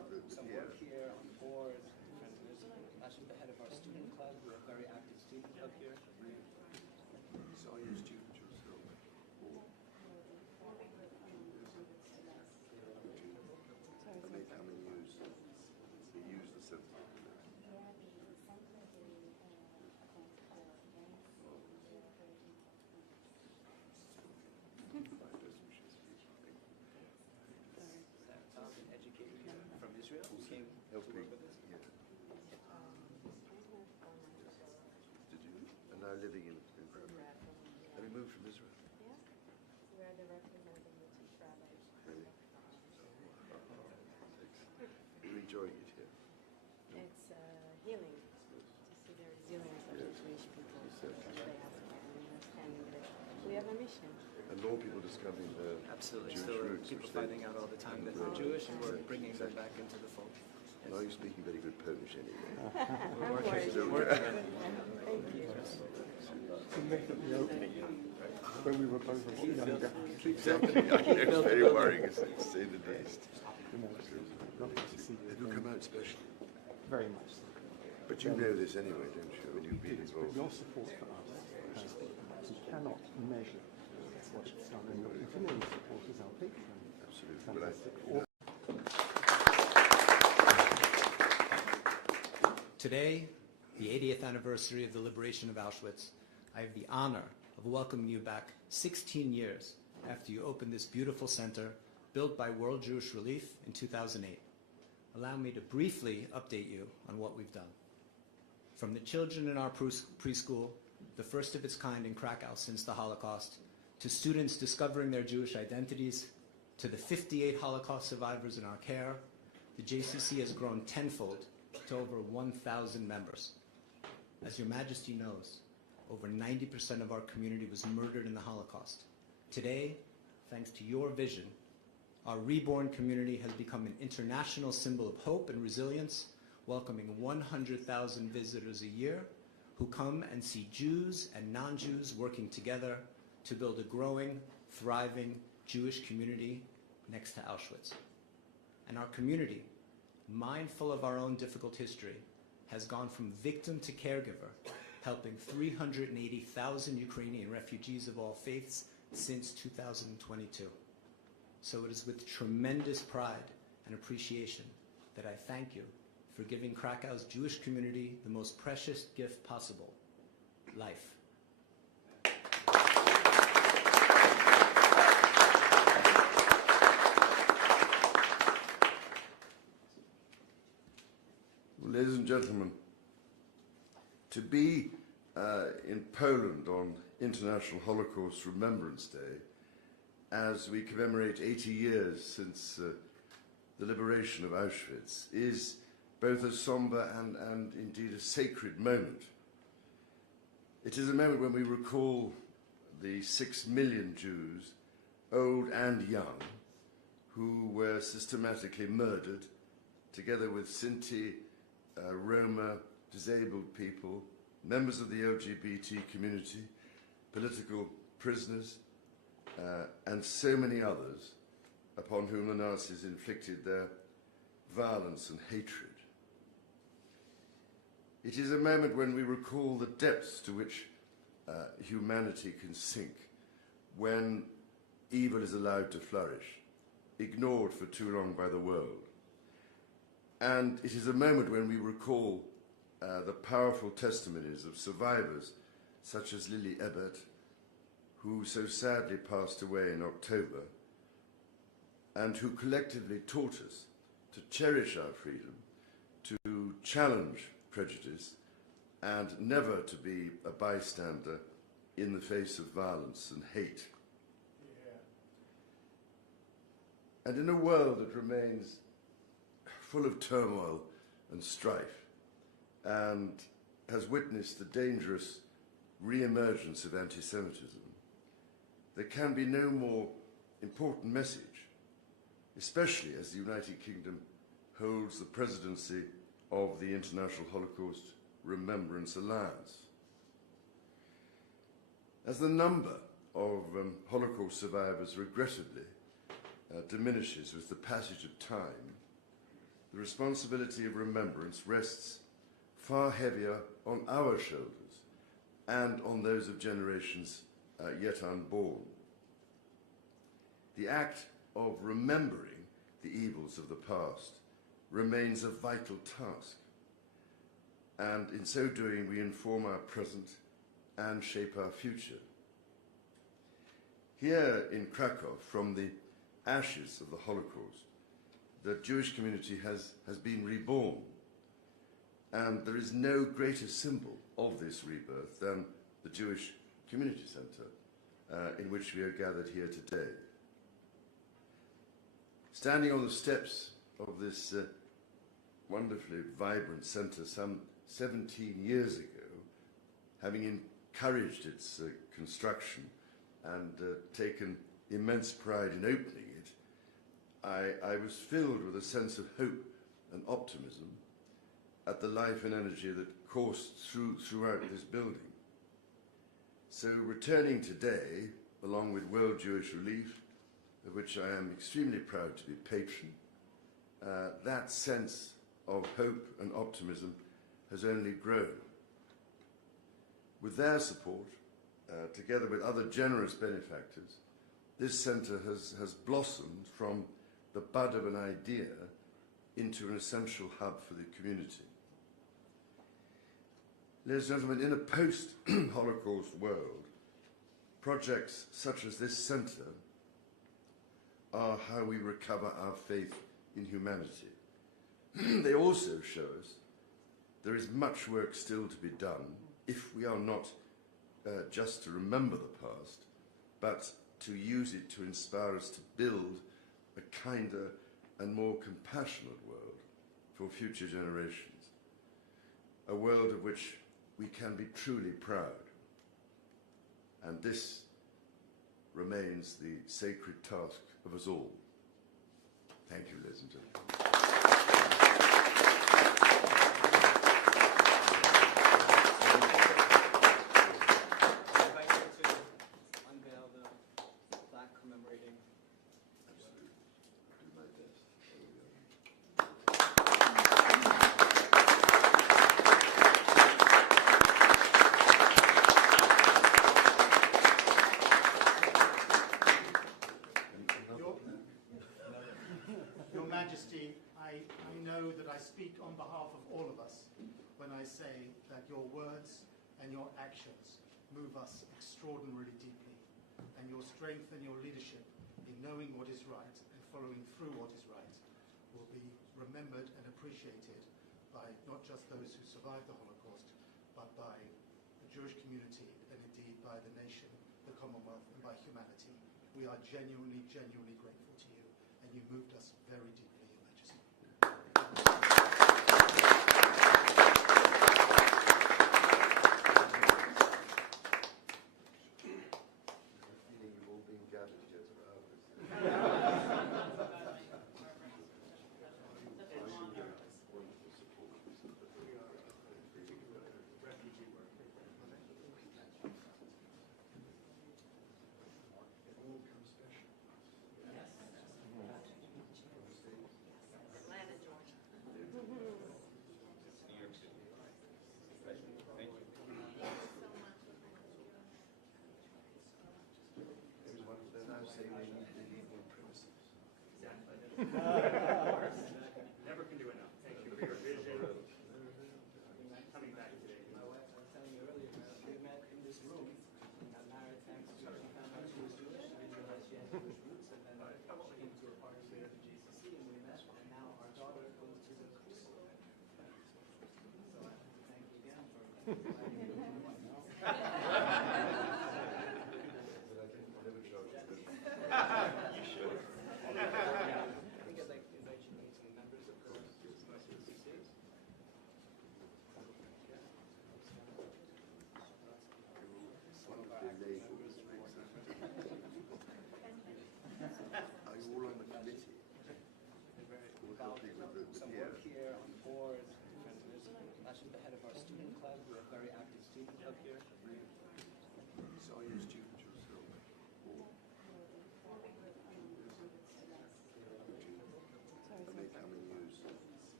some work here on the board. There's actually the head of our student club. We have a very active student club here. So are you a student yourself? And they come and use the center. An educator from Israel who came to work with us. Yeah. Did you? And now living in Krakow. Have you moved from Israel? Yeah, we are the representing the chief rabbis. Really? You're enjoying it here? It's healing to see the resilience of the Jewish people, the diaspora, and understanding that we have a mission. And more people discovering their Absolutely. Jewish Still roots. people which they- finding out all the time that they're Jewish, and we're bringing them back into the fold. Now you're speaking very good Polish anyway. We're working, Working. working on it. Thank you. Immediately opening when we were both younger. Exactly. I know, it's very worrying, to say the least. You know, lovely to see you Have you again. come out specially? Very much so. But you know this anyway, don't you? I mean, you've been But involved. your support for us, you cannot measure what it's done, and your continuing support is our patron. Absolutely. But I Fantastic. think Today, the 80th anniversary of the liberation of Auschwitz, I have the honor of welcoming you back 16 years after you opened this beautiful center built by World Jewish Relief in 2008. Allow me to briefly update you on what we've done. From the children in our preschool, the first of its kind in Krakow since the Holocaust, to students discovering their Jewish identities, to the 58 Holocaust survivors in our care, the JCC has grown tenfold to over 1,000 members. As Your Majesty knows, over 90% of our community was murdered in the Holocaust. Today, thanks to your vision, our reborn community has become an international symbol of hope and resilience, welcoming 100,000 visitors a year who come and see Jews and non-Jews working together to build a growing, thriving Jewish community next to Auschwitz. And our community, mindful of our own difficult history, has gone from victim to caregiver, helping 380,000 Ukrainian refugees of all faiths since 2022. So it is with tremendous pride and appreciation that I thank you for giving Krakow's Jewish community the most precious gift possible, life. Ladies and gentlemen, to be in Poland on International Holocaust Remembrance Day, as we commemorate 80 years since the liberation of Auschwitz, is both a somber and indeed a sacred moment. It is a moment when we recall the 6 million Jews, old and young, who were systematically murdered, together with Sinti, Roma, disabled people, members of the LGBT community, political prisoners, and so many others upon whom the Nazis inflicted their violence and hatred. It is a moment when we recall the depths to which humanity can sink when evil is allowed to flourish, ignored for too long by the world. And it is a moment when we recall the powerful testimonies of survivors such as Lily Ebert, who so sadly passed away in October, and who collectively taught us to cherish our freedom, to challenge prejudice, and never to be a bystander in the face of violence and hate. Yeah. And in a world that remains full of turmoil and strife, and has witnessed the dangerous re-emergence of anti-Semitism, there can be no more important message, especially as the United Kingdom holds the presidency of the International Holocaust Remembrance Alliance. As the number of Holocaust survivors regrettably diminishes with the passage of time, the responsibility of remembrance rests far heavier on our shoulders and on those of generations yet unborn. The act of remembering the evils of the past remains a vital task, and in so doing we inform our present and shape our future. Here in Krakow, from the ashes of the Holocaust, the Jewish community has been reborn, and there is no greater symbol of this rebirth than the Jewish Community Centre in which we are gathered here today. Standing on the steps of this wonderfully vibrant centre some 17 years ago, having encouraged its construction and taken immense pride in opening it, I was filled with a sense of hope and optimism at the life and energy that coursed throughout this building. So returning today, along with World Jewish Relief, of which I am extremely proud to be patron, that sense of hope and optimism has only grown. With their support, together with other generous benefactors, this centre has blossomed from the bud of an idea into an essential hub for the community. Ladies and gentlemen, in a post-Holocaust world, projects such as this centre are how we recover our faith in humanity. They also show us there is much work still to be done if we are not just to remember the past, but to use it to inspire us to build a kinder and more compassionate world for future generations. A world of which we can be truly proud. And this remains the sacred task of us all. Thank you, ladies and gentlemen. Your Majesty, I know that I speak on behalf of all of us when I say that your words and your actions move us extraordinarily deeply, and your strength and your leadership in knowing what is right and following through what is right will be remembered and appreciated by not just those who survived the Holocaust, but by the Jewish community and indeed by the nation, the Commonwealth, and by humanity. We are genuinely, genuinely grateful to you, and you moved us very deeply, Your Majesty. You've all been gathered just for hours. Wonderful support. Refugee work. It all comes special. Atlanta, Georgia. New York City. Thank you. Everyone, they're now saying they need to leave on premises. Never can do enough. Thank you for your vision. Coming back today. My wife, I was telling you earlier, we met in this room. We got married thanks to her. She found out she was Jewish. I didn't realize she had Jewish roots. And then she came to a party here at the JCC and we met. And now our daughter goes to the Crux. So I thank you again for inviting me. But I think whatever charge is good. You should. I think I'd like to invite you to meet some members of Crux. Are you all on the committee? About some work here on boards, different, there's actually the head of our student club, we have a very active student club here. So are you a student yourself? Or they come and use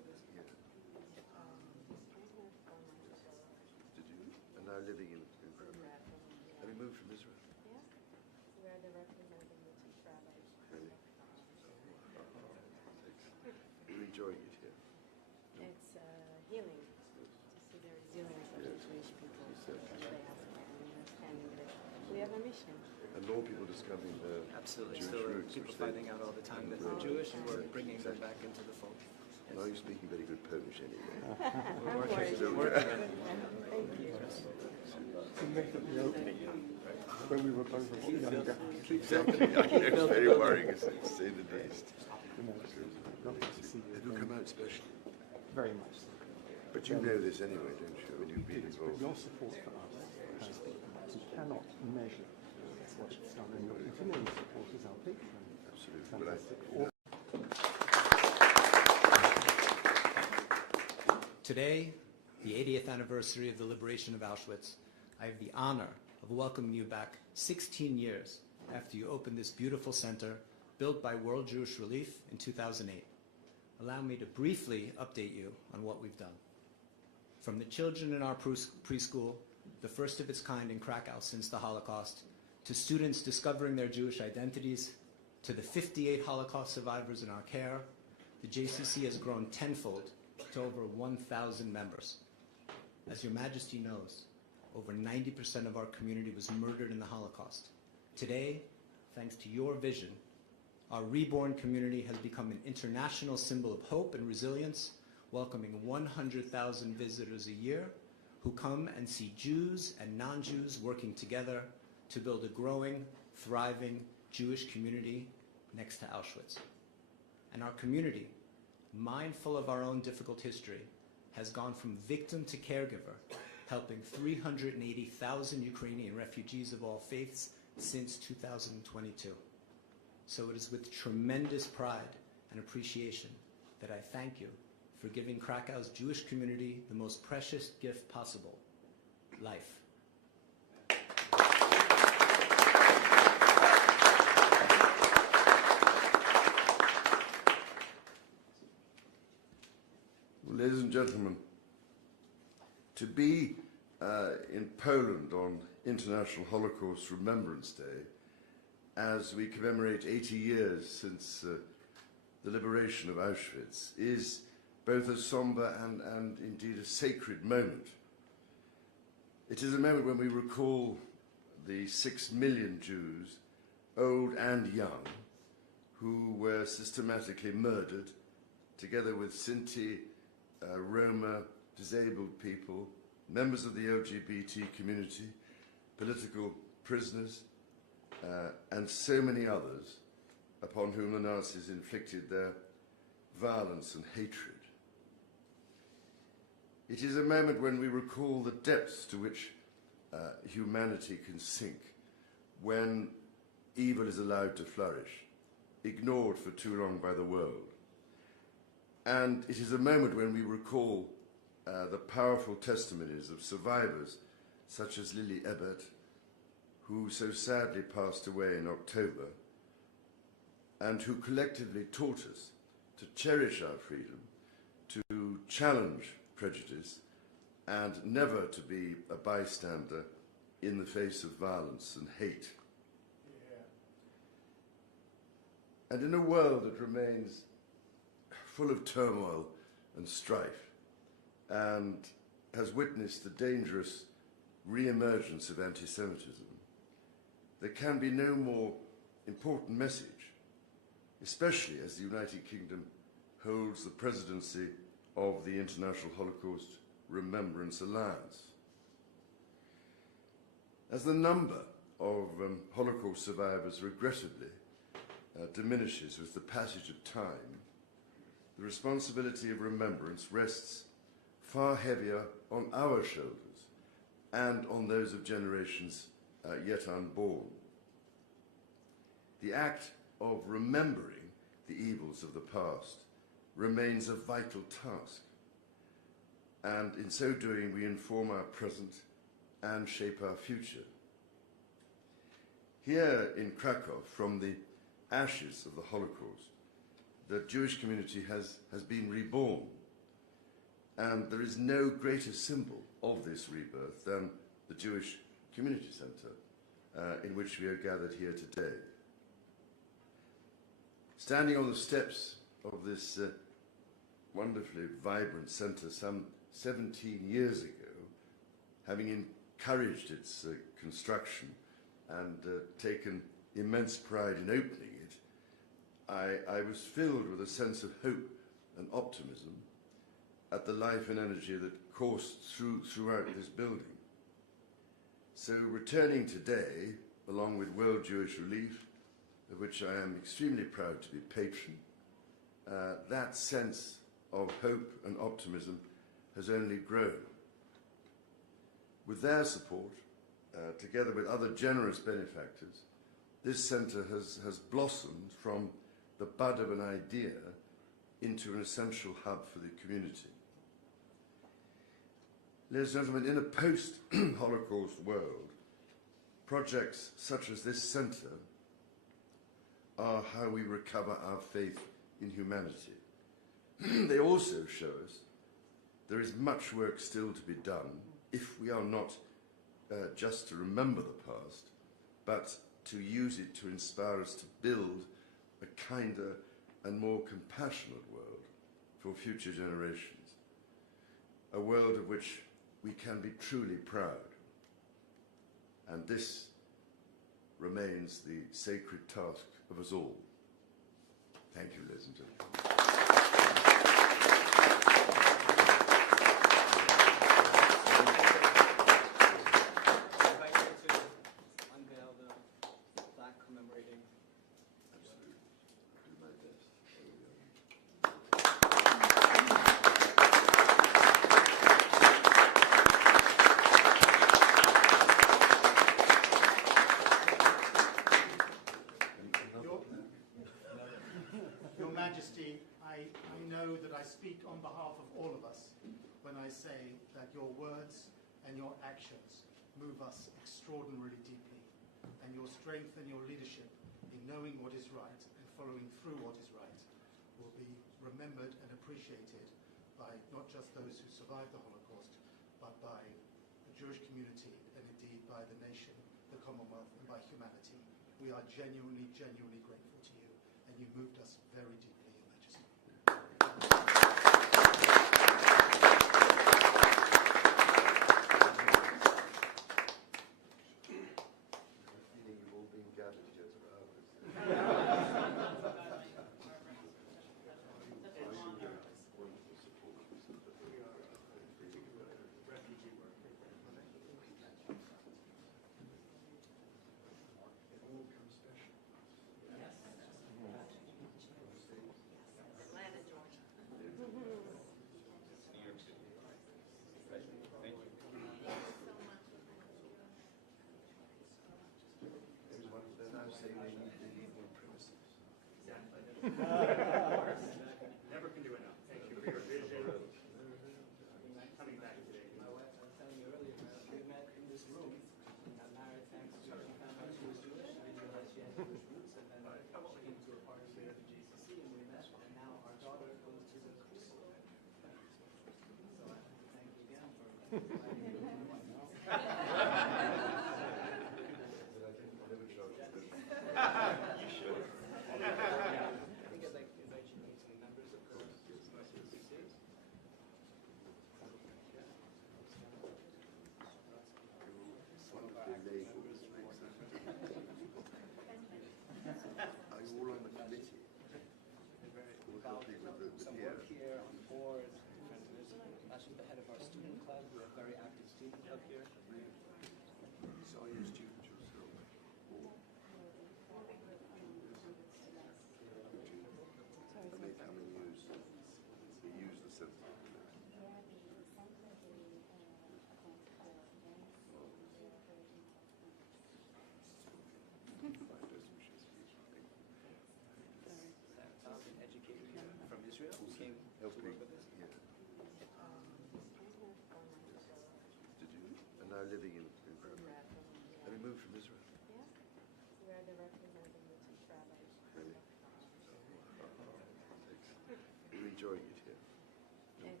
now living in Krakow. Have you moved from Israel? Yeah, we're the representative chief rabbi. Really? You're enjoying it here? It's healing to see the resilience of the Jewish people, the diaspora, and understanding that we have a mission. And more people discovering their Absolutely. Jewish Still roots, people which they- finding out all the time that Right. they're Jewish, and we're bringing them back into the fold. Now you're speaking very good Polish anyway. I'm worried. So- Thank you. To make it the opening when we were both a lot younger. Exactly. I know, it's very worrying, isn't it, to say the least. You know, lovely to see They you. do come out especially. Very much so. But you know this anyway, don't you? I mean, you've been It is, but involved. your support for us has been, you cannot measure what it's done, and your continuing support is our patron. Absolutely. But I Fantastic. think, Today, the 80th anniversary of the liberation of Auschwitz, I have the honor of welcoming you back 16 years after you opened this beautiful center built by World Jewish Relief in 2008. Allow me to briefly update you on what we've done. From the children in our preschool, the first of its kind in Krakow since the Holocaust, to students discovering their Jewish identities, to the 58 Holocaust survivors in our care, the JCC has grown tenfold to over 1,000 members. As Your Majesty knows, over 90% of our community was murdered in the Holocaust. Today, thanks to your vision, our reborn community has become an international symbol of hope and resilience, welcoming 100,000 visitors a year who come and see Jews and non-Jews working together to build a growing, thriving Jewish community next to Auschwitz. And our community, mindful of our own difficult history, has gone from victim to caregiver, helping 380,000 Ukrainian refugees of all faiths since 2022. So it is with tremendous pride and appreciation that I thank you for giving Krakow's Jewish community the most precious gift possible, life. well, ladies and gentlemen, to be in Poland on International Holocaust Remembrance Day, as we commemorate 80 years since the liberation of Auschwitz, is both a somber and indeed a sacred moment. It is a moment when we recall the 6 million Jews, old and young, who were systematically murdered, together with Sinti, Roma, disabled people, members of the LGBT community, political prisoners, and so many others upon whom the Nazis inflicted their violence and hatred. It is a moment when we recall the depths to which humanity can sink when evil is allowed to flourish, ignored for too long by the world. And it is a moment when we recall the powerful testimonies of survivors such as Lily Ebert, who so sadly passed away in October, and who collectively taught us to cherish our freedom, to challenge prejudice, and never to be a bystander in the face of violence and hate. And in a world that remains full of turmoil and strife, and has witnessed the dangerous re-emergence of anti-Semitism, there can be no more important message, especially as the United Kingdom holds the presidency of the International Holocaust Remembrance Alliance. As the number of Holocaust survivors regrettably diminishes with the passage of time, the responsibility of remembrance rests far heavier on our shoulders and on those of generations yet unborn. The act of remembering the evils of the past remains a vital task, and in so doing we inform our present and shape our future. Here in Krakow, from the ashes of the Holocaust, the Jewish community has been reborn, and there is no greater symbol of this rebirth than the Jewish Community Centre, in which we are gathered here today. Standing on the steps of this wonderfully vibrant centre some 17 years ago, having encouraged its construction and taken immense pride in opening it, I was filled with a sense of hope and optimism at the life and energy that coursed throughout this building. So returning today, along with World Jewish Relief, of which I am extremely proud to be patron, that sense of hope and optimism has only grown. With their support, together with other generous benefactors, this centre has blossomed from the bud of an idea into an essential hub for the community. Ladies and gentlemen, in a post-Holocaust world, projects such as this centre are how we recover our faith in humanity. They also show us there is much work still to be done if we are not just to remember the past, but to use it to inspire us to build a kinder and more compassionate world for future generations. A world of which we can be truly proud. And this remains the sacred task of us all. Thank you, ladies and gentlemen. Your Majesty, I know that I speak on behalf of all of us when I say that your words and your actions move us extraordinarily deeply, and your strength and your leadership in knowing what is right and following through what is right will be remembered and appreciated by not just those who survived the Holocaust, but by the Jewish community and indeed by the nation, the Commonwealth, and by humanity. We are genuinely, genuinely grateful to you, and you moved us very deeply, Your Majesty. Feeling you've all been gathered here for hours. Never can do enough. Thank you for your vision. Coming back today. My wife, I was telling you earlier, we met in this room. We got married thanks to, she found out she was Jewish. I didn't realize she had Jewish roots. And then she came to a party here at the JCC and we met. And now our daughter goes to the Crux. So I thank you again for inviting me. You should. I think I'd like to invite you to meet some members of Crux JCC. Are you all on the committee? Some work here on boards. Actually, the head of our student club. We have a very active student club here. So are you a student yourself? And they come and use the centre. Talented educator here from Israel who came to work with us. Did you? And now living in Krakow. Have you moved from Israel? Yeah, we are the representative of the chief rabbis. Really? You're enjoying it here? And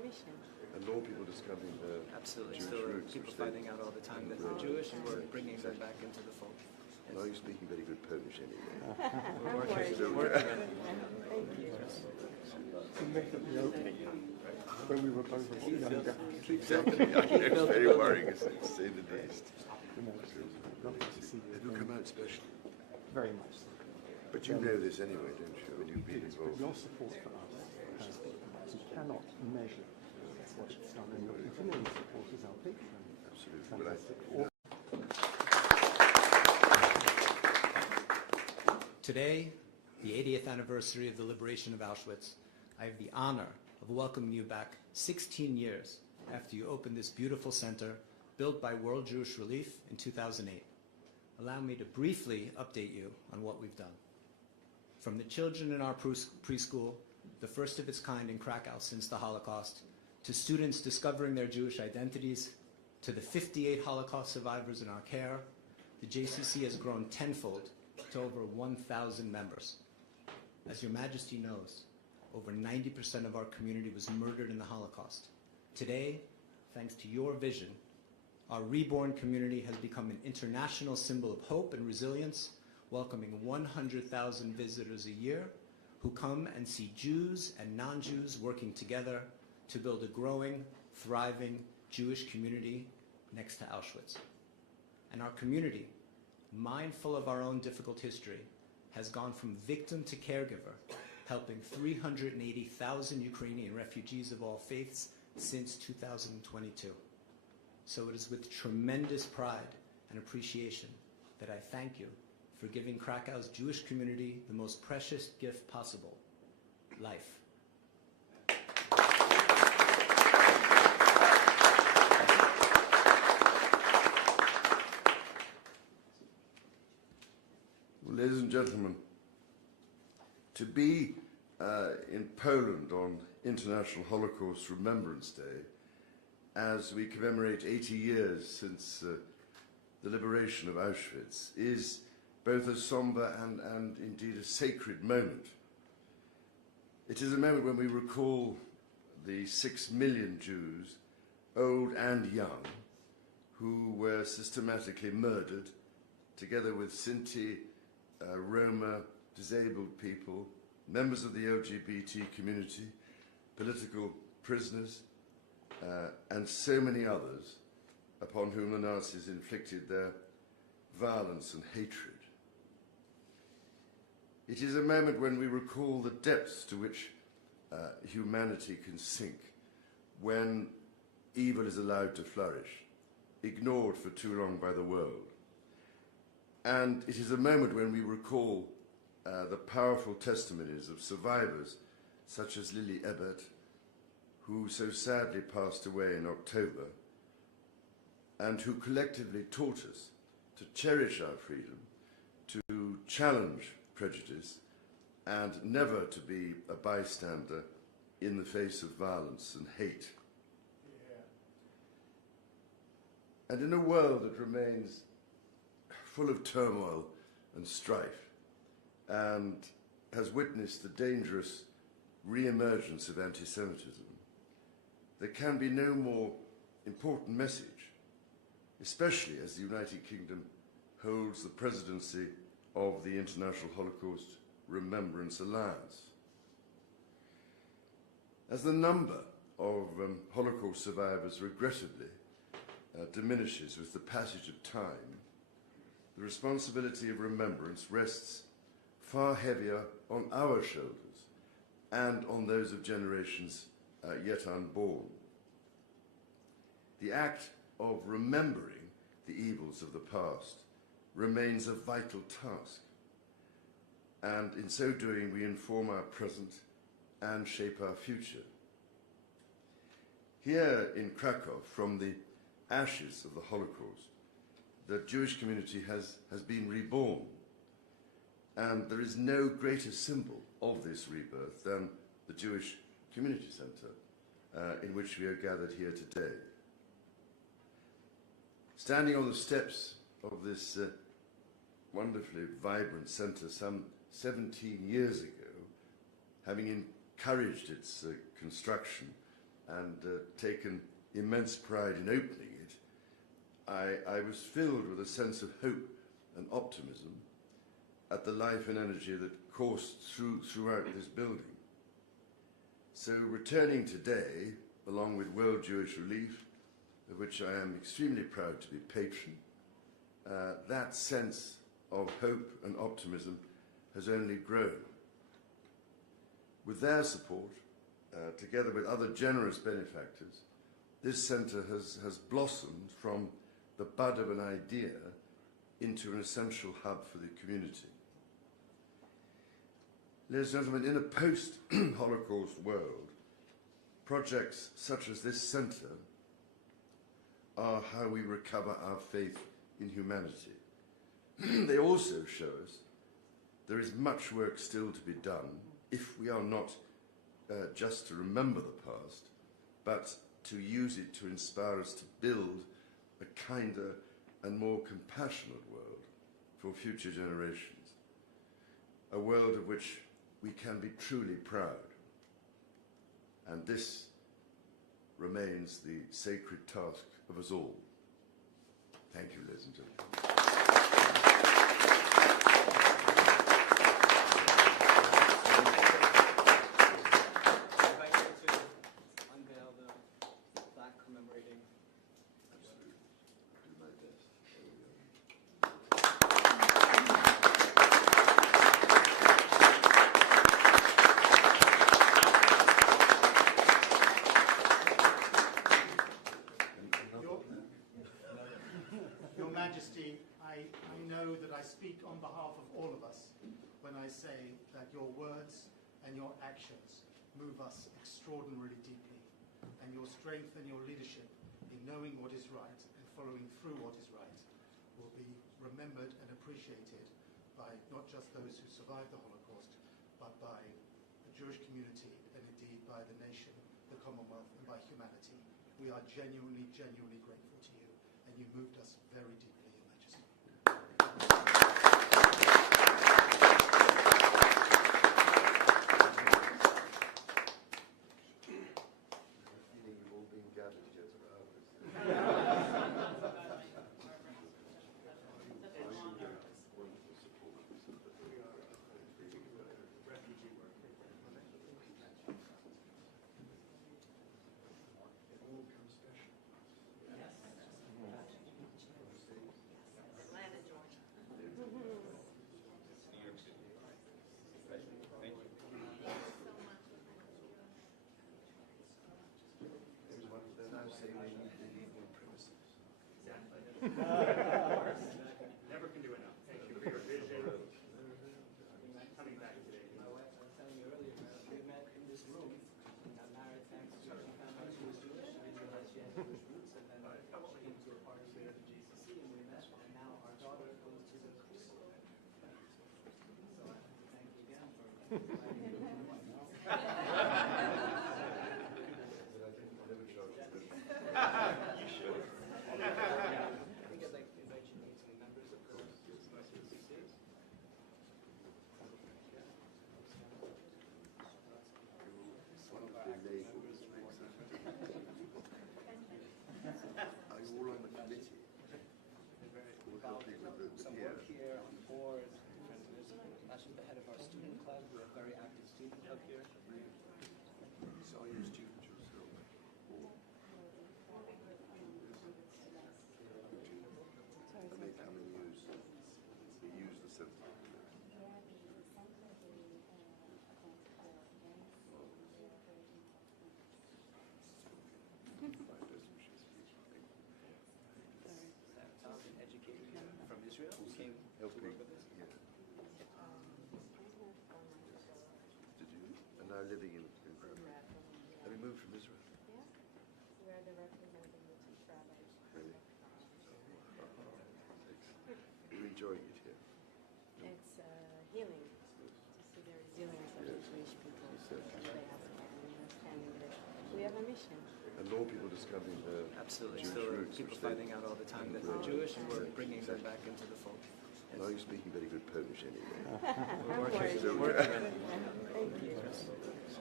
mission. And more people discovering their Absolutely. Jewish Still roots, people which they- finding out all the time that they're Jewish, and we're bringing them back into the fold. Now you're speaking very good Polish anyway. I'm working. Working on it. Thank you. We met at the opening when we were both a lot younger. Exactly. I know it's very worrying, to say the least. You know, it's lovely to see you. It will come out special. Very much so. But you know this anyway, don't you? When you've been But involved. your support for us, you cannot measure what it's done, and your continuing support is our patron. Absolutely. Well, Fantastic. Today, the 80th anniversary of the liberation of Auschwitz, I have the honor of welcoming you back 16 years after you opened this beautiful center built by World Jewish Relief in 2008. Allow me to briefly update you on what we've done. From the children in our preschool, the first of its kind in Krakow since the Holocaust, to students discovering their Jewish identities, to the 58 Holocaust survivors in our care, the JCC has grown tenfold to over 1,000 members. As Your Majesty knows, over 90% of our community was murdered in the Holocaust. Today, thanks to your vision, our reborn community has become an international symbol of hope and resilience, welcoming 100,000 visitors a year who come and see Jews and non-Jews working together to build a growing, thriving Jewish community next to Auschwitz. And our community, mindful of our own difficult history, has gone from victim to caregiver, helping 380,000 Ukrainian refugees of all faiths since 2022. So it is with tremendous pride and appreciation that I thank you for giving Krakow's Jewish community the most precious gift possible, life. Ladies and gentlemen, to be in Poland on International Holocaust Remembrance Day, as we commemorate 80 years since the liberation of Auschwitz, is both a somber and indeed a sacred moment. It is a moment when we recall the 6 million Jews, old and young, who were systematically murdered, together with Sinti, Roma, disabled people, members of the LGBT community, political prisoners, and so many others upon whom the Nazis inflicted their violence and hatred. It is a moment when we recall the depths to which humanity can sink, when evil is allowed to flourish, ignored for too long by the world. And it is a moment when we recall the powerful testimonies of survivors such as Lily Ebert, who so sadly passed away in October, and who collectively taught us to cherish our freedom, to challenge prejudice, and never to be a bystander in the face of violence and hate. Yeah. And in a world that remains full of turmoil and strife, and has witnessed the dangerous re-emergence of anti-Semitism, there can be no more important message, especially as the United Kingdom holds the presidency of the International Holocaust Remembrance Alliance. As the number of Holocaust survivors regrettably diminishes with the passage of time, the responsibility of remembrance rests far heavier on our shoulders and on those of generations yet unborn. The act of remembering the evils of the past remains a vital task, and in so doing we inform our present and shape our future. Here in Krakow, from the ashes of the Holocaust, the Jewish community has been reborn, and there is no greater symbol of this rebirth than the Jewish Community Centre in which we are gathered here today. Standing on the steps of this wonderfully vibrant centre some 17 years ago, having encouraged its construction and taken immense pride in opening it, I was filled with a sense of hope and optimism at the life and energy that coursed throughout this building. So returning today, along with World Jewish Relief, of which I am extremely proud to be patron, that sense of hope and optimism has only grown. With their support, together with other generous benefactors, this centre has blossomed from the bud of an idea into an essential hub for the community. Ladies and gentlemen, in a post-Holocaust world, projects such as this centre are how we recover our faith in humanity. They also show us there is much work still to be done if we are not just to remember the past, but to use it to inspire us to build a kinder and more compassionate world for future generations. A world of which we can be truly proud. And this remains the sacred task of us all. Thank you, ladies and gentlemen. On behalf of all of us when I say that your words and your actions move us extraordinarily deeply, and your strength and your leadership in knowing what is right and following through what is right will be remembered and appreciated by not just those who survived the Holocaust, but by the Jewish community and indeed by the nation, the Commonwealth, and by humanity. We are genuinely, genuinely grateful to you, and you moved us very deeply, Your Majesty. Never can do enough. Thank you for your vision. Coming back today. My wife, I was telling you earlier, we met in this room. We got married thanks to she found out she was Jewish. I didn't realize she had Jewish roots, and then she came to a party here at the JCC, and we met. And now our daughter goes to the Crux. So I have to thank you again for inviting me. You should. I think I'd like to invite you to meet some members of Crux JCC. Are you all on the committee? Some work here on the board. Actually, the head of our student club. We have a very active student club here. So are you a student yourself? And they come and use the centre. An educator from Israel came to work with us. Yeah. Did you? And now living in Krakow. Have you moved from Israel? Yeah, we are the representative of rabbis. Really? You're enjoying it here? It's healing to see the resilience of the Jewish people, the diaspora, and understanding that we have a mission. And more people discovering their Absolutely. Jewish Still roots, people which they- finding out all the time that they're Jewish, and we're bringing them back into the fold. Now you're speaking very good Polish anyway. I'm working- worried. we're working on it. Thank you.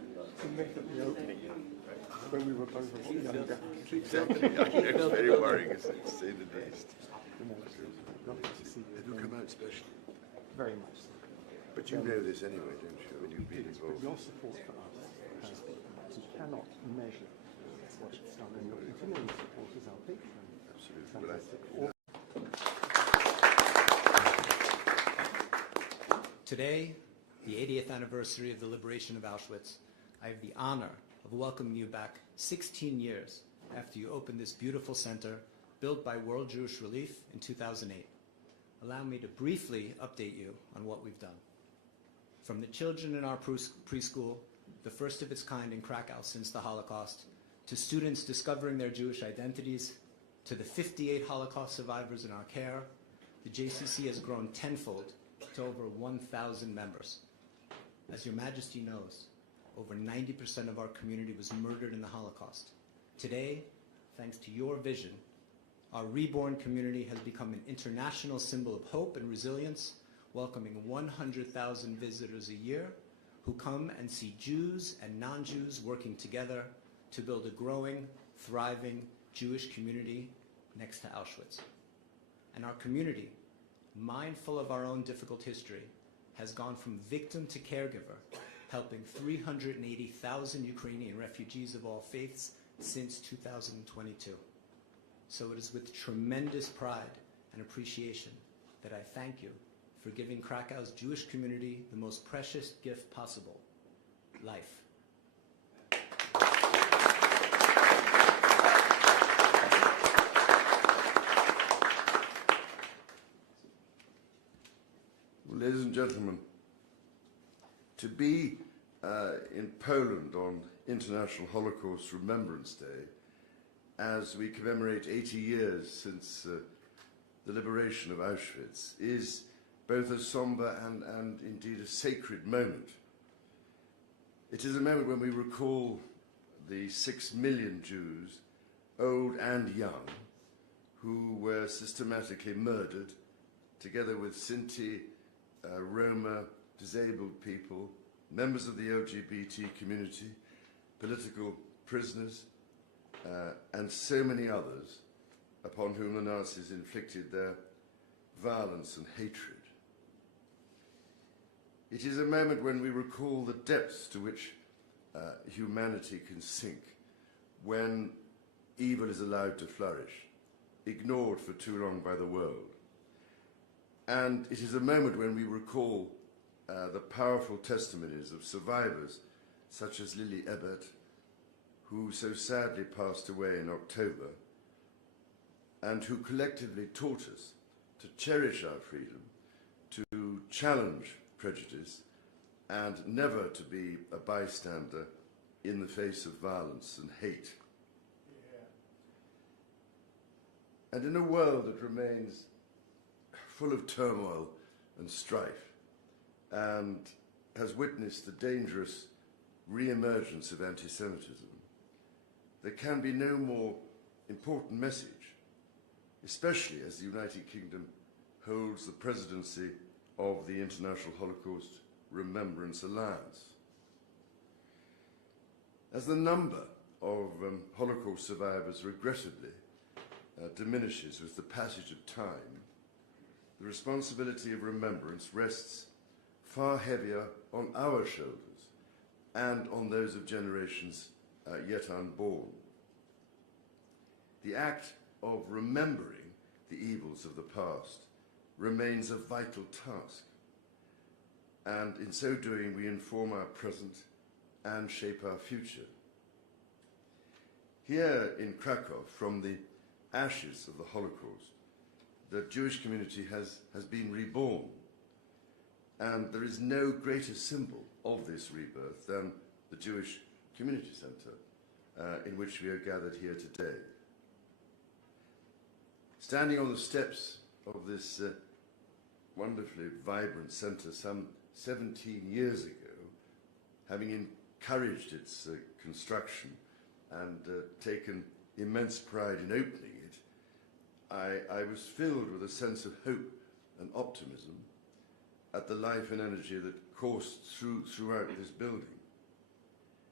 to met at the opening when we were both a lot younger. Exactly. It's very worrying, isn't it, to say the least. You know, lovely to see you. It will come out specially. Very much so. But you know this anyway, don't you? When you've been But involved. your support for us has been, you cannot measure what it's done, and your continuing support is our patron. Absolutely. Fantastic. Today, the 80th anniversary of the liberation of Auschwitz, I have the honor of welcoming you back 16 years after you opened this beautiful center built by World Jewish Relief in 2008. Allow me to briefly update you on what we've done. From the children in our preschool, the first of its kind in Krakow since the Holocaust, to students discovering their Jewish identities, to the 58 Holocaust survivors in our care, the JCC has grown tenfold to over 1,000 members. As Your Majesty knows, over 90% of our community was murdered in the Holocaust. Today, thanks to your vision, our reborn community has become an international symbol of hope and resilience, welcoming 100,000 visitors a year who come and see Jews and non-Jews working together to build a growing, thriving Jewish community next to Auschwitz. And our community, mindful of our own difficult history, has gone from victim to caregiver, helping 380,000 Ukrainian refugees of all faiths since 2022. So it is with tremendous pride and appreciation that I thank you for giving Krakow's Jewish community the most precious gift possible, life. Ladies and gentlemen, to be in Poland on International Holocaust Remembrance Day, as we commemorate 80 years since the liberation of Auschwitz, is both a somber and indeed a sacred moment. It is a moment when we recall the 6 million Jews, old and young, who were systematically murdered, together with Sinti, Roma, disabled people, members of the LGBT community, political prisoners, and so many others upon whom the Nazis inflicted their violence and hatred. It is a moment when we recall the depths to which humanity can sink when evil is allowed to flourish, ignored for too long by the world. And it is a moment when we recall the powerful testimonies of survivors such as Lily Ebert, who so sadly passed away in October, and who collectively taught us to cherish our freedom, to challenge prejudice, and never to be a bystander in the face of violence and hate. Yeah. And in a world that remains full of turmoil and strife, and has witnessed the dangerous re-emergence of anti-Semitism, there can be no more important message, especially as the United Kingdom holds the presidency of the International Holocaust Remembrance Alliance. As the number of Holocaust survivors regrettably diminishes with the passage of time, the responsibility of remembrance rests far heavier on our shoulders and on those of generations yet unborn. The act of remembering the evils of the past remains a vital task, and in so doing we inform our present and shape our future. Here in Krakow, from the ashes of the Holocaust, the Jewish community has been reborn, and there is no greater symbol of this rebirth than the Jewish Community Centre in which we are gathered here today. Standing on the steps of this wonderfully vibrant centre some 17 years ago, having encouraged its construction and taken immense pride in opening it, I was filled with a sense of hope and optimism at the life and energy that coursed throughout this building.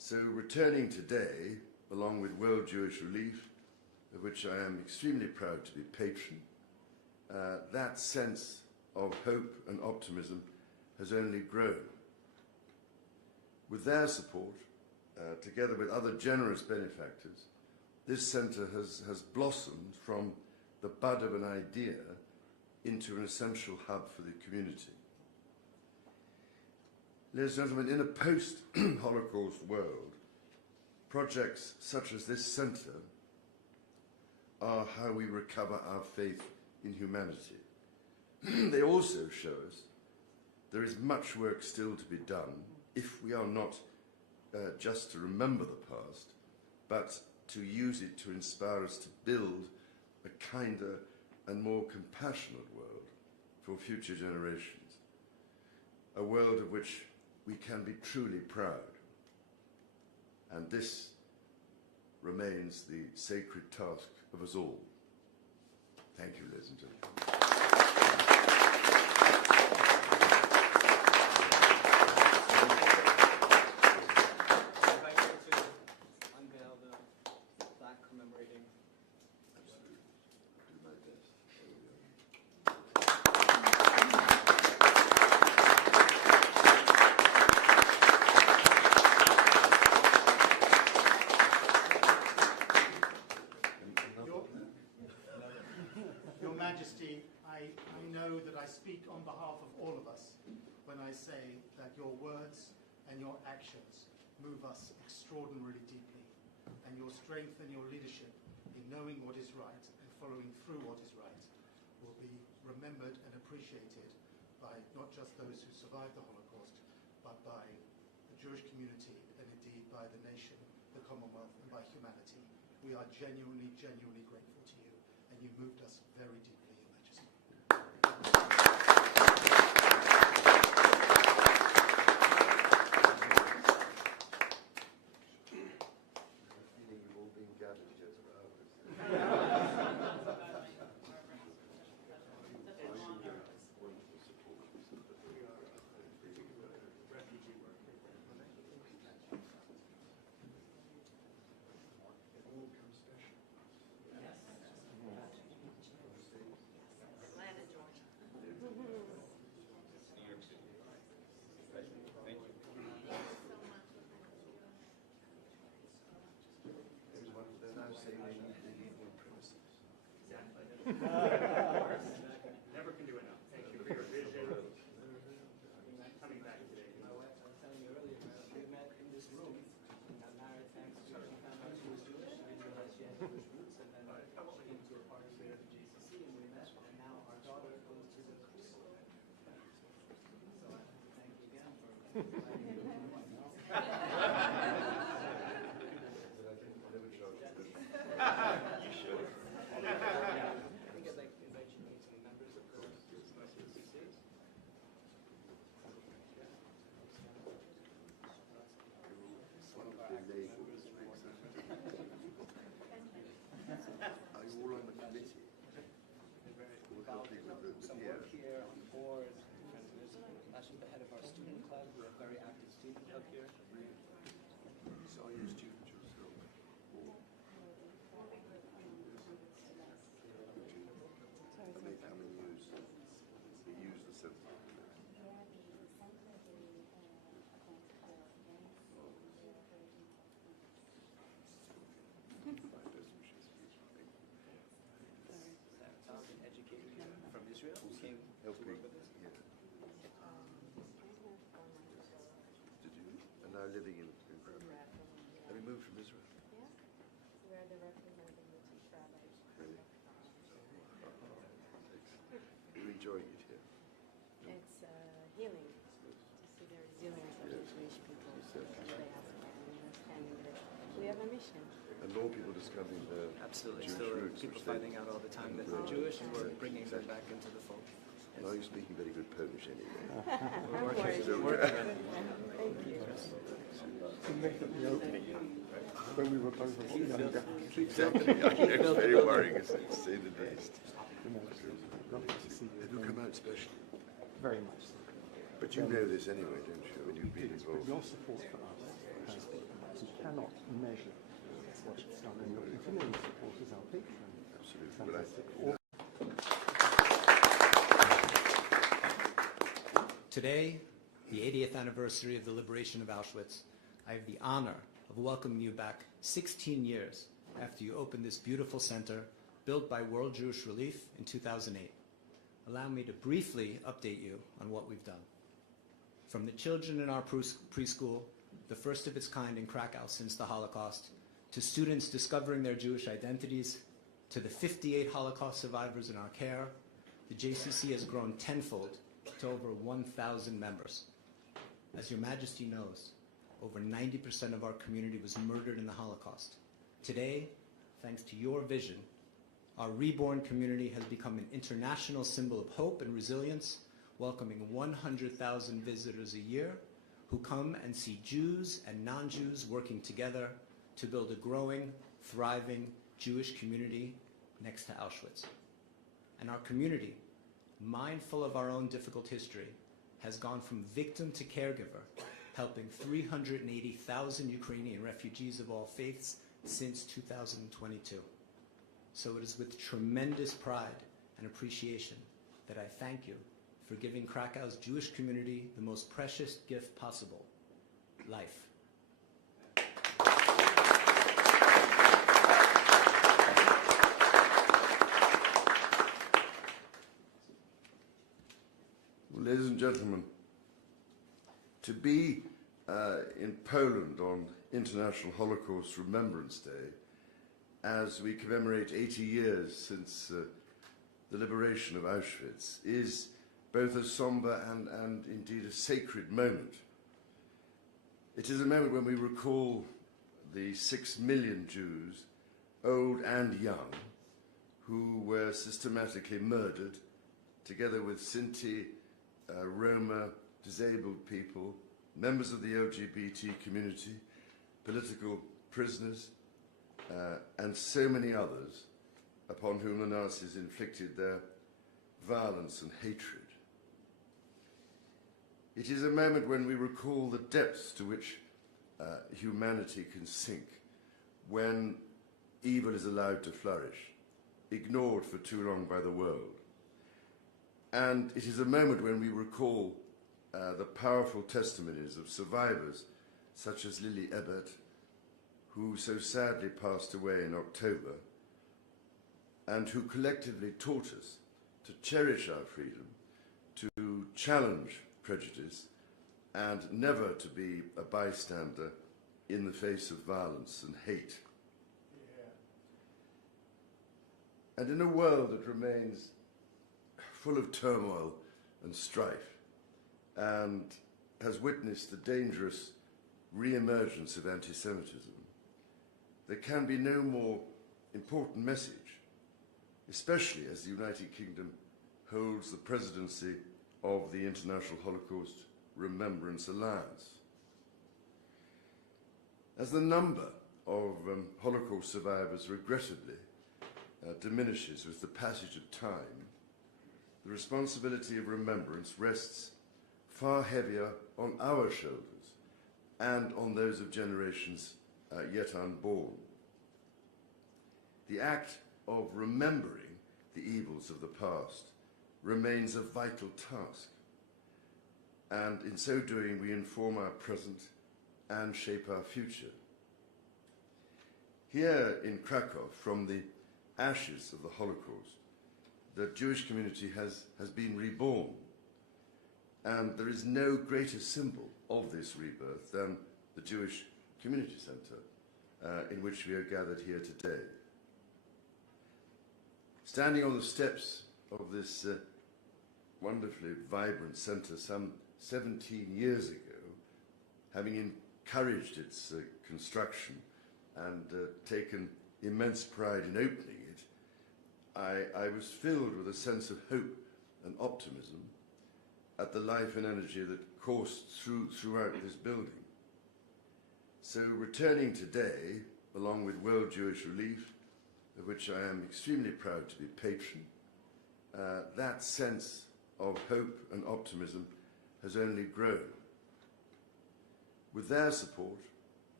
So returning today, along with World Jewish Relief, of which I am extremely proud to be patron, that sense of hope and optimism has only grown. With their support, together with other generous benefactors, this centre has blossomed from the bud of an idea into an essential hub for the community. Ladies and gentlemen, in a post-Holocaust world, projects such as this centre are how we recover our faith in humanity. They also show us there is much work still to be done if we are not just to remember the past, but to use it to inspire us to build a kinder and more compassionate world for future generations. A world of which we can be truly proud. And this remains the sacred task of us all. Thank you, ladies and gentlemen. Your Majesty, I know that I speak on behalf of all of us when I say that your words and your actions move us extraordinarily deeply, and your strength and your leadership in knowing what is right and following through what is right will be remembered and appreciated by not just those who survived the Holocaust, but by the Jewish community and indeed by the nation, the Commonwealth, and by humanity. We are genuinely, genuinely grateful to you, and you moved us very deeply, Your Majesty. You've all been gathered here to our wonderful support. Never can do enough. Thank you for your vision. Coming back today. My wife, I was telling you earlier, we met in this room and got married thanks to she found out she was Jewish. I didn't realize she had Jewish roots, and then she came to a party here at the JCC and we met, and now our daughter goes to the Crux. So I thank you again for inviting me. You should. I think I'd like to invite you to meet some members of Crux JCC. Are you all on the committee? Some work here on the board. Actually, the head of our student club. We have a very active student club here. So are you a student yourself? And they come and use the centre. Talented educator here from Israel who came to work with us. Did you? And now living in Krakow. Have you moved from Israel? Yeah, we're the representative of the rabbis. Really? You're enjoying it here? It's healing to see the resilience of the Jewish people, especially Africa, and understanding that we have a mission. And more people discovering their Absolutely. Jewish Still roots. people which they- finding out all the time that they're Jewish, and we're bringing them back into the fold. Now you're speaking very good Polish anyway. I'm working. Working on it. Thank you. Significantly opening when we were both a lot younger. Exactly. I know, it's very worrying, to say the least. You know, it's lovely to see you. Have you come out specially? Very much so. But you know this anyway, don't you? I mean, you've been But involved. your support for us has been cannot measure what it's done. And your continuing support is our patron. Absolutely. Fantastic. Today, the 80th anniversary of the liberation of Auschwitz, I have the honor of welcoming you back 16 years after you opened this beautiful center built by World Jewish Relief in 2008. Allow me to briefly update you on what we've done. From the children in our preschool, the first of its kind in Krakow since the Holocaust, to students discovering their Jewish identities, to the 58 Holocaust survivors in our care, the JCC has grown tenfold to over 1,000 members. As Your Majesty knows, over 90% of our community was murdered in the Holocaust. Today, thanks to your vision, our reborn community has become an international symbol of hope and resilience, welcoming 100,000 visitors a year who come and see Jews and non-Jews working together to build a growing, thriving Jewish community next to Auschwitz. And our community, mindful of our own difficult history, has gone from victim to caregiver, helping 380,000 Ukrainian refugees of all faiths since 2022. So it is with tremendous pride and appreciation that I thank you for giving Krakow's Jewish community the most precious gift possible, life. Ladies and gentlemen, to be in Poland on International Holocaust Remembrance Day, as we commemorate 80 years since the liberation of Auschwitz, is both a somber and indeed a sacred moment. It is a moment when we recall the 6 million Jews, old and young, who were systematically murdered, together with Sinti, Roma, disabled people, members of the LGBT community, political prisoners, and so many others upon whom the Nazis inflicted their violence and hatred. It is a moment when we recall the depths to which humanity can sink, when evil is allowed to flourish, ignored for too long by the world. And it is a moment when we recall the powerful testimonies of survivors such as Lily Ebert, who so sadly passed away in October, and who collectively taught us to cherish our freedom, to challenge prejudice, and never to be a bystander in the face of violence and hate. Yeah. And in a world that remains full of turmoil and strife, and has witnessed the dangerous re-emergence of anti-Semitism, there can be no more important message, especially as the United Kingdom holds the presidency of the International Holocaust Remembrance Alliance. As the number of Holocaust survivors regrettably diminishes with the passage of time, the responsibility of remembrance rests far heavier on our shoulders and on those of generations yet unborn. The act of remembering the evils of the past remains a vital task, and in so doing we inform our present and shape our future. Here in Krakow, from the ashes of the Holocaust, the Jewish community has been reborn, and there is no greater symbol of this rebirth than the Jewish Community Centre in which we are gathered here today. Standing on the steps of this wonderfully vibrant centre some 17 years ago, having encouraged its construction and taken immense pride in opening it, I was filled with a sense of hope and optimism at the life and energy that coursed throughout this building. So returning today, along with World Jewish Relief, of which I am extremely proud to be patron, that sense of hope and optimism has only grown. With their support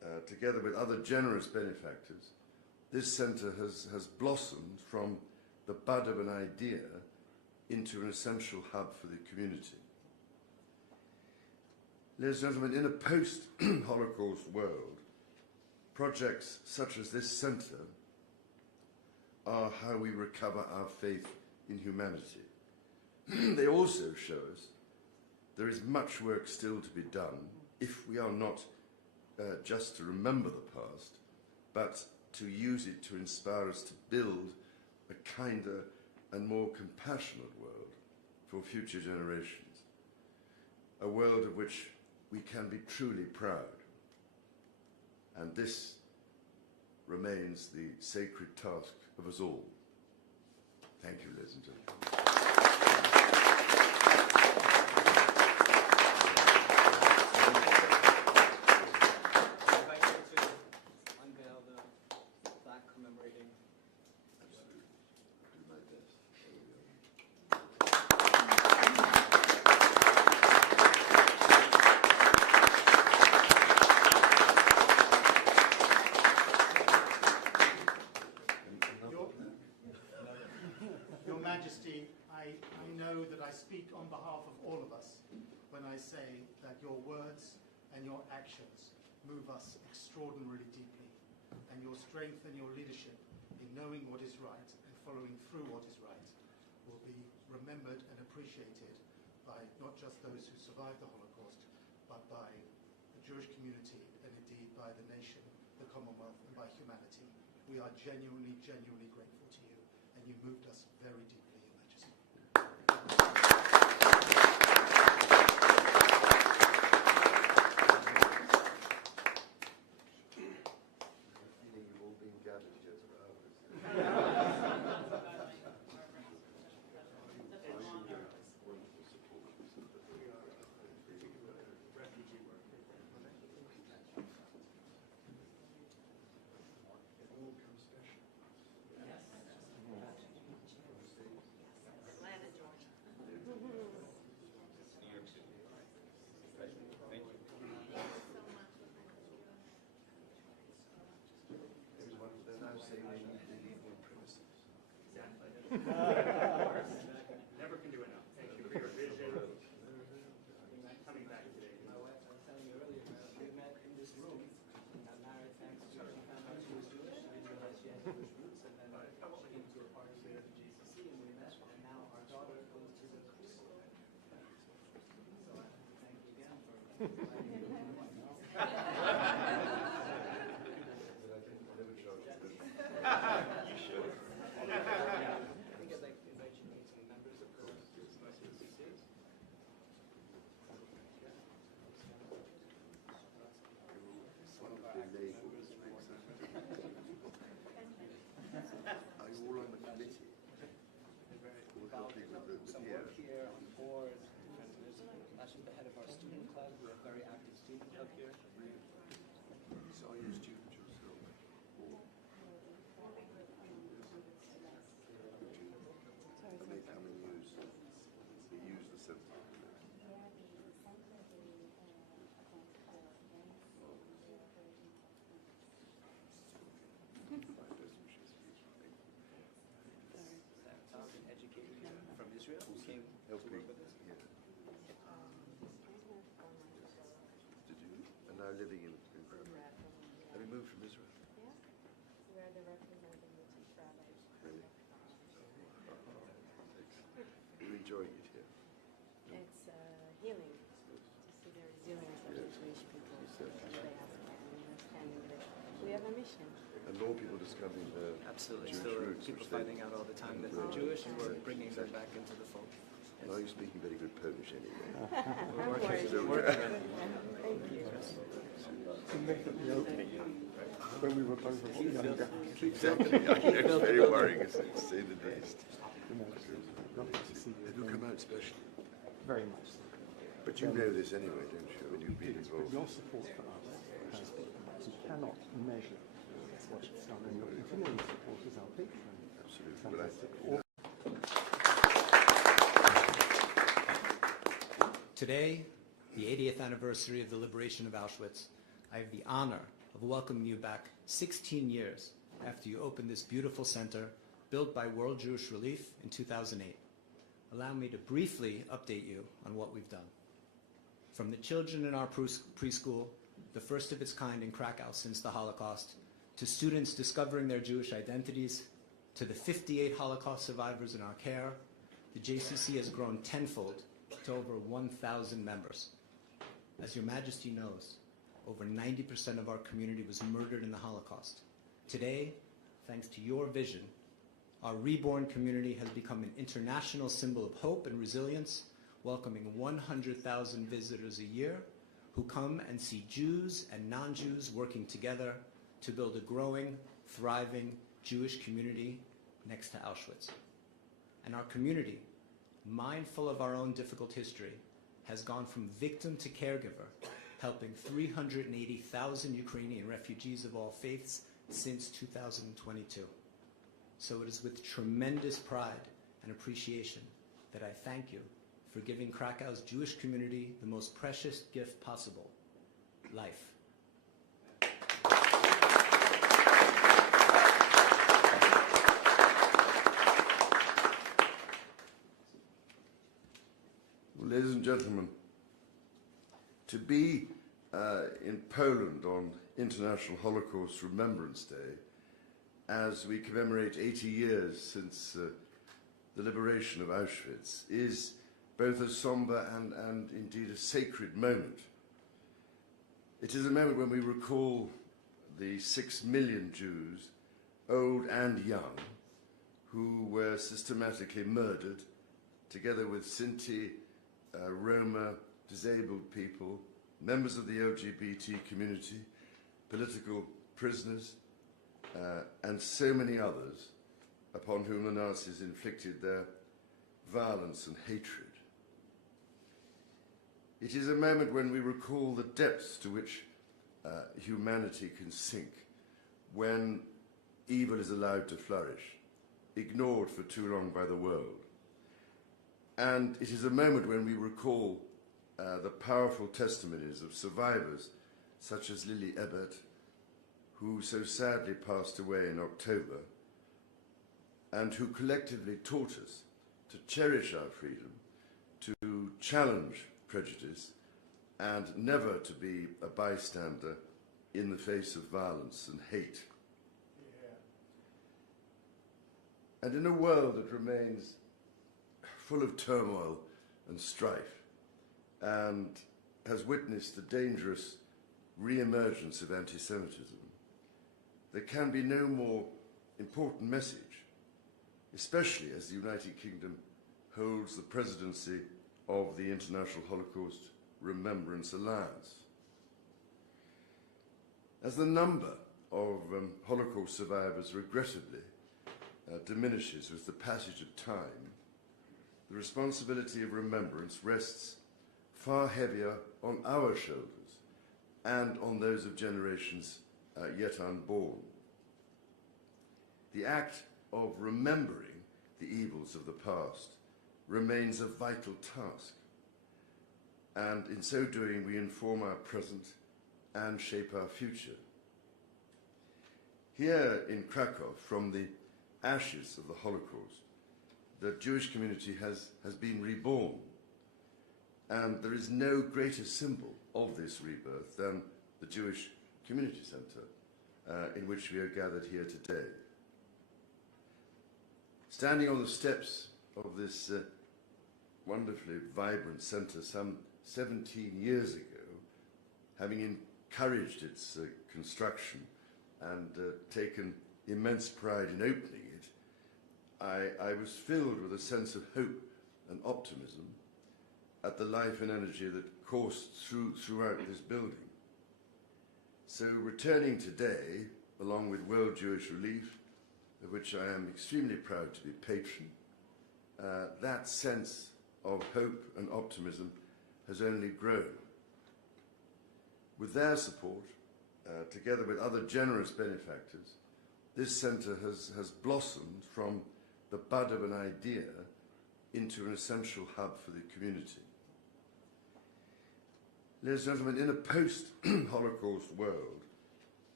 together with other generous benefactors, this centre has blossomed from the bud of an idea into an essential hub for the community. Ladies and gentlemen, in a post-Holocaust world, projects such as this centre are how we recover our faith in humanity. They also show us there is much work still to be done if we are not just to remember the past, but to use it to inspire us to build a kinder and more compassionate world for future generations. A world of which we can be truly proud. And this remains the sacred task of us all. Thank you, ladies and gentlemen. Your Majesty, I know that I speak on behalf of all of us when I say that your words and your actions move us extraordinarily deeply, and your strength and your leadership in knowing what is right and following through what is right will be remembered and appreciated by not just those who survived the Holocaust, but by the Jewish community and indeed by the nation, the Commonwealth, and by humanity. We are genuinely, genuinely grateful to you, and you moved us very deeply, Your Majesty. You've all been gathered here for hours. Never can do enough. Thank you for your vision. Coming back today. My wife, I was telling you earlier, we met in this room. We got married thanks to she found out she was Jewish. I didn't realize she had Jewish roots, and then she came to a party here at the JCC, and we met. And now our daughter goes to the Crux. So I thank you again for inviting me. You should. I think I'd like to invite you to meet some members of Crux JCC. Are you all on the committee? Some work here on board. There's actually the head of our student club. We have a very active student club here. So are you a student yourself? And they come and use the centre. Taught and educated here from Israel. Who came to work with us. Yeah. Did you? And now living in Krakow. Have you moved from Israel? Yeah, we are the representing the chief rabbis. Really? You're enjoying it here? It's healing to see the resilience of the Jewish people, the diaspora, and understanding that we have a mission. And more people discovering their Absolutely. Jewish Still roots. people which they- finding out all the time that they're Jewish, and we're bringing them back into the fold. Now you're speaking very good Polish anyway. We're working, Still working on it. Thank you. When we were both a lot younger, Exactly. I know, it's very worrying, to say the least. you know, lovely to see you Have you again. come out specially? Very much so. But you know this anyway, don't you? I mean, you've been But involved. your support for us has been, you cannot measure what it's done, and your continuing support is our patron. Absolutely. But I Fantastic. think Today, the 80th anniversary of the liberation of Auschwitz, I have the honor of welcoming you back 16 years after you opened this beautiful center built by World Jewish Relief in 2008. Allow me to briefly update you on what we've done. From the children in our preschool, the first of its kind in Krakow since the Holocaust, to students discovering their Jewish identities, to the 58 Holocaust survivors in our care, the JCC has grown tenfold to over 1,000 members. As Your Majesty knows, over 90% of our community was murdered in the Holocaust. Today, thanks to your vision, our reborn community has become an international symbol of hope and resilience, welcoming 100,000 visitors a year who come and see Jews and non-Jews working together to build a growing, thriving Jewish community next to Auschwitz. And our community, mindful of our own difficult history, has gone from victim to caregiver, helping 380,000 Ukrainian refugees of all faiths since 2022. So it is with tremendous pride and appreciation that I thank you for giving Krakow's Jewish community the most precious gift possible, life. Well, ladies and gentlemen, to be in Poland on International Holocaust Remembrance Day, as we commemorate 80 years since the liberation of Auschwitz, is both a somber and indeed a sacred moment. It is a moment when we recall the 6 million Jews, old and young, who were systematically murdered, together with Sinti, Roma, disabled people, members of the LGBT community, political prisoners, and so many others upon whom the Nazis inflicted their violence and hatred. It is a moment when we recall the depths to which humanity can sink when evil is allowed to flourish, ignored for too long by the world. And it is a moment when we recall the powerful testimonies of survivors such as Lily Ebert, who so sadly passed away in October, and who collectively taught us to cherish our freedom, to challenge prejudice, and never to be a bystander in the face of violence and hate. Yeah. And in a world that remains full of turmoil and strife, and has witnessed the dangerous re-emergence of anti-Semitism, there can be no more important message, especially as the United Kingdom holds the presidency of the International Holocaust Remembrance Alliance. As the number of Holocaust survivors regrettably diminishes with the passage of time, the responsibility of remembrance rests far heavier on our shoulders and on those of generations yet unborn. The act of remembering the evils of the past remains a vital task, and in so doing we inform our present and shape our future. Here in Krakow, from the ashes of the Holocaust, the Jewish community has been reborn, and there is no greater symbol of this rebirth than the Jewish Community Centre in which we are gathered here today. Standing on the steps of this wonderfully vibrant centre some 17 years ago, having encouraged its construction and taken immense pride in opening it, I was filled with a sense of hope and optimism at the life and energy that coursed throughout this building. So returning today, along with World Jewish Relief, of which I am extremely proud to be patron, that sense of hope and optimism has only grown. With their support, together with other generous benefactors, this centre has blossomed from the bud of an idea into an essential hub for the community. Ladies and gentlemen, in a post-Holocaust world,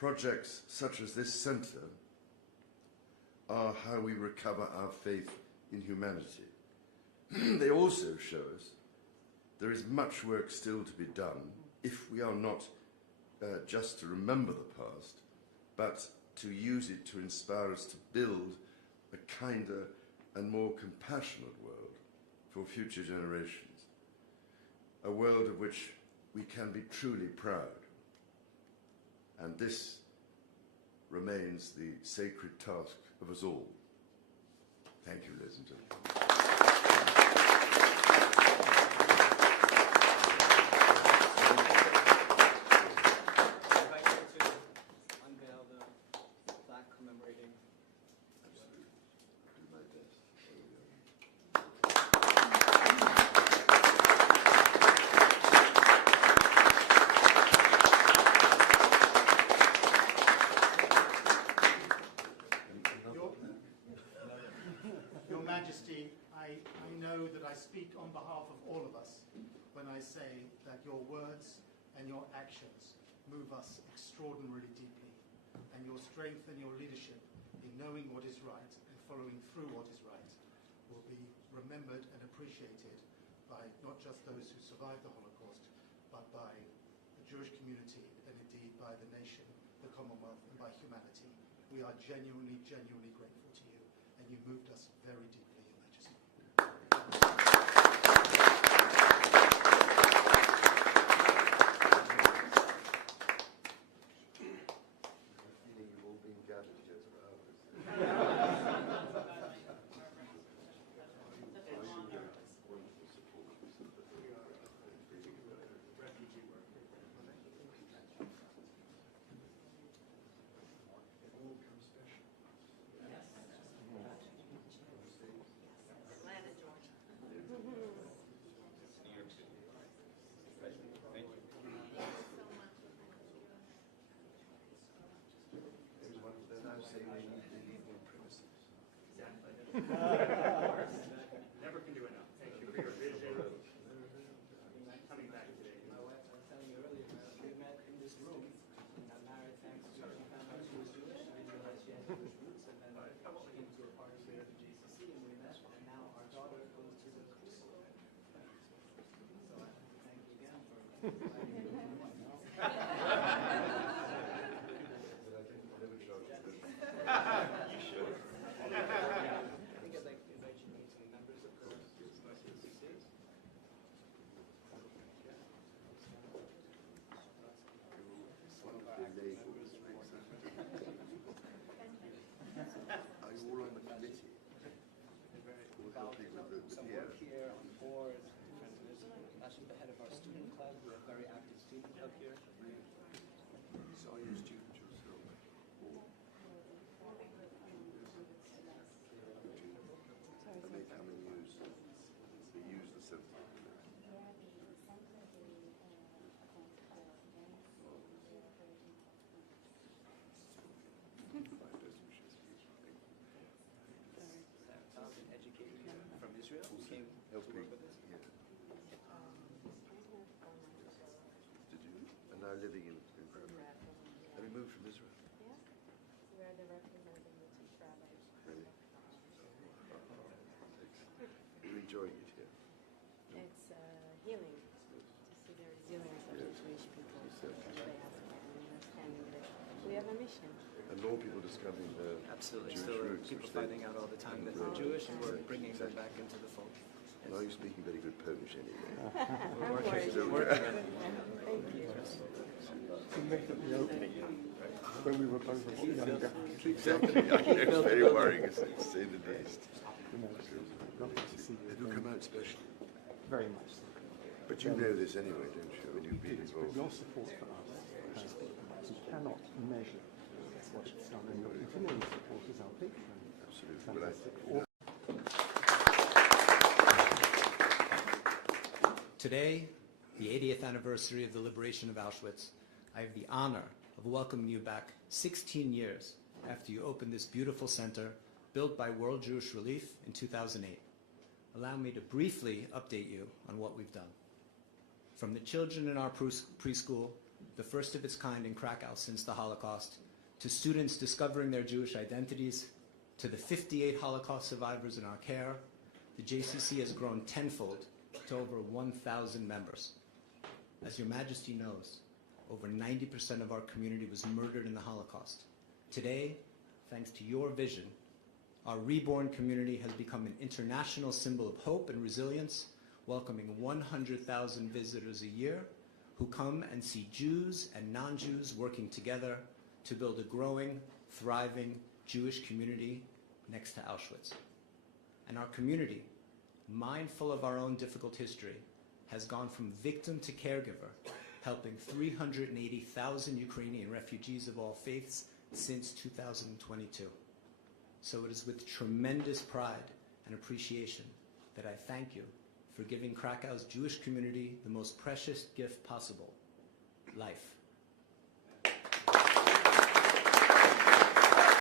Projects such as this centre are how we recover our faith in humanity. They also show us there is much work still to be done if we are not just to remember the past, but to use it to inspire us to build a kinder and more compassionate world for future generations. A world of which we can be truly proud. And this remains the sacred task of us all. Thank you, ladies and gentlemen. Your Majesty, I know that I speak on behalf of all of us when I say that your words and your actions move us extraordinarily deeply, and your strength and your leadership in knowing what is right and following through what is right will be remembered and appreciated by not just those who survived the Holocaust, but by the Jewish community and indeed by the nation, the Commonwealth, and by humanity. We are genuinely, genuinely grateful to you, and you moved us very deeply, Your Majesty. You've all been gathered here for hours. Wonderful support. Never can do enough. Thank you for your vision. Coming back today. My wife, I was telling you earlier, we met in this room. I got married thanks to she found out she was Jewish. I didn't realize she had Jewish roots, and then she came to a party here at the JCC, and we met. And now our daughter goes to the Crux. So I thank you again for inviting me. You should. I think I'd like to invite you to meet some members of Crux JCC. Are you all on the committee? Some work here on the board. Actually, the head of our student club. We have a very active student club here. So are you students yourself? And they come and use the centre. Talented educator from Israel who came to work with us. Did you? And now living in Krakow. Have you moved from Israel? Yeah, we're the representative rabbis. Really? You're enjoying it here? It's healing to see the resilience of the Jewish people, the diaspora, and understanding that we have a mission. And more people discovering their Absolutely. Jewish Still roots, people which they- finding out all the time that they're Jewish, and we're bringing them back into the fold. Well, you're speaking very good Polish anyway. I'm worried. So, Thank you. To make it the opening when we were both a lot younger. exactly. I know it's very worrying, isn't it? To say the least. You know, lovely to see They you. do come out specially. Very much so. But you know this anyway, don't you? I mean, you've been It is, but involved. your support for us has been, we cannot measure what it's done, and your continuing support is our patron. Absolutely. Well, I Fantastic. think, Today, the 80th anniversary of the liberation of Auschwitz, I have the honor of welcoming you back 16 years after you opened this beautiful center built by World Jewish Relief in 2008. Allow me to briefly update you on what we've done. From the children in our preschool, the first of its kind in Krakow since the Holocaust, to students discovering their Jewish identities, to the 58 Holocaust survivors in our care, the JCC has grown tenfold to over 1,000 members. As Your Majesty knows, over 90% of our community was murdered in the Holocaust. Today, thanks to your vision, our reborn community has become an international symbol of hope and resilience, welcoming 100,000 visitors a year who come and see Jews and non-Jews working together to build a growing, thriving Jewish community next to Auschwitz. And our community, mindful of our own difficult history, has gone from victim to caregiver, helping 380,000 Ukrainian refugees of all faiths since 2022. So it is with tremendous pride and appreciation that I thank you for giving Krakow's Jewish community the most precious gift possible, life.